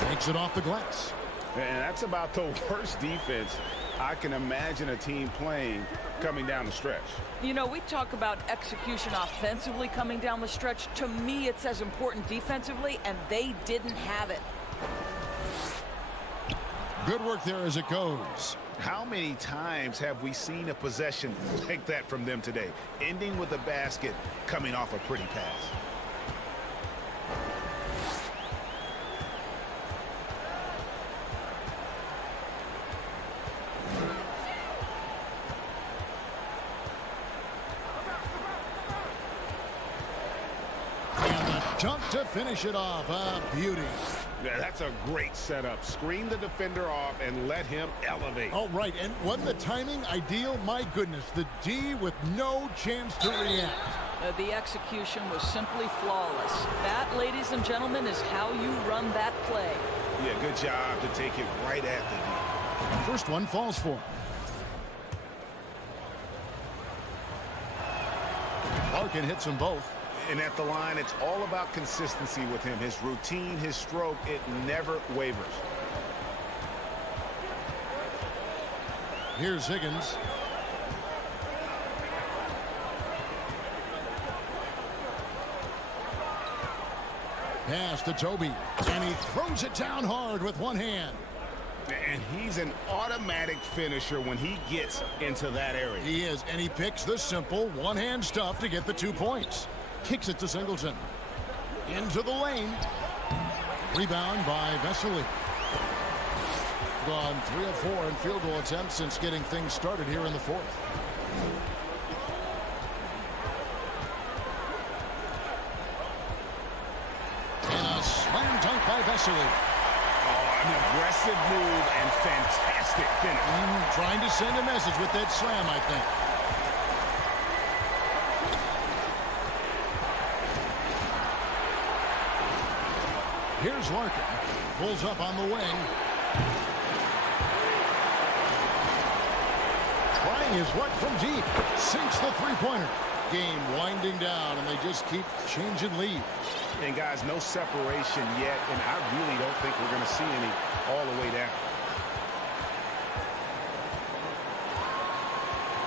Takes it off the glass. And that's about the worst defense I can imagine a team playing coming down the stretch. You know, we talk about execution offensively coming down the stretch. To me, it's as important defensively, and they didn't have it. Good work there as it goes. How many times have we seen a possession like that from them today, ending with a basket coming off a pretty pass? Dunk to finish it off. A beauty. Yeah, that's a great setup. Screen the defender off and let him elevate. All right, and wasn't the timing ideal? My goodness, the D with no chance to react. The execution was simply flawless. That, ladies and gentlemen, is how you run that play. Yeah, good job to take it right at the D. First one falls for him. Larkin hits them both. And at the line, it's all about consistency with him. His routine, his stroke, it never wavers. Here's Higgins. Pass to Toby. And he throws it down hard with one hand. And he's an automatic finisher when he gets into that area. He is, and he picks the simple one-hand stuff to get the 2 points. Kicks it to Singleton. Into the lane. Rebound by Vesely. Gone 3 of 4 in field goal attempts since getting things started here in the fourth. And a slam dunk by Vesely. Oh, an aggressive move and fantastic finish. Trying to send a message with that slam, I think. Here's Larkin. Pulls up on the wing. Trying his luck from deep. Sinks the three-pointer. Game winding down, and they just keep changing leads. And, guys, no separation yet, and I really don't think we're going to see any all the way down.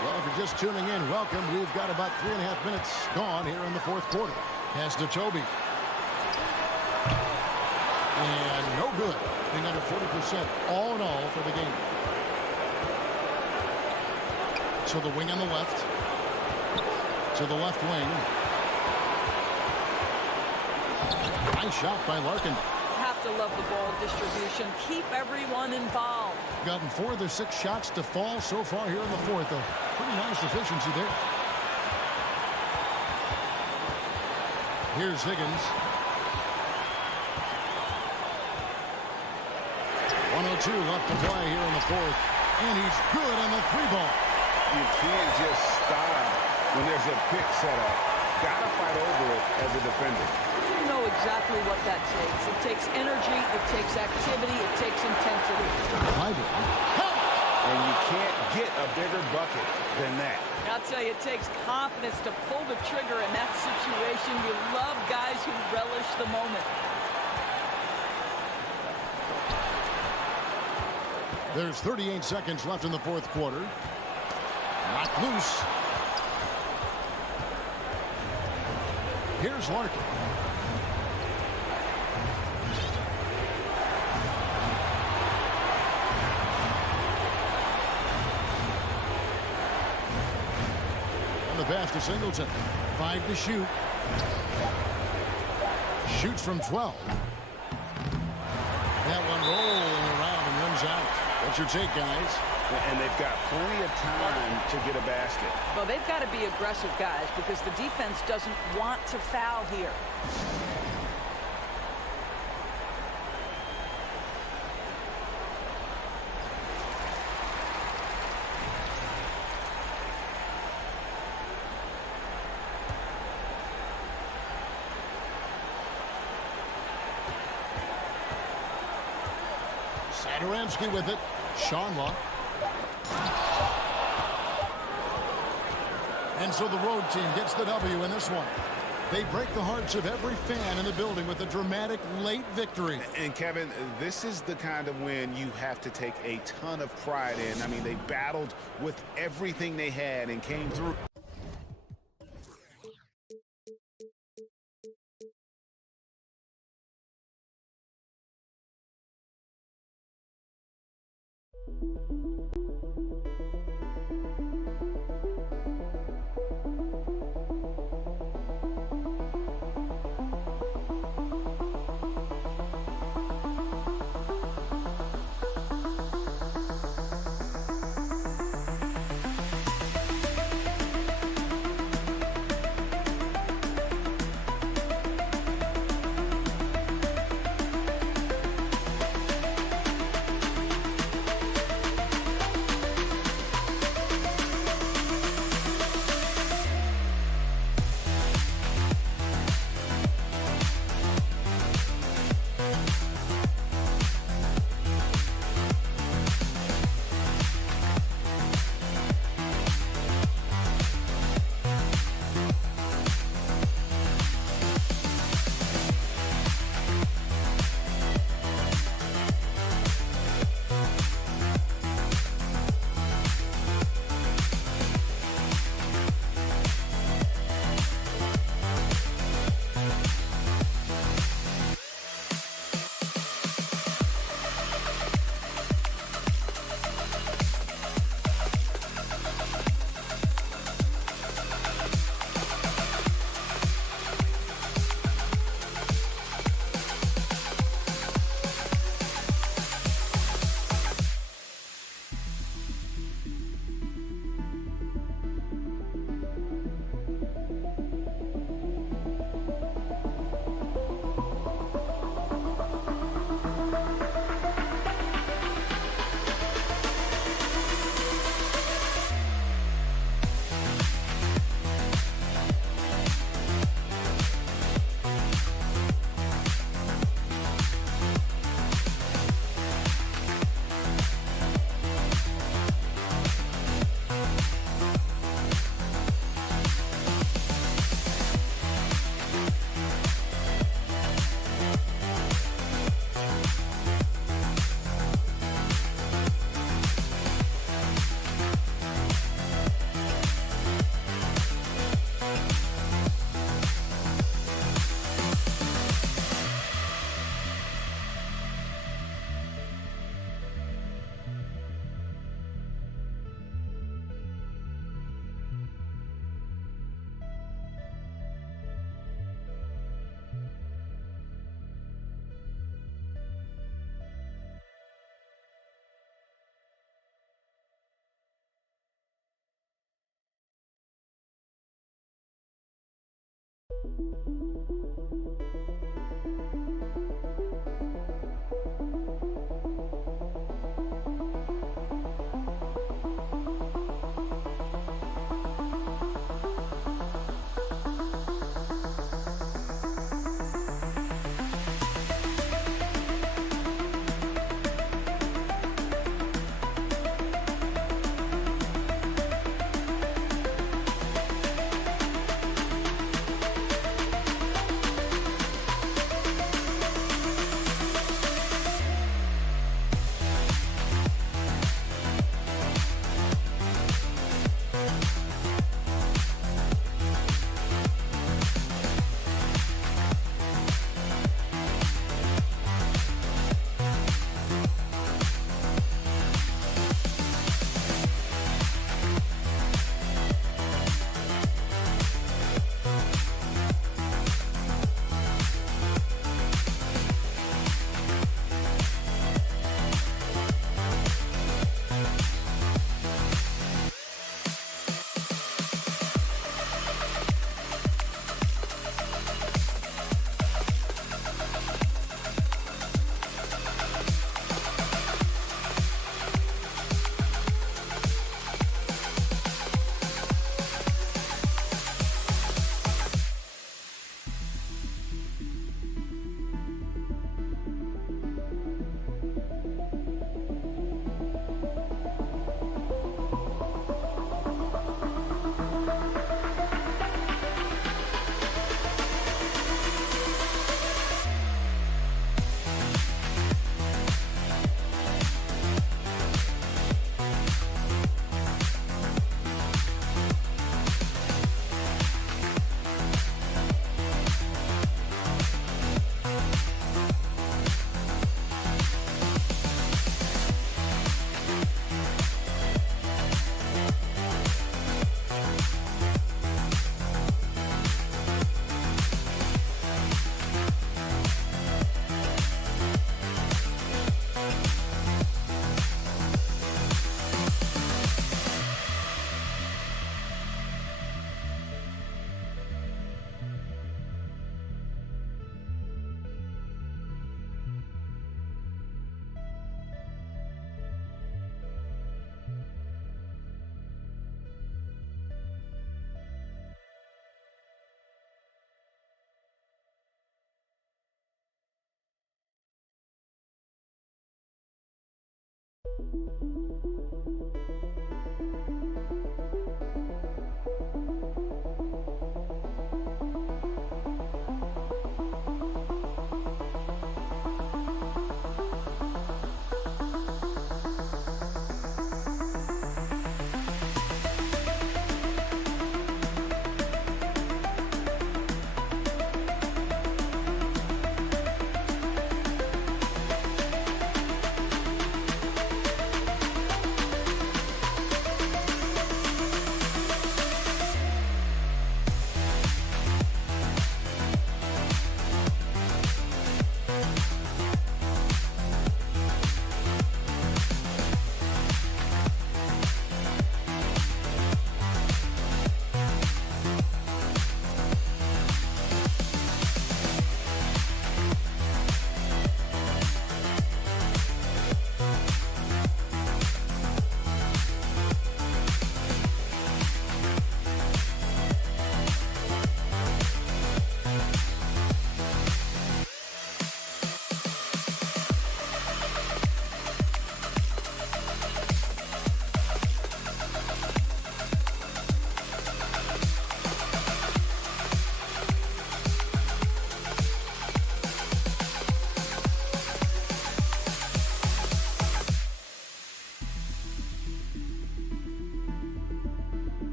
Well, if you're just tuning in, welcome. We've got about 3.5 minutes gone here in the fourth quarter. Pass to Toby. And no good. Being under 40% all in all for the game. So the wing on the left. To the left wing. Nice shot by Larkin. Have to love the ball distribution. Keep everyone involved. Gotten 4 of their 6 shots to fall so far here in the fourth. A pretty nice efficiency there. Here's Higgins. 1:02 left to play here in the fourth. And he's good on the 3 ball. You can't just stop when there's a pick set up. got to fight over it as a defender. You know exactly what that takes. It takes energy, it takes activity, it takes intensity. And you can't get a bigger bucket than that. I'll tell you, it takes confidence to pull the trigger in that situation. You love guys who relish the moment. There's 38 seconds left in the fourth quarter. Knocked loose. Here's Larkin. And the pass to Singleton. 5 to shoot. Shoots from 12. That one rolling around and runs out. What's your take, guys? And they've got plenty of time to get a basket. Well, they've got to be aggressive, guys, because the defense doesn't want to foul here. Satoransky with it. Sharma. And so the road team gets the W in this one. They break the hearts of every fan in the building with a dramatic late victory. And Kevin, this is the kind of win you have to take a ton of pride in. I mean, they battled with everything they had and came through.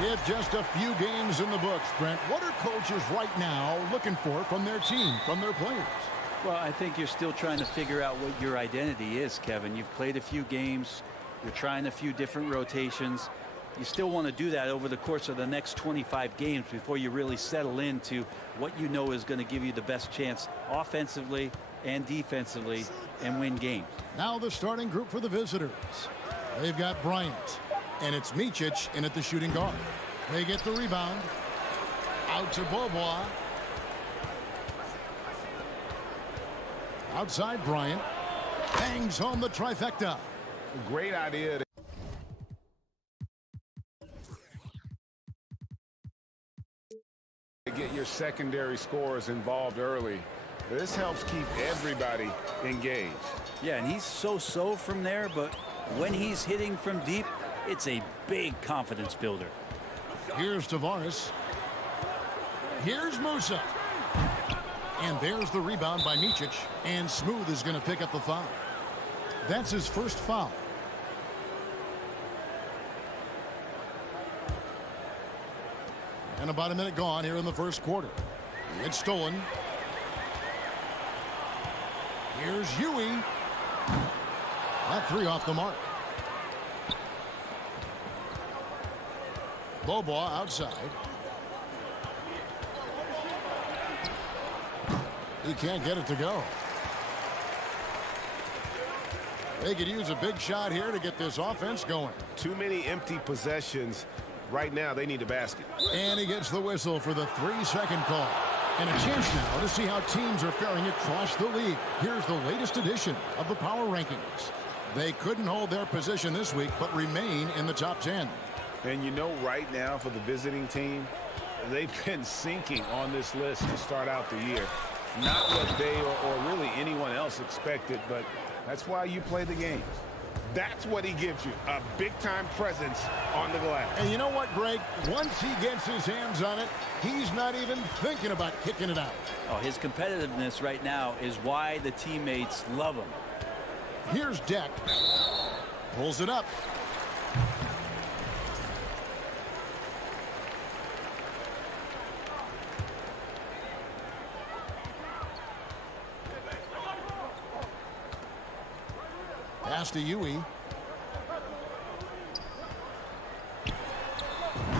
With just a few games in the books, Brent, what are coaches right now looking for from their team, from their players? Well, I think you're still trying to figure out what your identity is, Kevin. You've played a few games. You're trying a few different rotations. You still want to do that over the course of the next 25 games before you really settle into what you know is going to give you the best chance offensively and defensively and win games. Now the starting group for the visitors. They've got Bryant, and it's Micic in at the shooting guard. They get the rebound. Out to Bobois. Outside Bryant. Bangs home the trifecta. Great idea to get your secondary scorers involved early. This helps keep everybody engaged. Yeah, and he's so-so from there, but when he's hitting from deep, it's a big confidence builder. Here's Tavares. Here's Musa. And there's the rebound by Micic. And Smooth is going to pick up the foul. That's his first foul. And about a minute gone here in the first quarter. It's stolen. Here's Huey. That three off the mark. Bobois outside. He can't get it to go. They could use a big shot here to get this offense going. Too many empty possessions. Right now, they need a basket. And he gets the whistle for the 3-second call. And a chance now to see how teams are faring across the league. Here's the latest edition of the power rankings. They couldn't hold their position this week, but remain in the top 10. And you know, right now for the visiting team, they've been sinking on this list to start out the year. Not what they or really anyone else expected, but that's why you play the games. That's what he gives you, a big-time presence on the glass. And you know what, Greg? Once he gets his hands on it, he's not even thinking about kicking it out. Oh, his competitiveness right now is why the teammates love him. Here's Deck. Pulls it up. Pass to Huey.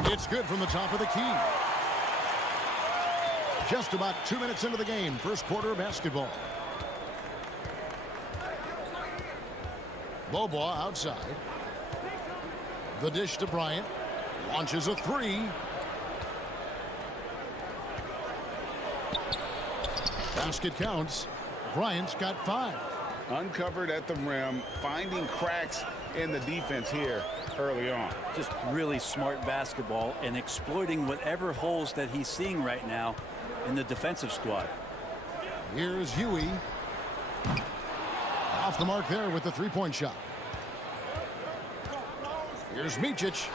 It's good from the top of the key. Just about 2 minutes into the game. First quarter of basketball. Bobois outside. The dish to Bryant. Launches a three. Basket counts. Bryant's got 5. Uncovered at the rim, finding cracks in the defense here early on. Just really smart basketball and exploiting whatever holes that he's seeing right now in the defensive squad. Here's Huey. Off the mark there with the three-point shot. Here's Micic.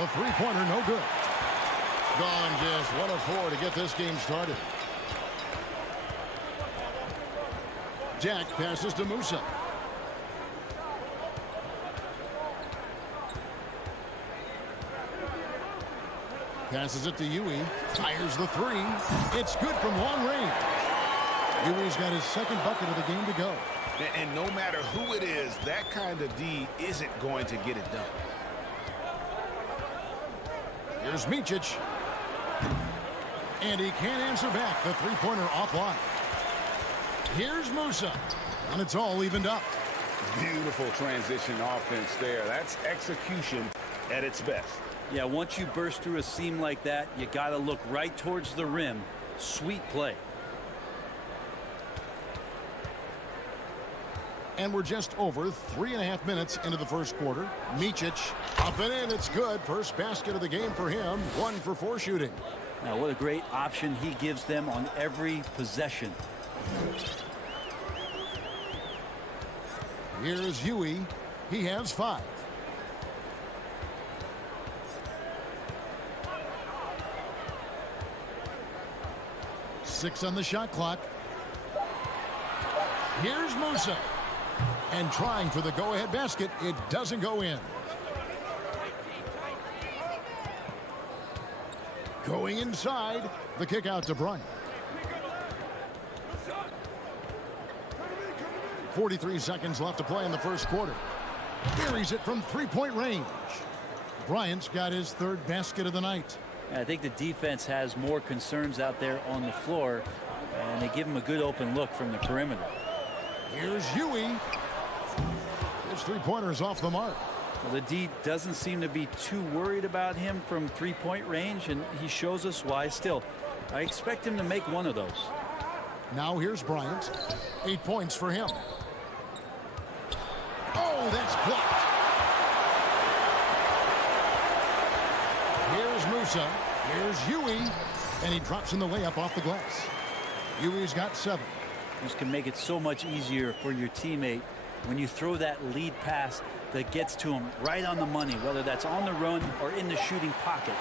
The three-pointer no good. Gone just 1 of 4 to get this game started. Jack passes to Musa. Passes it to Huey. Fires the three. It's good from long range. Huey's got his second bucket of the game to go. And no matter who it is, that kind of D isn't going to get it done. Here's Micic. And he can't answer back. The three-pointer offline. Here's Musa. And it's all evened up. Beautiful transition offense there. That's execution at its best. Yeah, once you burst through a seam like that, you got to look right towards the rim. Sweet play. And we're just over 3.5 minutes into the first quarter. Micic up and in. It's good. First basket of the game for him. 1 for 4 shooting. Now, what a great option he gives them on every possession. Here's Huey. He has 5. Six on the shot clock. Here's Musa. And trying for the go-ahead basket. It doesn't go in. Going inside. The kick out to Bryant. 43 seconds left to play in the first quarter. Buries it from three-point range. Bryant's got his 3rd basket of the night. I think the defense has more concerns out there on the floor, and they give him a good open look from the perimeter. Here's Huey. His three-pointer is off the mark. Well, the D doesn't seem to be too worried about him from three-point range, and he shows us why. Still, I expect him to make one of those. Now here's Bryant. 8 points for him. Oh, that's blocked. Here's Musa. Here's Huey. And he drops in the layup off the glass. Huey's got 7. This can make it so much easier for your teammate when you throw that lead pass that gets to him right on the money, whether that's on the run or in the shooting pocket.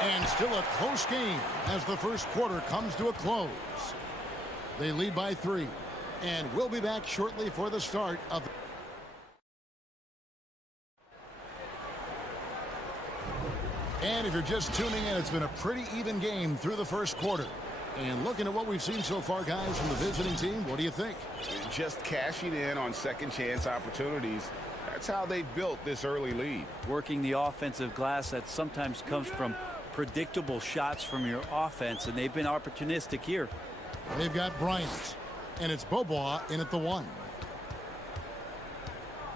And still a close game as the first quarter comes to a close. They lead by 3. And we'll be back shortly for the start of the And if you're just tuning in, it's been a pretty even game through the first quarter. And looking at what we've seen so far, guys, from the visiting team, what do you think? Just cashing in on second chance opportunities. That's how they've built this early lead. Working the offensive glass that sometimes comes from predictable shots from your offense, and they've been opportunistic here. They've got Bryant, and it's Bobois in at the 1.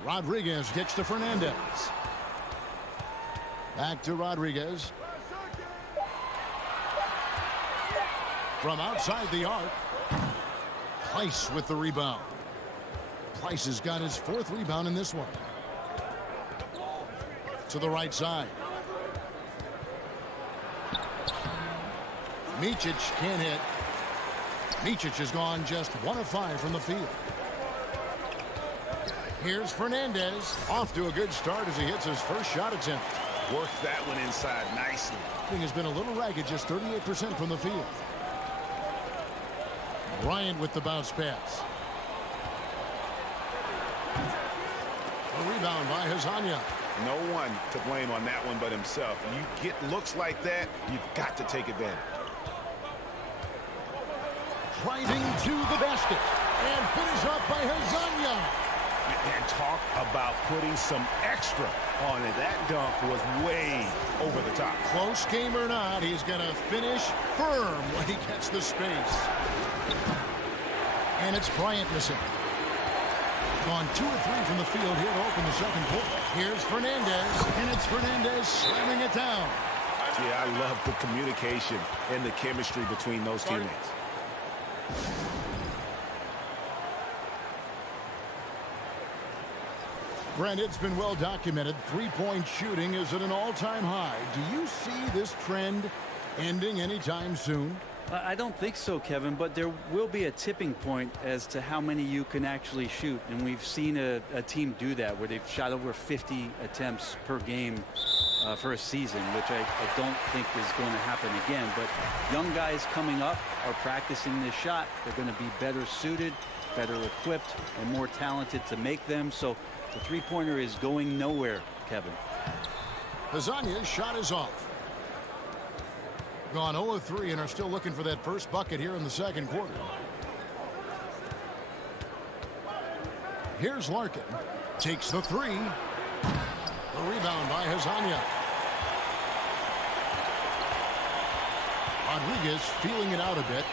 Rodriguez kicks to Fernandez. Back to Rodriguez. From outside the arc. Price with the rebound. Price has got his 4th rebound in this one. To the right side. Micic can't hit. Micic has gone just 1 of 5 from the field. Here's Fernandez. Off to a good start as he hits his first shot attempt. Worked that one inside nicely. Thing has been a little ragged, just 38% from the field. Bryant with the bounce pass. A rebound by Hazanya. No one to blame on that one but himself. You get looks like that, you've got to take advantage. Driving to the basket. And finish up by Hazanya. And talk about putting some extra on it. That dunk was way over the top. Close game or not, he's going to finish firm when he gets the space. And it's Bryant missing. Gone 2 or 3 from the field here to open the second quarter. Here's Fernandez, and it's Fernandez slamming it down. Yeah, I love the communication and the chemistry between those teammates. Brent, it's been well documented. 3-point shooting is at an all-time high. Do you see this trend ending anytime soon? I don't think so, Kevin, but there will be a tipping point as to how many you can actually shoot. And we've seen a team do that where they've shot over 50 attempts per game for a season, which I don't think is going to happen again. But young guys coming up are practicing this shot. They're going to be better suited, better equipped, and more talented to make them. So the three-pointer is going nowhere, Kevin. Hazanya's shot is off. Gone 0 of 3 and are still looking for that first bucket here in the second quarter. Here's Larkin. Takes the 3. The rebound by Hazanya. Rodriguez feeling it out a bit.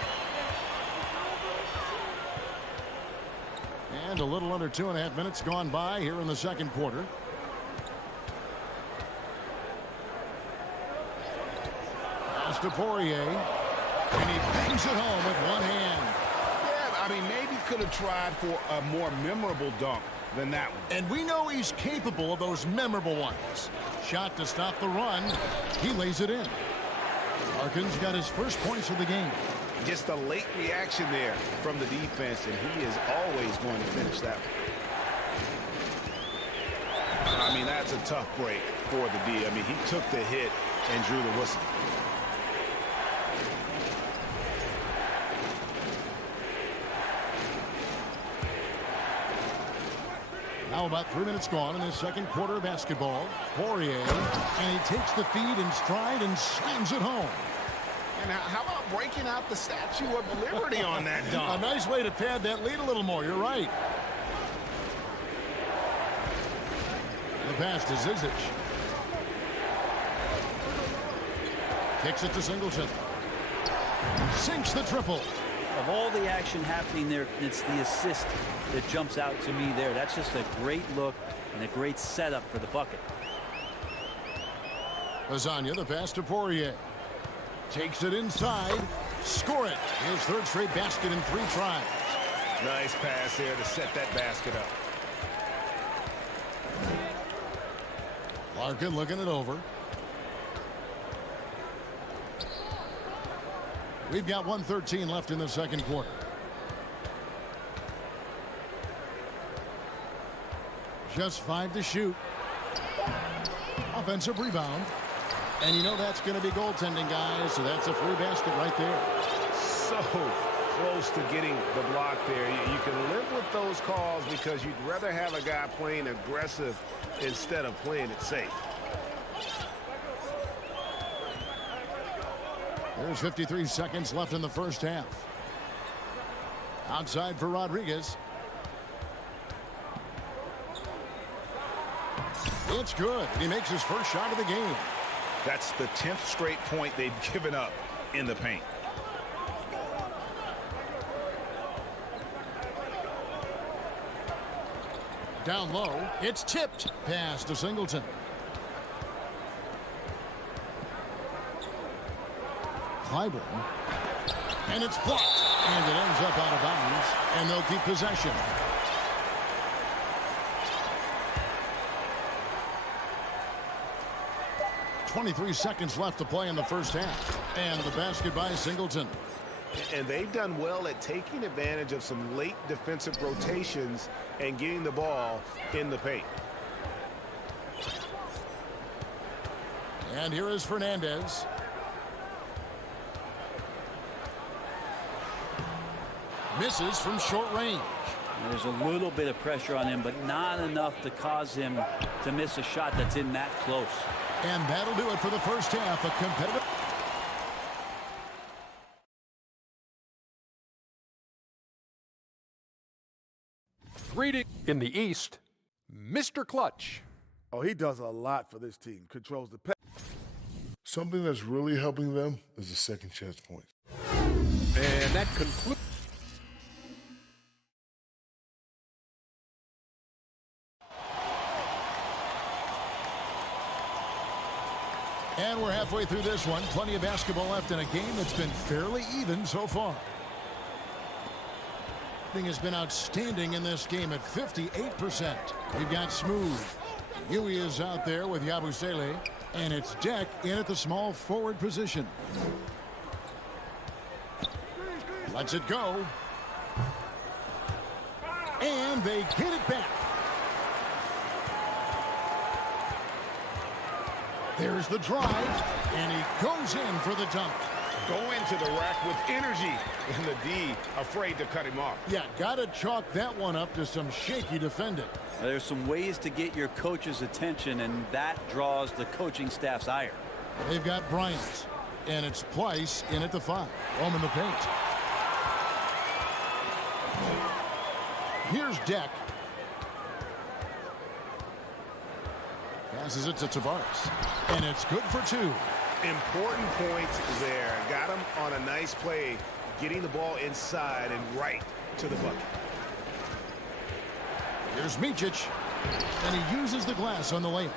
And a little under 2.5 minutes gone by here in the second quarter. Pass to Poirier. And he bangs it home with one hand. Yeah, I mean, maybe could have tried for a more memorable dunk than that one. And we know he's capable of those memorable ones. Shot to stop the run. He lays it in. Larkin's got his first points of the game. Just a late reaction there from the defense, and he is always going to finish that one. I mean, that's a tough break for the D. I mean, he took the hit and drew the whistle. Now about 3 minutes gone in the second quarter of basketball. Poirier, and he takes the feed in stride and slams it home. And how about breaking out the Statue of Liberty on that dunk? A nice way to pad that lead a little more. You're right. The pass to Zizic. Kicks it to Singleton. Sinks the triple. Of all the action happening there, it's the assist that jumps out to me there. That's just a great look and a great setup for the bucket. Lasagna, the pass to Poirier. Takes it inside. Score it. His third straight basket in 3 tries. Nice pass there to set that basket up. Larkin looking it over. We've got 1:13 left in the second quarter. Just 5 to shoot. Offensive rebound. And you know that's going to be goaltending, guys, so that's a free basket right there. So close to getting the block there. You can live with those calls because you'd rather have a guy playing aggressive instead of playing it safe. There's 53 seconds left in the first half. Outside for Rodriguez. It's good. He makes his first shot of the game. That's the 10th straight point they've given up in the paint. Down low. It's tipped. Pass to Singleton. Clyburn. And it's blocked. And it ends up out of bounds. And they'll keep possession. .23 seconds left to play in the first half. And the basket by Singleton. And they've done well at taking advantage of some late defensive rotations and getting the ball in the paint. And here is Fernandez. Misses from short range. There's a little bit of pressure on him, but not enough to cause him to miss a shot that's in that close. And that'll do it for the first half. A competitive. Greeting in the East, Mr. Clutch. Oh, he does a lot for this team. Controls the pass. Something that's really helping them is the second chance points. And that concludes. And we're halfway through this one. Plenty of basketball left in a game that's been fairly even so far. Thing has been outstanding in this game at 58%. We've got Smooth. Huey is out there with Yabusele. And it's Deck in at the small forward position. Lets it go. And they get it back. There's the drive, and he goes in for the dunk. Go into the rack with energy, and the D afraid to cut him off. Yeah, got to chalk that one up to some shaky defending. There's some ways to get your coach's attention, and that draws the coaching staff's ire. They've got Bryant, and it's Pleiss in at the 5. Home in the paint. Here's Deck. Passes it to Tavares. And it's good for 2. Important points there. Got him on a nice play, getting the ball inside and right to the bucket. Here's Micic, and he uses the glass on the layup.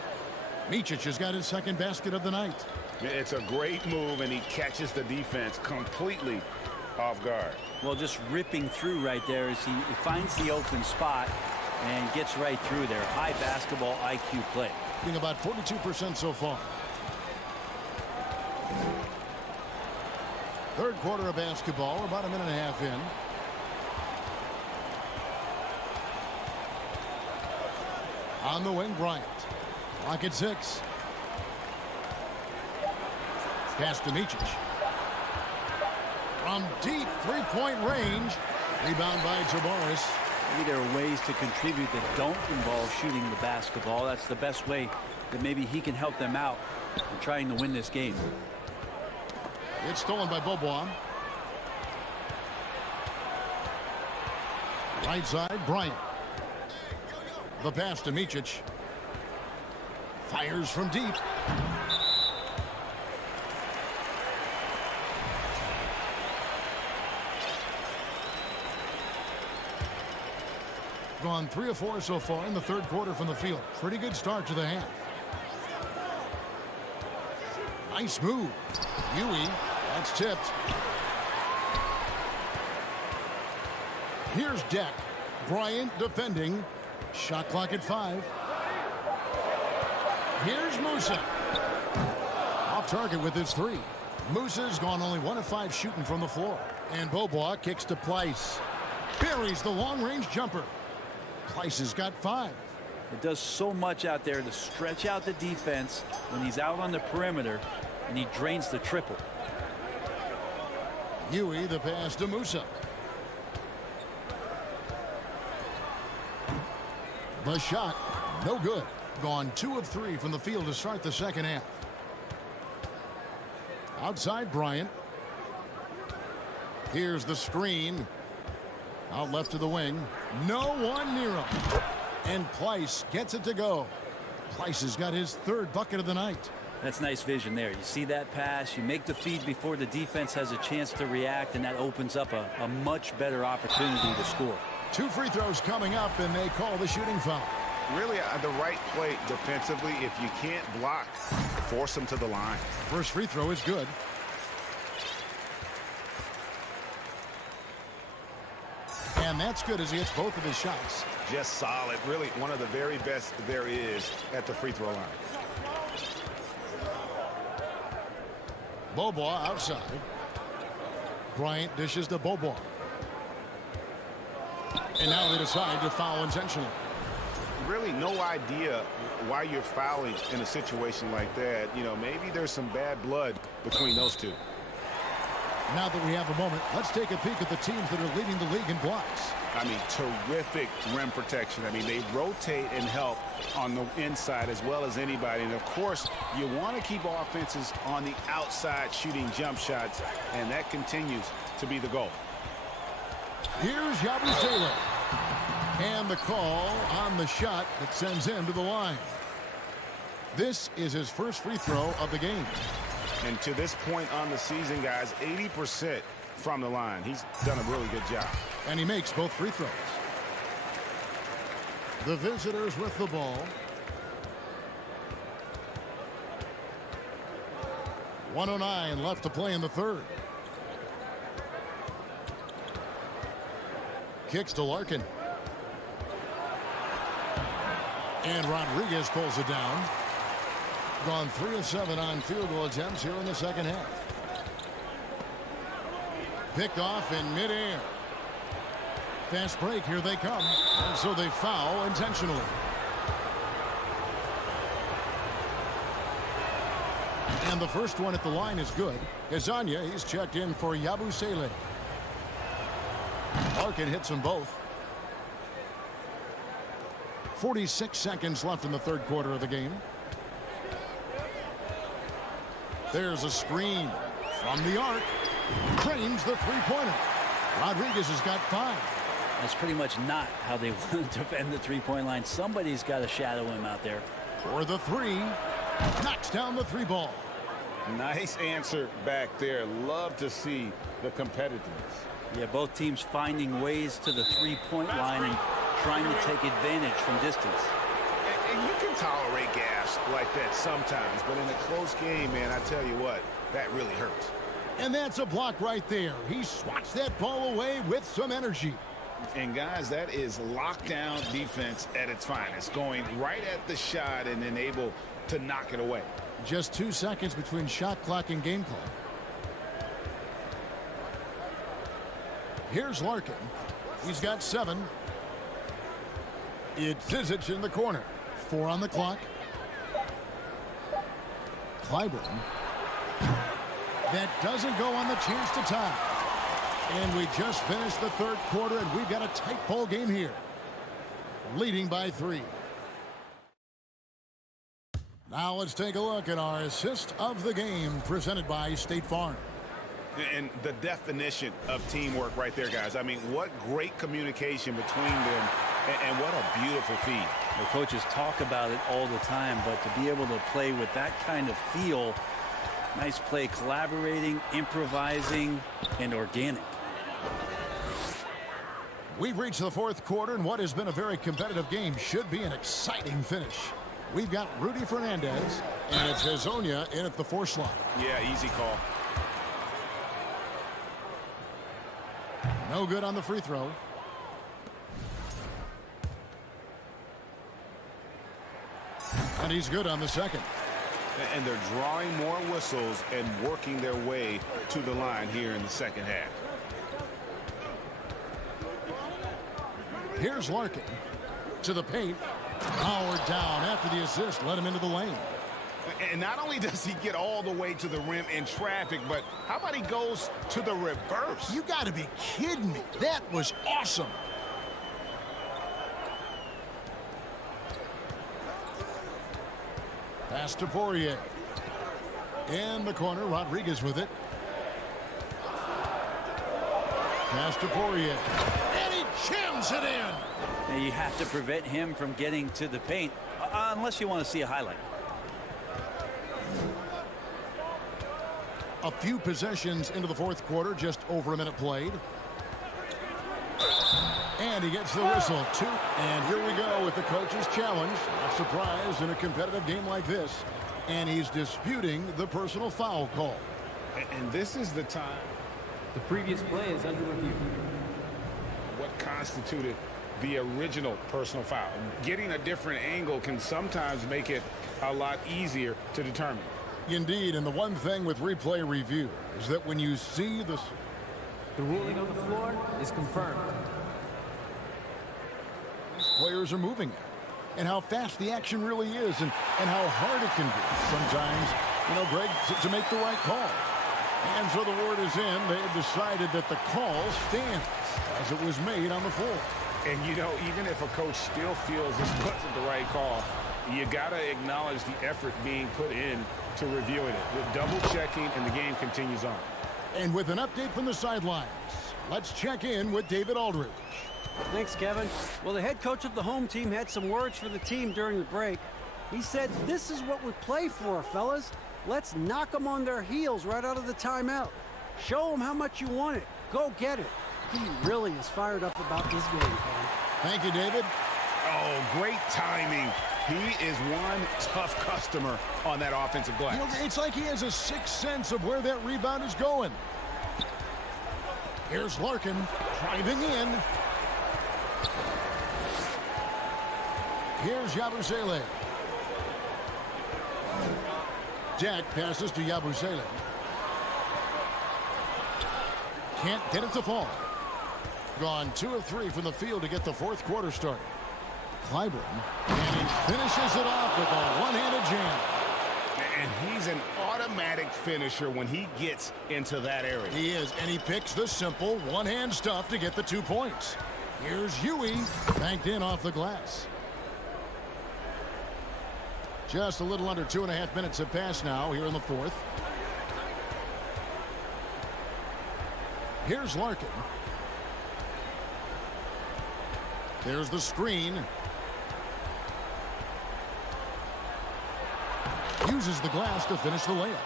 Micic has got his second basket of the night. It's a great move, and he catches the defense completely off guard. Well, just ripping through right there as he finds the open spot and gets right through there. High basketball IQ play. Being about 42% so far. Third quarter of basketball, about a minute and a half in. On the wing, Bryant. Clock at 6. Pass to Micic. From deep three-point range. Rebound by Tavares. Maybe there are ways to contribute that don't involve shooting the basketball. That's the best way that maybe he can help them out in trying to win this game. It's stolen by Bobois. Right side, Bryant. The pass to Micic. Fires from deep. Gone 3 of 4 so far in the third quarter from the field. Pretty good start to the half. Nice move. Huey. That's tipped. Here's Deck. Bryant defending. Shot clock at 5. Here's Musa. Off target with his 3. Musa's gone only 1 of 5 shooting from the floor. And Bobois kicks to Pleiss. Buries the long-range jumper. Pleiss has got 5. It does so much out there to stretch out the defense when he's out on the perimeter, and he drains the triple. Huey, the pass to Musa. The shot, no good. Gone 2 of 3 from the field to start the second half. Outside Bryant. Here's the screen. Out left to the wing. No one near him. And Pleiss gets it to go. Pleiss has got his 3rd bucket of the night. That's nice vision there. You see that pass, you make the feed before the defense has a chance to react, and that opens up a much better opportunity to score. 2 free throws coming up, and they call the shooting foul. Really the right play defensively. If you can't block, force them to the line. First free throw is good. And that's good as he hits both of his shots. Just solid. Really one of the very best there is at the free throw line. Bobois outside. Bryant dishes to Bobois. And now they decide to foul intentionally. Really no idea why you're fouling in a situation like that. You know, maybe there's some bad blood between those two. Now that we have a moment, let's take a peek at the teams that are leading the league in blocks. I mean, terrific rim protection. I mean, they rotate and help on the inside as well as anybody. And, of course, you want to keep offenses on the outside shooting jump shots, and that continues to be the goal. Here's Yabusele. And the call on the shot that sends him to the line. This is his first free throw of the game. And to this point on the season, guys, 80% from the line. He's done a really good job. And he makes both free throws. The visitors with the ball. 1:09 left to play in the third. Kicks to Larkin. And Rodriguez pulls it down. Gone 3 of 7 on field goal attempts here in the second half. Picked off in midair. Fast break, here they come. And so they foul intentionally. And the first one at the line is good. Hezonja, he's checked in for Yabusele. Larkin hits them both. 46 seconds left in the third quarter of the game. There's a screen from the arc. Claims the three-pointer. Rodriguez has got 5. That's pretty much not how they want to defend the three-point line. Somebody's got to shadow him out there. For the 3. Knocks down the 3 ball. Nice answer back there. Love to see the competitiveness. Yeah, both teams finding ways to the three-point line and trying to take advantage from distance. And you can tolerate gas like that sometimes, but in a close game, man, I tell you what, that really hurts. And that's a block right there. He swats that ball away with some energy. And guys, that is lockdown defense at its finest, going right at the shot and then able to knock it away. Just 2 seconds between shot clock and game clock. Here's Larkin. He's got 7. It's Zizic in the corner. 4 on the clock. Clyburn. That doesn't go on the chance to tie. And we just finished the third quarter, and we've got a tight ball game here. Leading by 3. Now let's take a look at our assist of the game presented by State Farm. And the definition of teamwork right there, guys. I mean, what great communication between them, and what a beautiful feed. The coaches talk about it all the time, but to be able to play with that kind of feel, nice play, collaborating, improvising, and organic. We've reached the fourth quarter, and what has been a very competitive game should be an exciting finish. We've got Rudy Fernandez, and it's Hezonja in at the 4 slot. Yeah, easy call. No good on the free throw. And he's good on the second. And they're drawing more whistles and working their way to the line here in the second half. Here's Larkin to the paint. Powered down after the assist. Let him into the lane. And not only does he get all the way to the rim in traffic, but how about he goes to the reverse? You got to be kidding me. That was awesome. Pass to Poirier. In the corner, Rodriguez with it. Pass to Poirier. And he jams it in. Now you have to prevent him from getting to the paint, unless you want to see a highlight. A few possessions into the fourth quarter, just over a minute played. And he gets the whistle. 2. And here we go with the coach's challenge. Not surprised in a competitive game like this. And he's disputing the personal foul call. And this is the time. The previous play is under review. What constituted the original personal foul? Getting a different angle can sometimes make it a lot easier to determine. Indeed, and the one thing with replay review is that when you see the ruling on the floor is confirmed. Players are moving at, and how fast the action really is, and how hard it can be sometimes, Greg, to make the right call. And so the word is in. They've decided that the call stands as it was made on the floor. And, even if a coach still feels this wasn't the right call, you got to acknowledge the effort being put in to reviewing it. With double checking, and the game continues on. And with an update from the sidelines, let's check in with David Aldridge. Thanks, Kevin. Well, the head coach of the home team had some words for the team during the break. He said, "This is what we play for, fellas. Let's knock them on their heels right out of the timeout. Show them how much you want it. Go get it." He really is fired up about this game, Kevin. Thank you, David. Oh, great timing. He is one tough customer on that offensive glass. It's like he has a sixth sense of where that rebound is going. Here's Larkin driving in. Here's Yabusele. Jack passes to Yabusele. Can't get it to fall. Gone 2 of 3 from the field to get the fourth quarter started. Clyburn, and he finishes it off with a one-handed jam. And he's an automatic finisher when he gets into that area. He is, and he picks the simple one-hand stuff to get the 2 points. Here's Huey, banked in off the glass. Just a little under 2.5 minutes have passed now here in the fourth. Here's Larkin. There's the screen. Uses the glass to finish the layup.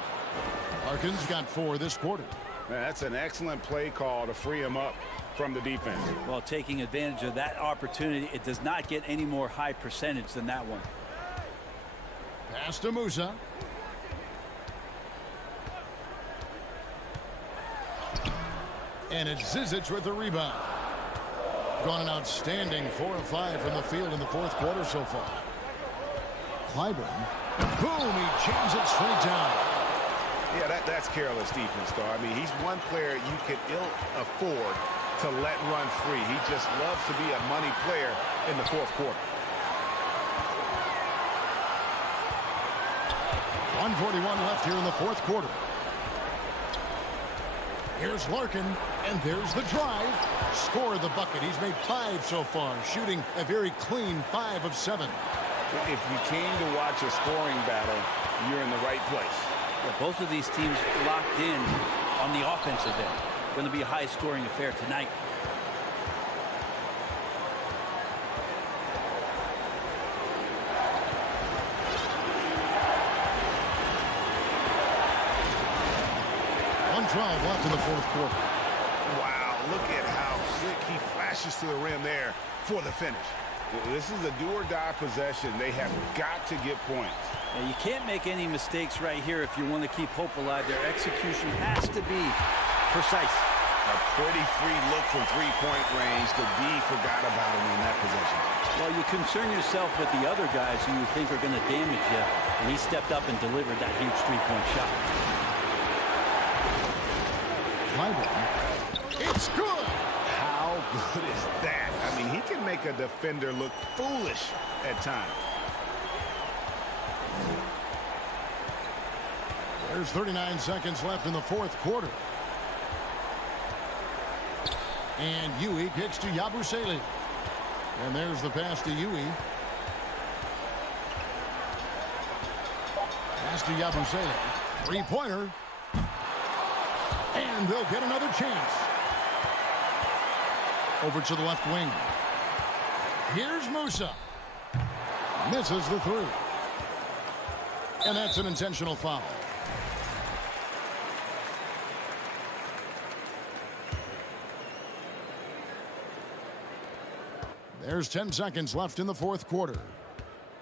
Larkin's got 4 this quarter. That's an excellent play call to free him up from the defense. Well, taking advantage of that opportunity, it does not get any more high percentage than that one. Pass to Musa. And it's Zizic with the rebound. Gone an outstanding 4 of 5 from the field in the 4th quarter so far. Clyburn. Boom, he jams it straight down. Yeah, that's careless defense, though. I mean, he's one player you could ill afford to let run free. He just loves to be a money player in the 4th quarter. 1:41 left here in the 4th quarter. Here's Larkin, and there's the drive. Score the bucket. He's made 5 so far, shooting a very clean 5 of 7. If you came to watch a scoring battle, you're in the right place. Yeah, both of these teams locked in on the offensive end. Going to be a high-scoring affair tonight. Left in the 4th quarter. Wow, look at how quick he flashes to the rim there for the finish. This is a do-or-die possession. They have got to get points. Now, you can't make any mistakes right here if you want to keep hope alive. Their execution has to be precise. A pretty free look from three-point range. The D forgot about him in that possession. Well, you concern yourself with the other guys who you think are going to damage you, and he stepped up and delivered that huge three-point shot. It's good. How good is that? I mean, he can make a defender look foolish at times. There's 39 seconds left in the 4th quarter. And Yui kicks to Yabusele. And there's the pass to Yui. Pass to Yabusele. Three-pointer. And they'll get another chance. Over to the left wing. Here's Musa. Misses the 3. And that's an intentional foul. There's 10 seconds left in the 4th quarter.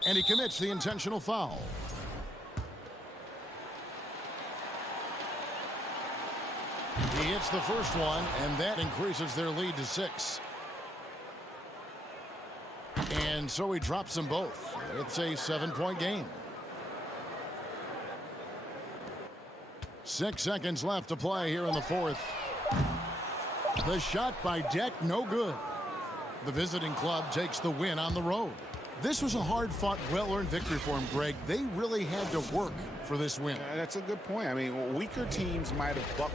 And he commits the intentional foul. He hits the first one, and that increases their lead to 6. And so he drops them both. It's a 7-point game. 6 seconds left to play here in the 4th. The shot by Deck, no good. The visiting club takes the win on the road. This was a hard-fought, well-earned victory for him, Greg. They really had to work for this win. That's a good point. I mean, weaker teams might have bucked.